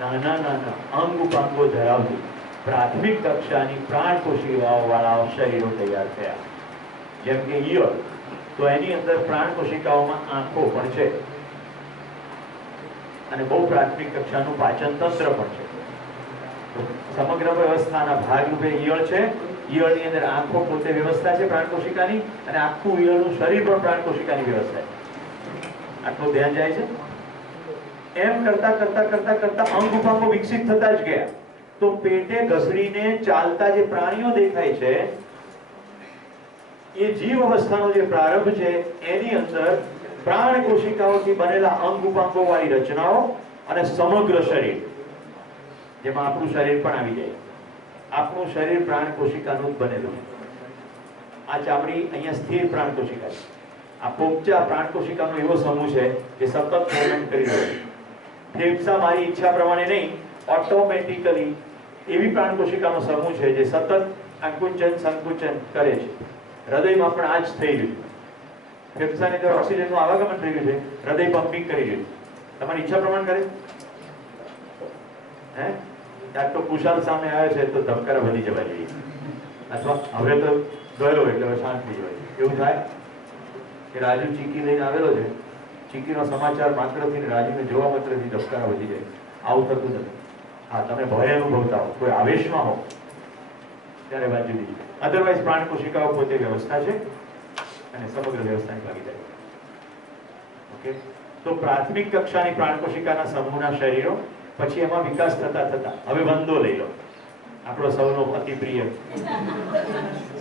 નાના નાના અંગ ઉપાંગો ધરાવતી પ્રાથમિક કક્ષાની પ્રાણ કોશિકાઓ વાળા શરીરો તૈયાર થયા. જેમ કે ઈયળ, તો એની અંદર પ્રાણ કોશિકાઓમાં આંખો પણ છે અને બહુ પ્રાથમિક કક્ષાનું પાચન તંત્ર પણ છે. સમગ્ર વ્યવસ્થાના ભાગરૂપે ઈયળ છે. ઈયળની અંદર આંખો પોતે વ્યવસ્થા છે પ્રાણ કોશિકાની, અને આખું ઈયળનું શરીર પણ પ્રાણ કોશિકાની વ્યવસ્થા છે. આટલું ધ્યાન જાય છે. એમ કરતા કરતા કરતા કરતા અંગ ઉપાંગો વિકસિત થતા જ ગયા. તો પેટે ઘસડીને ચાલતા જે પ્રાણીઓ દેખાય છે, એ જીવ અવસ્થાનો જે પ્રારંભ છે એની અંદર પ્રાણ કોશિકાઓથી બનેલા અંગ ઉપાંગો વાળી રચનાઓ અને સમગ્ર શરીર, જેમાં આપણું શરીર પણ આવી જાય. આપણું શરીર પ્રાણ કોશિકાનું જ બનેલું છે. આ ચામડી અહીંયા સ્થિર પ્રાણ કોશિકા છે. આ પોપચા પ્રાણ કોશિકાનો એવો સમૂહ છે જે સતત મૂવમેન્ટ કરી રહ્યો છે. ફેફસા મારી ઈચ્છા પ્રમાણે નહીં, ઓટોમેટિકલી એવી પ્રાણ કોશિકાનો સમૂહ છે જે સતત આકુંચન સંકુચન કરે છે. હૃદયમાં પણ આ જ થઈ રહ્યું. ફેફસાની અંદર ઓક્સિજનનું આવાગમન થઈ રહ્યું છે, હૃદય પમ્પિંગ કરી રહ્યું. તમારી ઈચ્છા પ્રમાણે કરે? હે? ત્યાં તો કુશાલ સામે આવે છે તો ધબકારા વધી જવા જોઈએ, અથવા હવે તો ગયો એટલે શાંત થઈ જવાય. એવું થાય કે રાજુ ચીકી લઈને આવેલો છે, ચીકીનો સમાચાર માત્રથી રાજુને જોવા માત્રથી ધબકારા વધી જાય. આવું થતું નથી. હા, તમે ભય અનુભવતા હો, કોઈ આવેશમાં હો, ત્યારે બાજુ દીધી. અધરવાઇઝ પ્રાણ કોશિકાઓ પોતે વ્યવસ્થા છે અને સમગ્ર વ્યવસ્થાની ભાગીદારી. ઓકે, તો પ્રાથમિક કક્ષાની પ્રાણ કોશિકાના સમૂહના શરીરો, પછી એમાં વિકાસ થતા થતા હવે વંદો લઈ લો, આપણો સૌનો અતિ પ્રિય,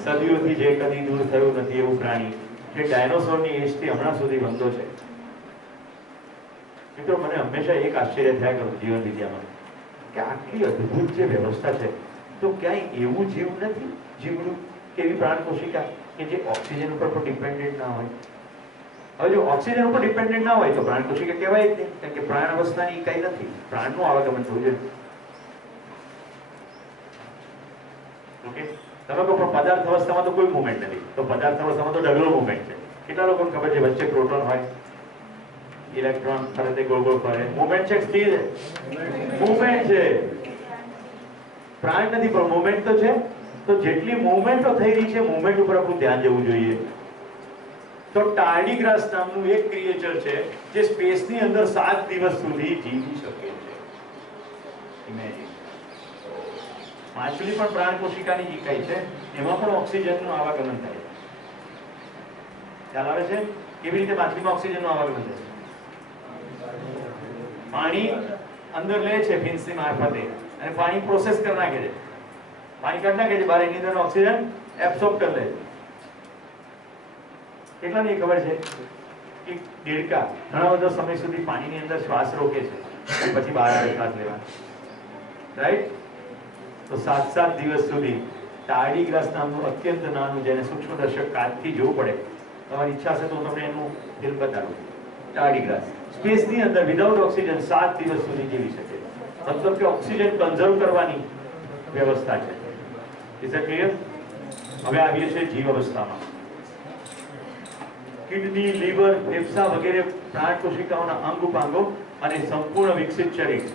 સદીઓથી જે કદી દૂર થયું નથી એવું પ્રાણી, જે ડાયનોસોરની એજથી હમણાં સુધી વંદો છે. મિત્રો, મને હંમેશા એક આશ્ચર્ય થયા કરું જીવન વિદ્યામાં કે આટલી અદ્ભુત જે વ્યવસ્થા છે, તો ક્યાંય એવું જીવ નથી, જીવડું કે એવી પ્રાણ કોશિકા કે જે ઓક્સિજન ઉપર પણ ડિપેન્ડન્ટ ના હોય. હવે જો ઓક્સિજન ઉપર ડિપેન્ડન્ટ ના હોય તો પ્રાણ કોશિકા કહેવાય જ નહીં, કારણ કે પ્રાણ અવસ્થાની કઈ નથી, પ્રાણનું આવાગમન થવું જોઈએ. ઓકે, તમે કહો પણ પદાર્થ અવસ્થામાં તો કોઈ મૂવમેન્ટ નથી, તો પદાર્થ અવસ્થામાં તો ડગલો મૂવમેન્ટ છે. કેટલા લોકોને ખબર છે વચ્ચે પ્રોટોન હોય, ઇલેક્ટ્રોન ફરે તે ગોળ ગોળ ફરે, મૂવમેન્ટ છે, સ્થિર મૂવમેન્ટ છે. પ્રાણ નથી પણ મૂવમેન્ટ તો છે. તો જેટલી મૂવમેન્ટો થઈ રહી છે મૂવમેન્ટ ઉપર આપણું ધ્યાન જવું જોઈએ. તો ટાર્ડીગ્રાસ નામનું એક ક્રિએચર છે જે સ્પેસની અંદર 7 દિવસ સુધી જીવી શકે છે. ઇમેજિન. માછલી પણ પ્રાણ કોશિકાની જ ઇકાઈ છે, એમાં પણ ઓક્સિજનનું આવાગમન થાય છે. ખ્યાલ આવે છે કેવી રીતે માછલીમાં ઓક્સિજનનું આવાગમન થાય છે? પાણી અંદર લે છે ફિન્સની મારફતે અને પાણી પ્રોસેસ કરી નાખે છે, પાણી કાઢી નાખે છે બહાર, એની અંદર ઓક્સિજન એબ્સોર્બ કરી લે છે. કેટલા ને ખબર છે કે દેડકા ઘણા બધા સમય સુધી પાણીની અંદર શ્વાસ રોકે છે અને પછી બહાર આવે શ્વાસ લેવા, રાઈટ? તો 7 દિવસ સુધી ટાર્ડીગ્રાસ નામનું અત્યંત નાનું, જેને સૂક્ષ્મદર્શક કાચથી જોવું પડે, તમારી ઈચ્છા છે તો હું તમને એનું ફિલ્મ બતાડું. ટાર્ડીગ્રાસ સ્પેસની અંદર વિધાઉટ ઓક્સિજન 7 દિવસ સુધી જીવી શકે, મતલબ કે ઓક્સિજન કન્ઝર્વ કરવાની વ્યવસ્થા છે. Is it clear? હવે આવીએ છીએ જીવ અવસ્થામાં. કિડની, લીવર, ફેફસા વગેરે પ્રાણ કોશિકાઓના અંગ ઉપાંગો અને સંપૂર્ણ વિકસિત શરીર.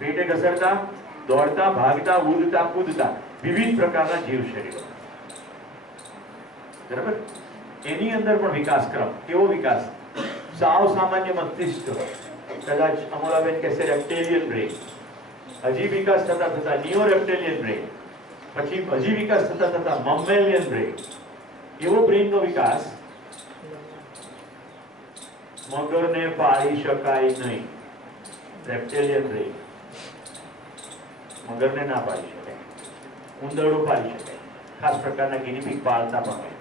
પેટે ઘસરતા, દોડતા, ભાગતા, ઉડતા, કૂદતા વિવિધ પ્રકારના જીવ શરીરો. બરાબર? એની અંદર પણ વિકાસક્રમ. કેવો વિકાસ? સાવ સામાન્ય મસ્તિષ્ક, કદાચ અમોલાબેન કહેશે રેપ્ટેલિયન બ્રેન, હજી વિકાસ થતા થતા નિયો રેપ્ટેલિયન બ્રેન, પછી હજી વિકાસ થતા થતા મમેલિયન બ્રેન. એવો બ્રેનનો વિકાસ મગરને પાળી શકાય નહીં. રેપ્ટેલિયન બ્રેન મગરને ના પાળી શકાય, ઉંદરડો પાળી શકાય, ખાસ પ્રકારના ગિનીપિગ પાળતા પણ હોય.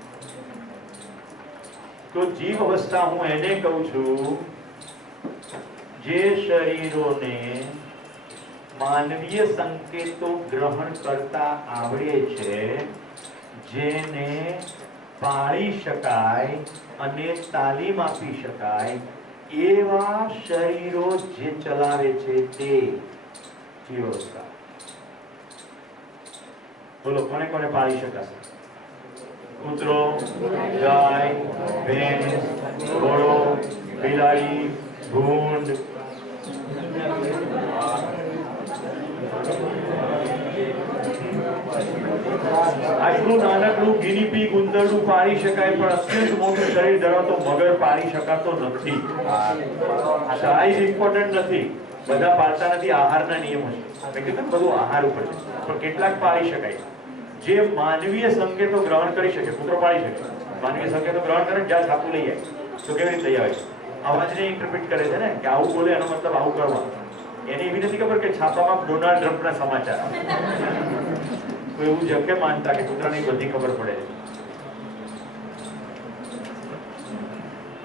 તો જીવ અવસ્થા હું એને કહું છું જે શરીરોને માનવીય સંકેતો ગ્રહણ કરતા આવડે છે, જેને પાળી શકાય અને તાલીમ આપી શકાય એવા શરીરો જે ચલાવે છે તે જીવ અવસ્થા. બોલો, કોને કોને પાળી શકાશે? કૂતરો, ગાય, ભેંસ, ઘોડો, બિલાડી, ભૂંડ. આટલું નાનકડું ગિનીપીગ, ઉંદરડું પાળી શકાય, પણ અત્યંત મોટું શરીર ધરાવતો મગર પાળી શકાતો નથી. સાઈઝ ઇમ્પોર્ટન્ટ નથી, બધા પાળતા નથી, આહારના નિયમો છે. મેં કીધું બધું આહાર ઉપર છે, પણ કેટલાક પાળી શકાય જે માનવીય સંકેતો ગ્રહણ કરી શકે. કૂતરો પાળી શકે, માનવીય સંકેતો ગ્રહણ કરે, જ્યાં છાપું લઈ જાય તો કેવી રીતે લઈ આવે છે? અવાજને ઇન્ટરપ્રિટ કરે છે ને, કે આવું બોલે એનો મતલબ આવું કરવાનું. એને એવી નથી ખબર કે છાપામાં ડોનાલ્ડ ટ્રમ્પના સમાચાર આવે. કોઈ એવું જકે માનતા કે કૂતરાની બધી ખબર પડે છે.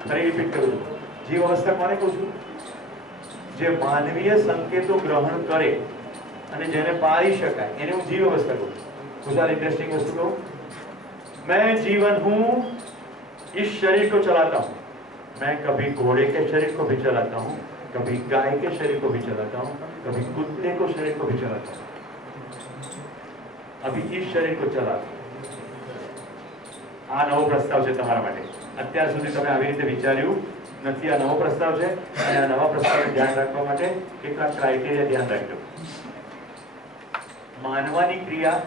ફરી રિપીટ કરું છું, જીવ અવસ્થા કોને કહું છું? જે માનવીય સંકેતો ગ્રહણ કરે અને જેને પાળી શકાય એને હું जीव अवस्था कहूँ. गुजार इंटरेस्टिंग वस्तु कहूँ, मैं जीवन हूँ, इस शरीर को चलाता हूँ. मैं कभी घोड़े के शरीर को भी चलाता हूँ, कभी गाय के शरीर को भी चलाता हूँ, कभी कुत्ते को शरीर को भी चलाता हूँ. अभी इस शरीर को चलाता हूँ. આ નવો પ્રસ્તાવ છે તમારા માટે. અત્યાર સુધી તમે આવી રીતે વિચાર્યું નથી. આ નવો પ્રસ્તાવ છે અને આ નવા પ્રસ્તાવને ધ્યાન રાખવા માટે કેટલાક ક્રાઇટેરિયા ધ્યાન રાખજો. માનવાની ક્રિયા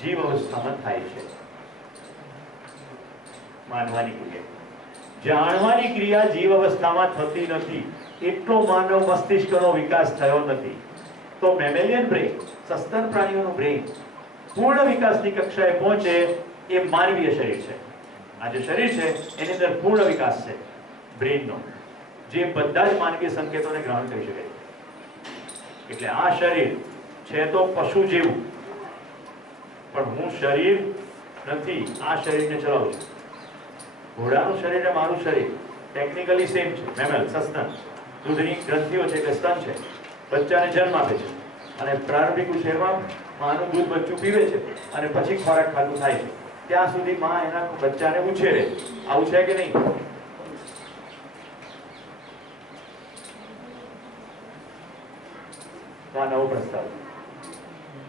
જીવ અવસ્થામાં થાય છે. માનવાની ક્રિયા, જાણવાની ક્રિયા જીવ અવસ્થામાં થતી નથી. એટલો માનવ મસ્તિષ્કનો વિકાસ થયો નથી. તો મેમેલિયન બ્રેન, સસ્તન પ્રાણીઓનું બ્રેન પૂર્ણ વિકાસની કક્ષાએ પહોંચે એ માનવીય શરીર છે. આ જે શરીર છે એની અંદર પૂર્ણ વિકાસ છે બ્રેનનો, જે બધા જ માનવીય સંકેતોને ગ્રહણ કરી શકે. એટલે આ શરીર છે તો પશુ જેવું, પણ હું શરીર નથી, આ શરીરને ચલાવું છું. ઘોડાનું શરીર અને મારું શરીર ટેકનિકલી સેમ છે. મેમલ, સસ્તન, દૂધની ગ્રંથિઓ છે કે સ્તન છે, બચ્ચાને જન્મ આપે છે અને પ્રારંભિક ઉછેરમાં માનું દૂધ બચ્ચું પીવે છે અને પછી ખોરાક ખાતું થાય છે. ત્યાં સુધી માં એના બચ્ચાને ઉછેરે. આવું છે કે નહીં? તો આ નવો પ્રસ્તાવ.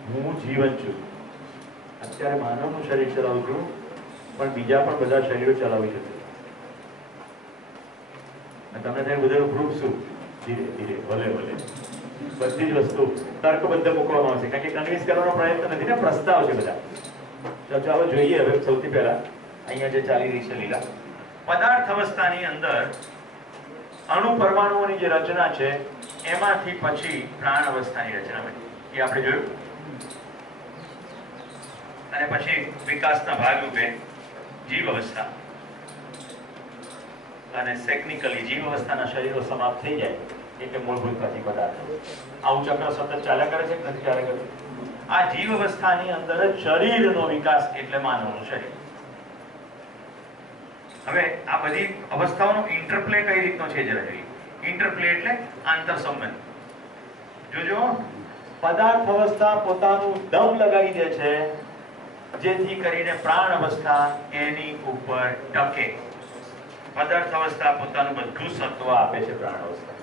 હું જીવન છું. અત્યારે માનવનું શરીર ચલાવું છું, પણ બીજા પણ બધા શરીરો ચલાવી શકે. તમને ત્યાં બધા પ્રૂફ શું? ધીરે ધીરે, ભલે ભલે. બધી જ વસ્તુ તર્કબદ્ધ મૂકવામાં આવશે, કારણ કે કન્વિન્સ કરવાનો પ્રયત્ન નથી ને, પ્રસ્તાવ છે બધા. તો ચાલો જોઈએ હવે સૌથી પહેલા અહીંયા જે ચાલી રહી છે લીલા. પદાર્થ અવસ્થાની અંદર અણુ પરમાણુઓની જે રચના છે એમાંથી પછી પ્રાણ અવસ્થાની રચના બની, એ આપણે જોયું. અને પછી વિકાસના ભાગરૂપે જીવ અવસ્થા, અને ટેકનિકલી જીવ અવસ્થાના શરીરો સમાપ્ત થઈ જાય એટલે મૂળભૂત પ્રતિ પદાર્થો. આવું ચક્ર સતત ચાલ્યા કરે છે કે નથી ચાલ્યા કરે? આ જીવ અવસ્થાની અંદર જ શરીરનો વિકાસ એટલે માનવનું શરીર. હવે આ બધી અવસ્થાઓનો ઇન્ટરપ્લે કઈ રીતનો છે જરા જોઈએ. ઇન્ટરપ્લે એટલે આંતર સંબંધ. જોજો, પદાર્થ અવસ્થા પોતાનું દમ લગાવી દે છે જેથી કરીને પ્રાણ અવસ્થા એની ઉપર ટકે. પદાર્થ અવસ્થા પોતાનું બધું સત્વ આપે છે પ્રાણ અવસ્થા.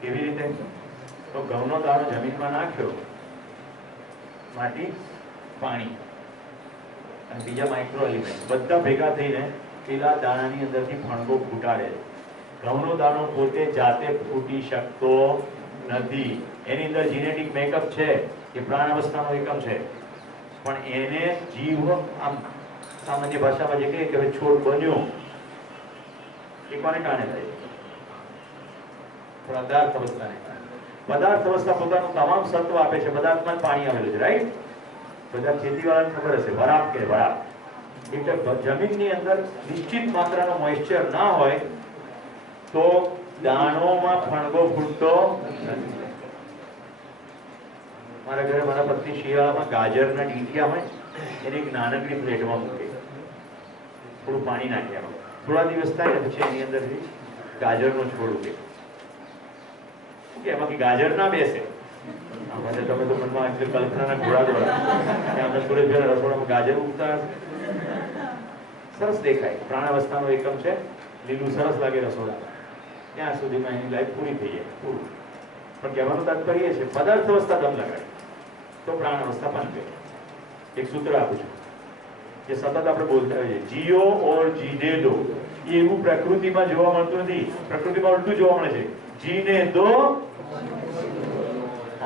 કેવી રીતે? તો ઘઉંનો દાણો જમીનમાં નાખ્યો, માટી, પાણી અને બીજા માઇક્રો એલિમેન્ટ બધા ભેગા થઈને પેલા દાણાની અંદરથી ફણગો ફૂટાડે. ઘઉંનો દાણો પોતે જાતે ફૂટી શકતો નથી. એની અંદર જીનેટિક મેકઅપ છે, એ પ્રાણ અવસ્થાનો એકમ છે, પણ એને જીવ, આમ સામાન્ય ભાષામાં જે કહીએ કે હવે છોડ બન્યો, એ કોને કારણે થાય? પદાર્થ અવસ્થાને કારણે. પદાર્થ અવસ્થા પોતાનું તમામ સત્વ આપે છે. પદાર્થમાં જ પાણી આવેલું છે, રાઈટ? બધા ખેતીવાળાને ખબર હશે, વરાપ કે વરાપ. એટલે જમીનની અંદર નિશ્ચિત માત્રાનો મોઇસ્ચર ના હોય તો દાણોમાં ફણગો ફૂટતો નથી. મારા ઘરે મારા પત્ની શિયાળામાં ગાજરના ડીંડિયા હોય એને એક નાનકડી પ્લેટમાં મૂકે, થોડું પાણી નાખ્યા, થોડા દિવસ થાય પછી એની અંદરથી ગાજરનો છોડ ઉગે. એમાં ગાજર ના બેસે. તમે તો મનમાં કલ્પનાના ઘોડા દ્વારા આપણે થોડી પહેલા રસોડામાં ગાજર ઉગતા સરસ દેખાય. પ્રાણ અવસ્થાનો એકમ છે, લીલું સરસ લાગે રસોડા, ત્યાં સુધીમાં એની લાઈફ પૂરી થઈ જાય, પૂરું. પણ કહેવાનું તાત્પર્ય છે પદાર્થ અવસ્થા દમ લગાડે તો પ્રાણ અવસ્થા પનપે. એક સૂત્ર આપું છું જે સતત આપણે બોલતા હોઈએ, જીઓ ઓર જીને દો. એ એવું પ્રકૃતિમાં જોવા મળતું નથી. પ્રકૃતિમાં ઉલટું જોવા મળે છે, જીને દો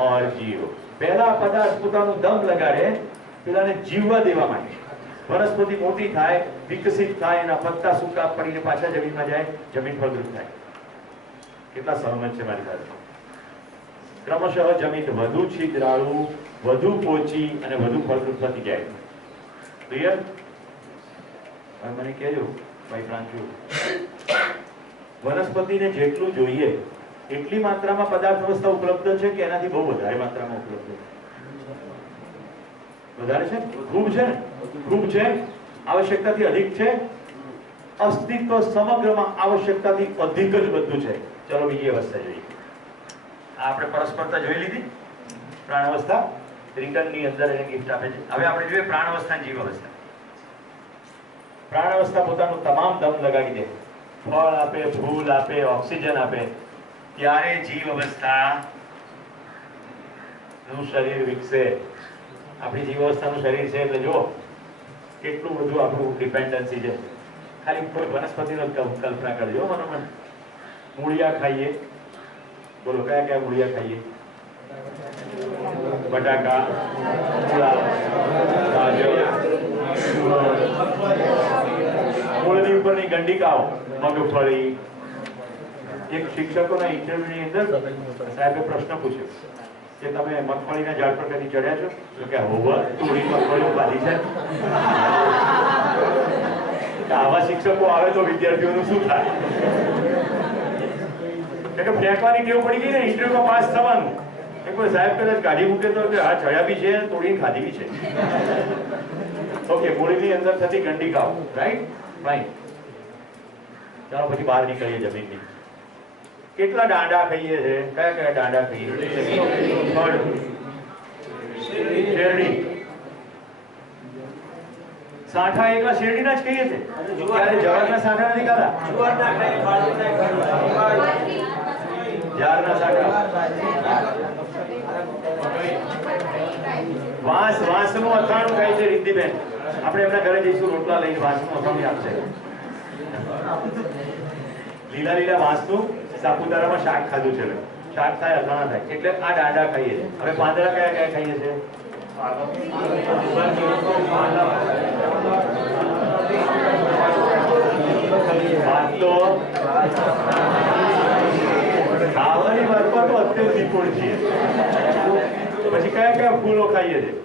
ઓર જીઓ. પહેલા પદાર્થ પોતાનું દમ લગાડે, પેલાને જીવવા દેવા માંગે. વનસ્પતિ મોટી થાય, વિકસિત થાય, એના પત્તા સૂકા પડીને પાછા જમીનમાં જાય, જમીન ફળદ્રુપ થાય. કેટલા સહમત છે મારી સાથે? ક્રમશઃ જમીન વધુ છિદ્રાળુ, વધુ પોચી અને વધુ ફળદ્રુપ થતી જાય. ક્લિયર? હવે મને કહેજો ભાઈ પ્રાંશુ, વનસ્પતિને જેટલું જોઈએ એટલી માત્રામાં પદાર્થ અવસ્થા ઉપલબ્ધ છે કે એનાથી બહુ વધારે માત્રામાં ઉપલબ્ધ છે? વધારે છે? ખૂબ છે ને? ખૂબ છે. આવશ્યકતાથી અધિક છે. અસ્તિત્વ સમગ્રમાં આવશ્યકતાથી અધિક જ બધું છે. ચલો બીજી અવસ્થા જોઈએ. આપણે પરસ્પરતા જોઈ લીધી. પ્રાણ અવસ્થા રિટર્નની અંદર એને ગિફ્ટ આપે છે. હવે આપણે જોઈએ પ્રાણ અવસ્થા, જીવ અવસ્થા. પ્રાણ અવસ્થા પોતાનું તમામ દમ લગાવી દે, ફળ આપે, ફૂલ આપે, ઓક્સિજન આપે, ત્યારે જીવ અવસ્થા નું શરીર વિકસે. આપણી જીવ અવસ્થાનું શરીર છે એટલે જો કેટલું બધું આપણું ડિપેન્ડન્સી છે. ખાલી કોઈ વનસ્પતિનો કલ્પના કરજો મનોમન. મૂળિયા ખાઈએ, બોલો કયા કયા મૂળિયા ખાઈએ? બટાકા, ગાજર, મૂળની ઉપરની ગંડિકાઓ, મગફળી. એક શિક્ષકોના ઇન્ટરવ્યુની અંદર સાહેબે પ્રશ્ન પૂછ્યો કે તમે મગફળીના ઝાડ પર કદી ચડ્યા છો? તો કે હોવા થોડી મગફળીઓ બાંધી છે. આવા શિક્ષકો આવે તો વિદ્યાર્થીઓનું શું થાય? કે ફેંકવાની ટેવ પડી ગઈ ને, ઇન્ટરવ્યુમાં પાસ થવાનું. એક વાર સાહેબ કદાચ કાઢી મૂકે તો આ ચડ્યા બી છે, તોડીને ખાધી બી છે. ઓકે, મૂળની અંદર થતી ગંડિકાઓ, રાઈટ? ફાઈન. ચાલો પછી બહાર નીકળીએ જમીનની. કેટલા દાંડા ખાઈએ છે? કયા કયા દાંડા ખાઈએ? શેરડી. સાંઠા એકલા શેરડીના જ ખાઈએ છે. ક્યારે જવારના સાંઠા નથી ખાધા? જારના સાંઠા. વાંસનું અથાણું ખાય છે રિદ્ધિબેન. આપણે એમના ઘરે જઈશું, રોટલા લઈને વાંસનું અથાણું આપશે. લીલા લીલા વાંસનું સાપુતારામાં શાક ખાધું છે. શાક થાય અથાણા થાય એટલે આ દાંડા ખાઈએ છીએ. હવે પાંદડા કયા કયા ખાઈએ છીએ? ભાત તો ખાવાની વાતમાં તો અત્યંત નિપુણ છીએ. પછી કયા કયા ફૂલો ખાઈએ છીએ?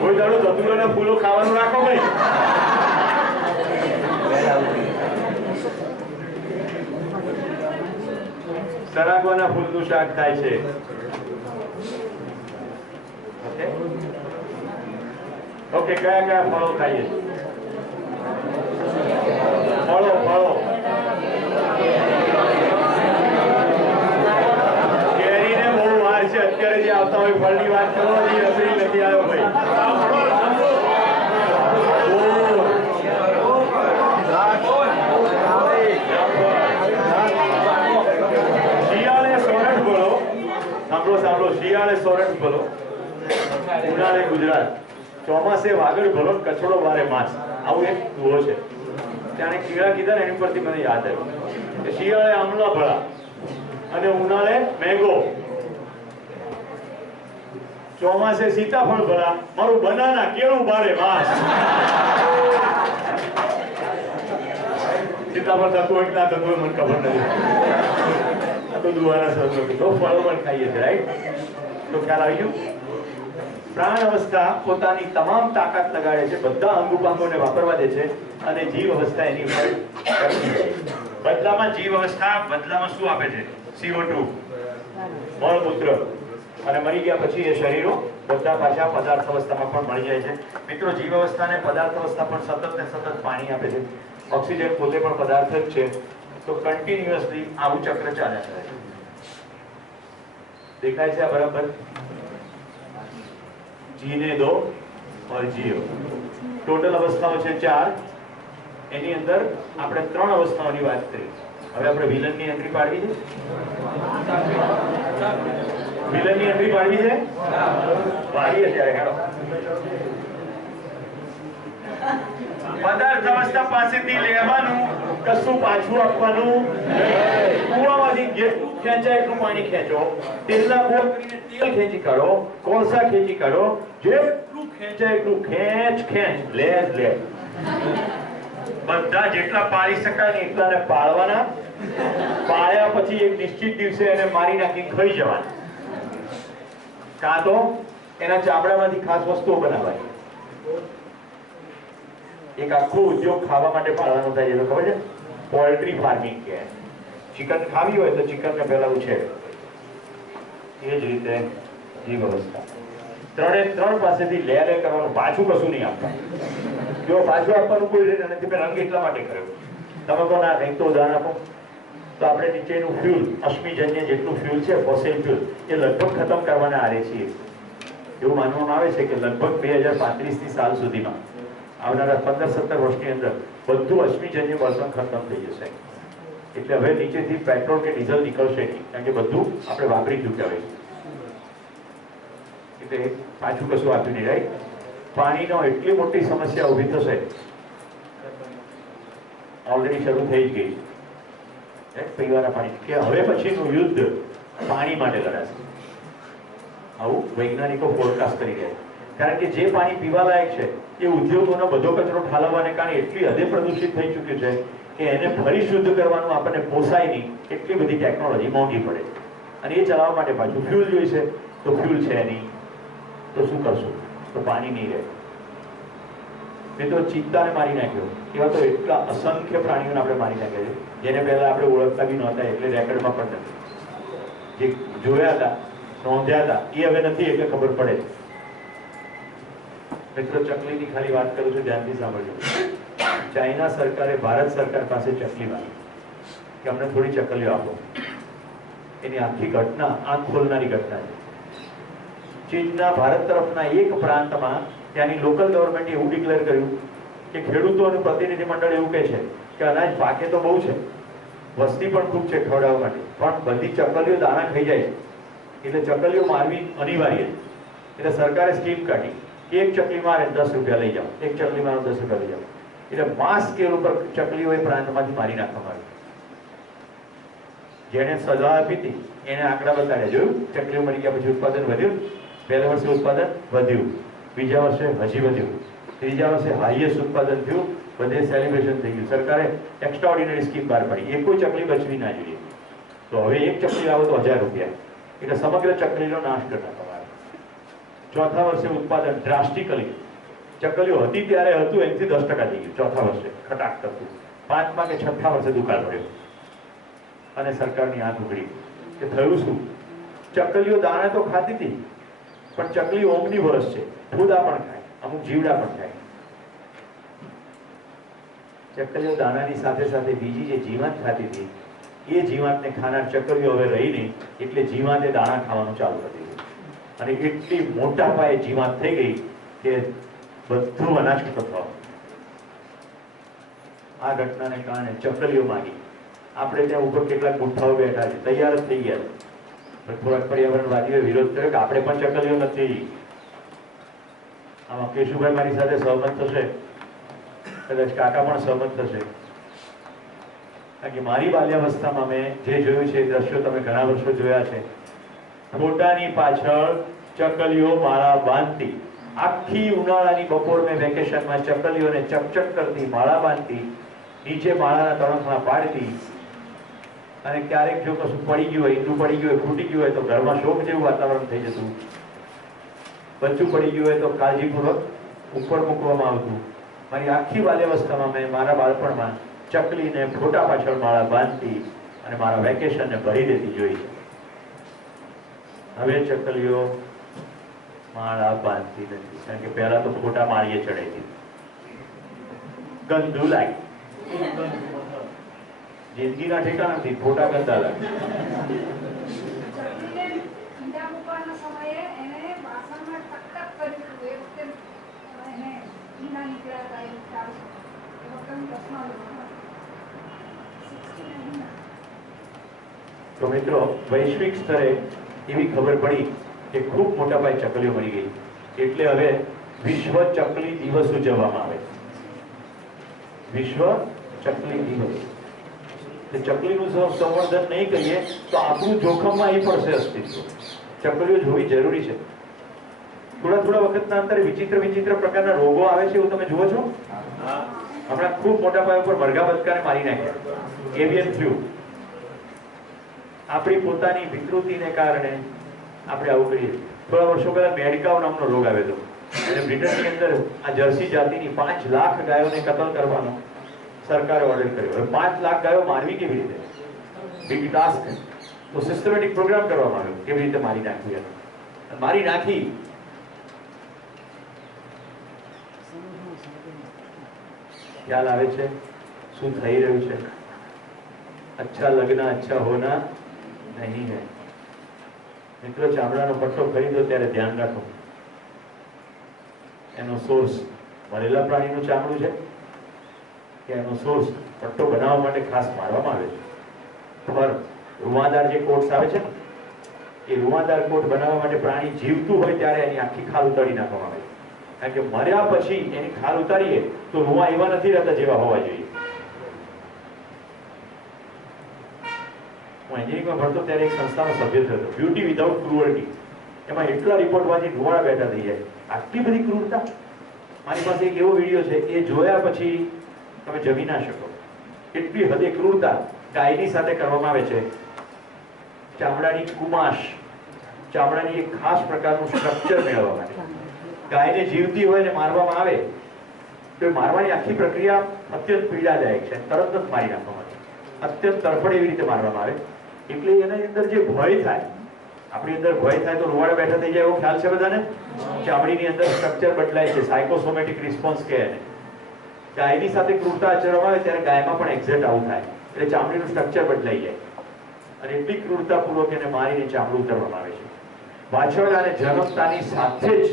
કોઈ દાડો ધતુરાના ફૂલો ખાવાનું રાખો ભાઈ. સરાગવાના ફૂલનું શાક થાય છે. ઓકે, કયા કયા ફળો ખાઈએ? ફળો કેરીને બહુ વાર છે. અત્યારે જે આવતા હોય ફળની વાત કરવાની અસરી નથી આવ્યો ભાઈ. શિયાળે સોરઠ બોલો. સાંભળો, શિયાળે સોરઠ બોલો, ઉનાળે ગુજરાત, ચોમાસે વાગડ ભલો, કચોડો વારે માસ. આવું એક દુહો છે. ત્યાં કીડા કીધા ને એની પરથી મને યાદ આવ્યું કે શિયાળે આમલા ભળા અને ઉનાળે મેંગો, ચોમાસે સીતાફળ ભળા, મારું બનાના કેળું બારે માસ. સીતાફળ થતું હોય કે ના થતું હોય મને ખબર નથી. આ તો દુવાના શબ્દો કીધો. ફળો પણ ખાઈએ છીએ, રાઈટ? તો ખ્યાલ આવી ગયો? પ્રાણ અવસ્થા પોતાની તમામ તાકાત લગાડે છે, બધા અંગ ઉપાંગોને વાપરવા દે છે અને જીવ અવસ્થા એની ઉપર બદલામાં જીવ અવસ્થા બદલામાં શું આપે છે? CO2, મળમૂત્ર. અને મરી ગયા પછી એ શરીરો બધા પાછા પદાર્થ અવસ્થામાં પણ મળી જાય છે. મિત્રો, જીવ અવસ્થા અને પદાર્થ અવસ્થા પણ સતત ને સતત પાણી આપે છે. ઓક્સિજન પોતે પણ પદાર્થ જ છે. તો કન્ટિન્યુઅસલી આવું ચક્ર ચાલ્યા કરે છે. દેખાય છે આ બરાબર? जीने दो और जियो. टोटल अवस्थाओं છે 4. એની અંદર આપણે 3 અવસ્થાઓની વાત કરી. હવે આપણે વિલનની એન્ટ્રી પાડવી છે. વિલનની એન્ટ્રી પાડવી છે. પાડીએ ત્યારે હેડો. પદાર્થ અવસ્થા પાસેથી લેવાનું, કશું પાછું આપવાનું નહીં. કુવામાંથી જેટલું ખેંચાય એટલું પાણી ખેંચો. તેલના બોર કરીને તેલ ખેંચી કાઢો, કોલસા ખેંચી કાઢો. જેટલું ખેંચાય એટલું ખેંચ. લે. બધા જેટલા પાળી શકાય ને એટલાને પાળવાના. પાળ્યા પછી એક નિશ્ચિત દિવસે એને મારી નાખી ખાઈ જવાના. કાં તો એના ચામડામાંથી ખાસ વસ્તુઓ બનાવવાની. એક આખો ઉદ્યોગ ખાવા માટે પાળવાનો થાય છે. ખબર છે? પોલ્ટ્રી ફાર્મિંગ કે ચિકન ખાવી હોય તો ચિકનને પહેલા ઉછેરે. એ જ રીતે જીવ અવસ્થા 3 પાસેથી લે કરવાનું, પાછું કશું નહીં આપવાનું. જો પાછું આપવાનું કોઈ રીતે નથી. મેં રંગ એટલા માટે કર્યો. તમે કહો ના કંઈક તો ઉદાહરણ આપો. તો આપણે નીચેનું ફ્યુલ, અશ્મિજન્ય જેટલું ફ્યુલ છે, ફોસિલ ફ્યુલ, એ લગભગ ખતમ કરવાના આરે છીએ. એવું માનવામાં આવે છે કે લગભગ 2035 સાલ સુધીમાં, આવનારા 15-17 વર્ષની અંદર બધું અશ્મિજન્ય બળતણ ખતમ થઈ જશે. એટલે હવે નીચેથી પેટ્રોલ કે ડીઝલ નીકળશે નહીં, કારણ કે બધું આપણે વાપરી ચૂક્યા હોય. એટલે પાછું કશું આપ્યું નહીં, રાઈટ? પાણીનો એટલી મોટી સમસ્યા ઊભી થશે, ઓલરેડી શરૂ થઈ જ ગઈ પીવાના પાણી, કે હવે પછીનું યુદ્ધ પાણી માટે લડાશે. આવું વૈજ્ઞાનિકો ફોરકાસ્ટ કરી રહ્યા છે. કારણ કે જે પાણી પીવા લાયક છે એ ઉદ્યોગોનો બધો કચરો ઠાલવવાને કારણે એટલી હદે પ્રદૂષિત થઈ ચૂક્યું છે કે એને ફરી શુદ્ધ કરવાનું આપણને પોસાય નહીં. એટલી બધી ટેકનોલોજી મોંઘી પડે અને એ ચલાવવા માટે પાછું ફ્યુલ જોઈશે. તો ફ્યુલ છે નહીં તો શું કરશું? તો પાણી નહીં રહે. મેં તો ચિત્તાને મારી નાખ્યો. એવા તો એટલા અસંખ્ય પ્રાણીઓને આપણે મારી નાખ્યા છે જેને પહેલા આપણે ઓળખતા બી નહોતા, એટલે રેકર્ડમાં પણ નથી. જે જોયા હતા, નોંધ્યા હતા, એ હવે નથી, એટલે ખબર પડે. મિત્રો, ચકલીની ખાલી વાત કરું છું, ધ્યાનથી સાંભળજો. ચાઇના સરકારે ભારત સરકાર પાસે ચકલી માંગી કે અમને થોડી ચકલીઓ આપો. એની આખી ઘટના આંખ ખોલનારી ઘટના છે. ચીનના ભારત તરફના એક પ્રાંતમાં ત્યાંની લોકલ ગવર્મેન્ટે એવું ડિક્લેર કર્યું કે ખેડૂતોનું પ્રતિનિધિ મંડળ એવું કહે છે કે અનાજ પાકે તો બહુ છે, વસ્તી પણ ખૂબ છે ખવડાવવા માટે, પણ બધી ચકલીઓ દાણા ખાઈ જાય છે, એટલે ચકલીઓ મારવી અનિવાર્ય. એટલે સરકારે સ્કીમ કાઢી કે એક ચકલી મારે 10 રૂપિયા લઈ જાઓ, એક ચકલી મારો 10 રૂપિયા લઈ જાઓ. એટલે માસ સ્કેલ ઉપર ચકલીઓ એ પ્રાંતમાંથી મારી નાખવામાં આવી. જેણે સલાહ આપી હતી એને આંકડા બતાડ્યા. જોયું, ચકલીઓ મરી ગયા પછી ઉત્પાદન વધ્યું. પહેલા વર્ષે ઉત્પાદન વધ્યું, બીજા વર્ષે હજી વધ્યું, ત્રીજા વર્ષે હાઈએસ્ટ ઉત્પાદન થયું, બધે સેલિબ્રેશન થઈ ગયું. સરકારે એક્સ્ટ્રાઓર્ડિનરી સ્કીમ બહાર પાડી, એક કોઈ ચકલી બચવી ના જોઈએ. તો હવે એક ચકલી આવે તો 1000 રૂપિયા, એટલે સમગ્ર ચકલીનો નાશ કરી નાખવામાં આવે. ચોથા વર્ષે ઉત્પાદન ડ્રાસ્ટિકલી, ચકલીઓ હતી ત્યારે હતું એનાથી 10% થઈ ગયું ચોથા વર્ષે, ખટાક કરતું. પાંચમા કે છઠ્ઠા વર્ષે દુકાળ પડ્યો અને સરકારની આંખ ઉઘડી કે થયું શું? ચકલીઓ દાણા તો ખાતી હતી, પણ ચકલી ઓમનીવરસ છે, ફૂદા પણ ખાય, અમુક જીવડા પણ ખાય. ચકલીઓ દાણાની સાથે સાથે બીજી જે જીવાત ખાતી હતી એ જીવાતને ખાનાર ચકલીઓ હવે રહી નહીં, એટલે જીવાતે દાણા ખાવાનું ચાલુ કરી દીધું અને એટલી મોટા પાયે જીવાત થઈ ગઈ કે બધું અનાજ ખતમ થવા. આ ઘટનાને કારણે ચકલીઓ માંગી. આપણે ત્યાં ઉપર કેટલાક ગુઠ્ઠાઓ બેઠા છે, તૈયાર જ થઈ ગયા, પણ થોડાક પર્યાવરણવાદીઓએ વિરોધ કર્યો કે આપણે પણ ચકલીઓ નથી. આમાં કેશુભાઈ મારી સાથે સહમત થશે, કદાચ કાકા પણ સહમત થશે. કારણ કે મારી બાલ્યાવસ્થામાં મેં જે જોયું છે એ દ્રશ્યો તમે ઘણા વર્ષો જોયા છે. ફોટાની પાછળ ચકલીઓ માળા બાંધતી, આખી ઉનાળાની બપોર મેં વેકેશનમાં ચકલીઓને ચકચક કરતી, માળા બાંધતી, નીચે માળાના તણખમાં પાડતી. અને ક્યારેક જો કશું પડી ગયું હોય, ઈંડું પડી ગયું હોય, ફૂટી ગયું હોય તો ઘરમાં શોક જેવું વાતાવરણ થઈ જતું. બચ્ચું પડી ગયું હોય તો કાળજીપૂર્વક ઉપર મૂકવામાં આવતું. મારી આખી બાલ્યાવસ્થામાં મેં મારા બાળપણમાં ચકલીને ફોટા પાછળ માળા બાંધતી અને મારા વેકેશનને ભરી દેતી જોઈ છે. હવે ચકલીઓ માળા બાંધતી નથી, કારણ કે પહેલા તો ફોટા માળીએ ચડાવી, ગંદુ લાગે. જિંદગીના ઠેકાણા નથી, ફોટા ગંદા લાગે. ચકલીને ઈંડા મૂકવાના સમયે એને વાસણમાં ટક ટક કર્યું હતું. એ વખતે એને ઈંડા નીકળ્યા હતા, એવું ખ્યાલ છે. એ વખતે પ્રશ્ન તો મિત્રો, વૈશ્વિક સ્તરે એવી ખબર પડી કે ખૂબ મોટા પાયે ચકલીઓ મરી ગઈ, એટલે હવે વિશ્વ ચકલી દિવસ ઉજવવામાં આવે. વિશ્વ ચકલી દિવસ. ચકલીનું સંવર્ધન નહીં કરીએ તો આપણું જોખમમાં એ પડશે અસ્તિત્વ. ચકલીઓ જોવી જરૂરી છે. થોડા વખતના અંતરે વિચિત્ર પ્રકારના રોગો આવે છે, એવું તમે જુઓ છો. હમણાં ખૂબ મોટા પાયા ઉપર મરઘા બચકાને મારી નાખ્યા, એવિયન ફ્લૂ. આપણી પોતાની વિકૃતિને કારણે આપણે આવું કરીએ. થોડા વર્ષો પહેલા મેડકાવ નામનો રોગ આવ્યો હતો અને બ્રિટનની અંદર આ જર્સી જાતિની 5 લાખ ગાયોને કતલ કરવાનો સરકારે ઓર્ડર કર્યો. હવે 5 લાખ ગાયો મારવી કેવી રીતે? Big task. તો સિસ્ટમેટિક પ્રોગ્રામ કરવામાં આવ્યો કેવી રીતે મારી નાખવી. મારી નાખી. ખ્યાલ આવે છે શું થઈ રહ્યું છે? અચ્છા લગના અચ્છા હોના નહીં હૈ. મિત્રો, ચામડાનો પટ્ટો ખરીદો ત્યારે ધ્યાન રાખો એનો સોર્સ મરેલા પ્રાણીનું ચામડું છે કે એનો સોર્સ પટ્ટો બનાવવા માટે ખાસ મારવામાં આવે છે. પર રૂવાદાર જે કોટ્સ આવે છે ને, એ રૂવાદાર કોટ બનાવવા માટે પ્રાણી જીવતું હોય ત્યારે એની આખી ખાલ ઉતારી નાખવામાં આવે છે. કારણ કે મર્યા પછી એની ખાલ ઉતારીએ તો રૂવા એવા નથી રહેતા જેવા હોવા જોઈએ. હું એન્જિનિયરિંગમાં ભણતો ત્યારે એક સંસ્થાનો સભ્ય થયો હતો, બ્યુટી વિધાઉટ ક્રુઅલ્ટી. એમાં એટલા રિપોર્ટ વાંચી રૂવાડા બેઠા થઈ જાય. આટલી બધી ક્રૂરતા. મારી પાસે એક એવો વિડીયો છે, એ જોયા પછી તમે જમી ના શકો. એટલી હદે ક્રૂરતા ગાયની સાથે કરવામાં આવે છે. ચામડાની કુમાશ, ચામડાની એક ખાસ પ્રકારનું સ્ટ્રક્ચર મેળવવા માટે ગાયને જીવતી હોય ને મારવામાં આવે તો એ મારવાની આખી પ્રક્રિયા અત્યંત પીડાદાયક છે. તરત જ મારી નાખવામાં આવે, અત્યંત તરફડ એવી રીતે મારવામાં આવે. એટલે એની અંદર જે ભય થાય, આપણી અંદર ભય થાય તો રૂવાડા બેઠા થઈ જાય એવો ખ્યાલ છે બધાને. ચામડીની અંદર સ્ટ્રક્ચર બદલાય છે, સાયકોસોમેટિક રિસ્પોન્સ કહે એને. ગાયની સાથે ક્રૂરતા આચરવામાં આવે ત્યારે ગાયમાં પણ એક્ઝેક્ટ આવું થાય, એટલે ચામડીનું સ્ટ્રક્ચર બદલાઈ જાય અને એટલી ક્રૂરતાપૂર્વક એને મારીને ચામડું ઉતારવામાં આવે છે. વાછરડાને જન્મતાની સાથે જ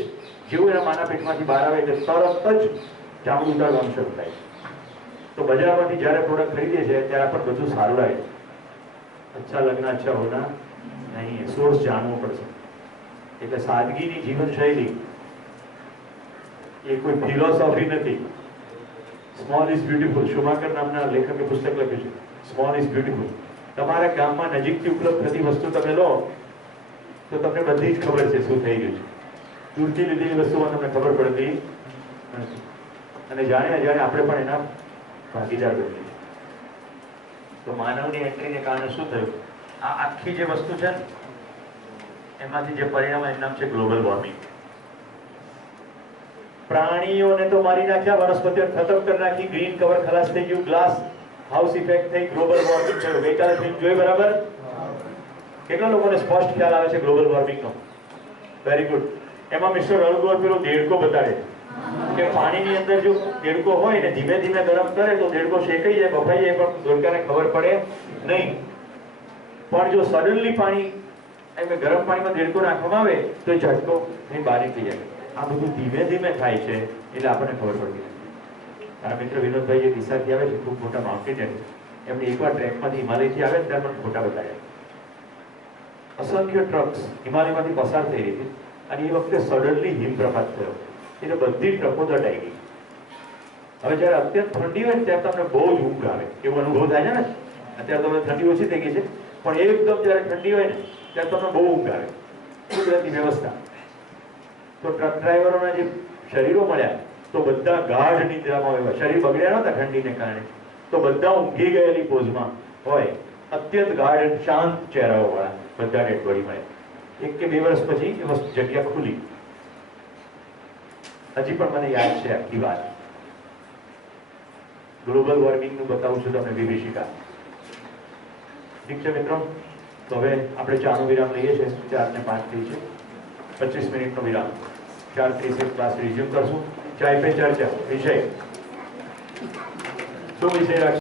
જેવું એના માના પેટમાંથી બહાર આવે એટલે તરત જ ચામડું ઉતારવાનું શરૂ થાય. તો બજારમાંથી જ્યારે પ્રોડક્ટ ખરીદીએ છીએ ત્યારે આપણને બધું સારું લાગે. અચ્છા લગ્ન અચ્છા હોના નહીં, સોર્સ જાણવો પડશે. એટલે સાદગીની જીવનશૈલી એ કોઈ ફિલોસોફી નથી. Small is beautiful. શુમાકર નામના લેખકે પુસ્તક લખ્યું છે, સ્મોલ ઇઝ બ્યુટીફુલ. તમારા ગામમાં નજીકથી ઉપલબ્ધ થતી વસ્તુ તમે લો તો તમને બધી જ ખબર છે શું થઈ ગયું છે. દૂરથી લીધેલી વસ્તુમાં તમને ખબર પડતી નથી. અને જાણે અજાણે આપણે પણ એના ભાગીદાર બની છીએ. તો માનવની એન્ટ્રીને કારણે શું થયું? આ આખી જે વસ્તુ છે ને એમાંથી જે પરિણામ એનું નામ છે ગ્લોબલ વોર્મિંગ. પ્રાણીઓને તો મારી નાખ્યા, વનસ્પતિઓ ખતમ કરી નાખી, ગ્રીન કવર ખલાસ થઈ ગયું, ગ્લાસ હાઉસ ઇફેક્ટ થઈ, ગ્લોબલ વોર્મિંગ થયું. ગઈકાલે ફિલ્મ જોઈ બરાબર? કેટલા લોકોને સ્પષ્ટ ખ્યાલ આવે છે ગ્લોબલ વોર્મિંગનો? Very good. એમાં મિસ્ટર અળગોર પેલો દેડકો બતાડે કે પાણીની અંદર જો દેડકો હોય ને ધીમે ધીમે ગરમ કરે તો દેડકો શેકાઈ જાય, બફાઈ જાય, પણ દેડકાને ખબર પડે નહીં. પણ જો સડનલી પાણી એમ ગરમ પાણીમાં દેડકો નાખવામાં આવે તો એ ઝટકો એની બહાર નીકળી જાય. આ બધું ધીમે ધીમે થાય છે એટલે આપણને ખબર પડતી નથી. મારા મિત્ર વિનોદભાઈ જે દિશાથી આવે છે, ખૂબ મોટા માઉન્ટેનિયર, એમણે એકવાર ટ્રેકમાંથી હિમાલયથી આવે ત્યારે મને ફોટા બતાવ્યા. અસંખ્ય ટ્રક્સ હિમાલયમાંથી પસાર થઈ રહી હતી અને એ વખતે સડનલી હિમપ્રપાત થયો એટલે બધી ટ્રકો દટાઈ ગઈ. હવે જયારે અત્યંત ઠંડી હોય ને ત્યારે તમને બહુ જ ઊંઘ આવે, એવો અનુભવ થાય છે ને. અત્યારે તમે ઠંડી ઓછી થઈ ગઈ છે, પણ એકદમ જયારે ઠંડી હોય ને ત્યારે તમને બહુ ઊંઘ આવે. કુદરતી વ્યવસ્થા. તો ટ્રક ડ્રાઈવરોના જે શરીરો મળ્યા તો બધા ગાઢ નિદ્રામાં હોય. શરીર બગડ્યા નહોતા ઠંડીને કારણે, તો બધા ઊંઘી ગયેલી પોઝમાં હોય, અત્યંત ગાઢ શાંત ચહેરાઓ વાળા બધા ડેડ બોડી મળે. 1 કે 2 વર્ષ પછી એ વસ્તુ જગ્યા ખુલી. હજી પણ મને યાદ છે આખી વાત. ગ્લોબલ વોર્મિંગનું બતાવું છું તમને વિભીષિકા. ઠીક છે મિત્રો, તો હવે આપણે ચાનો વિરામ લઈએ છીએ. 4 ને 5 થઈ છે, 25 મિનિટનો વિરામ. 4:30 ક્લાસ રિઝ્યુમ કરશું. ચાય પે ચર્ચા વિષય શું વિષય રાખશું?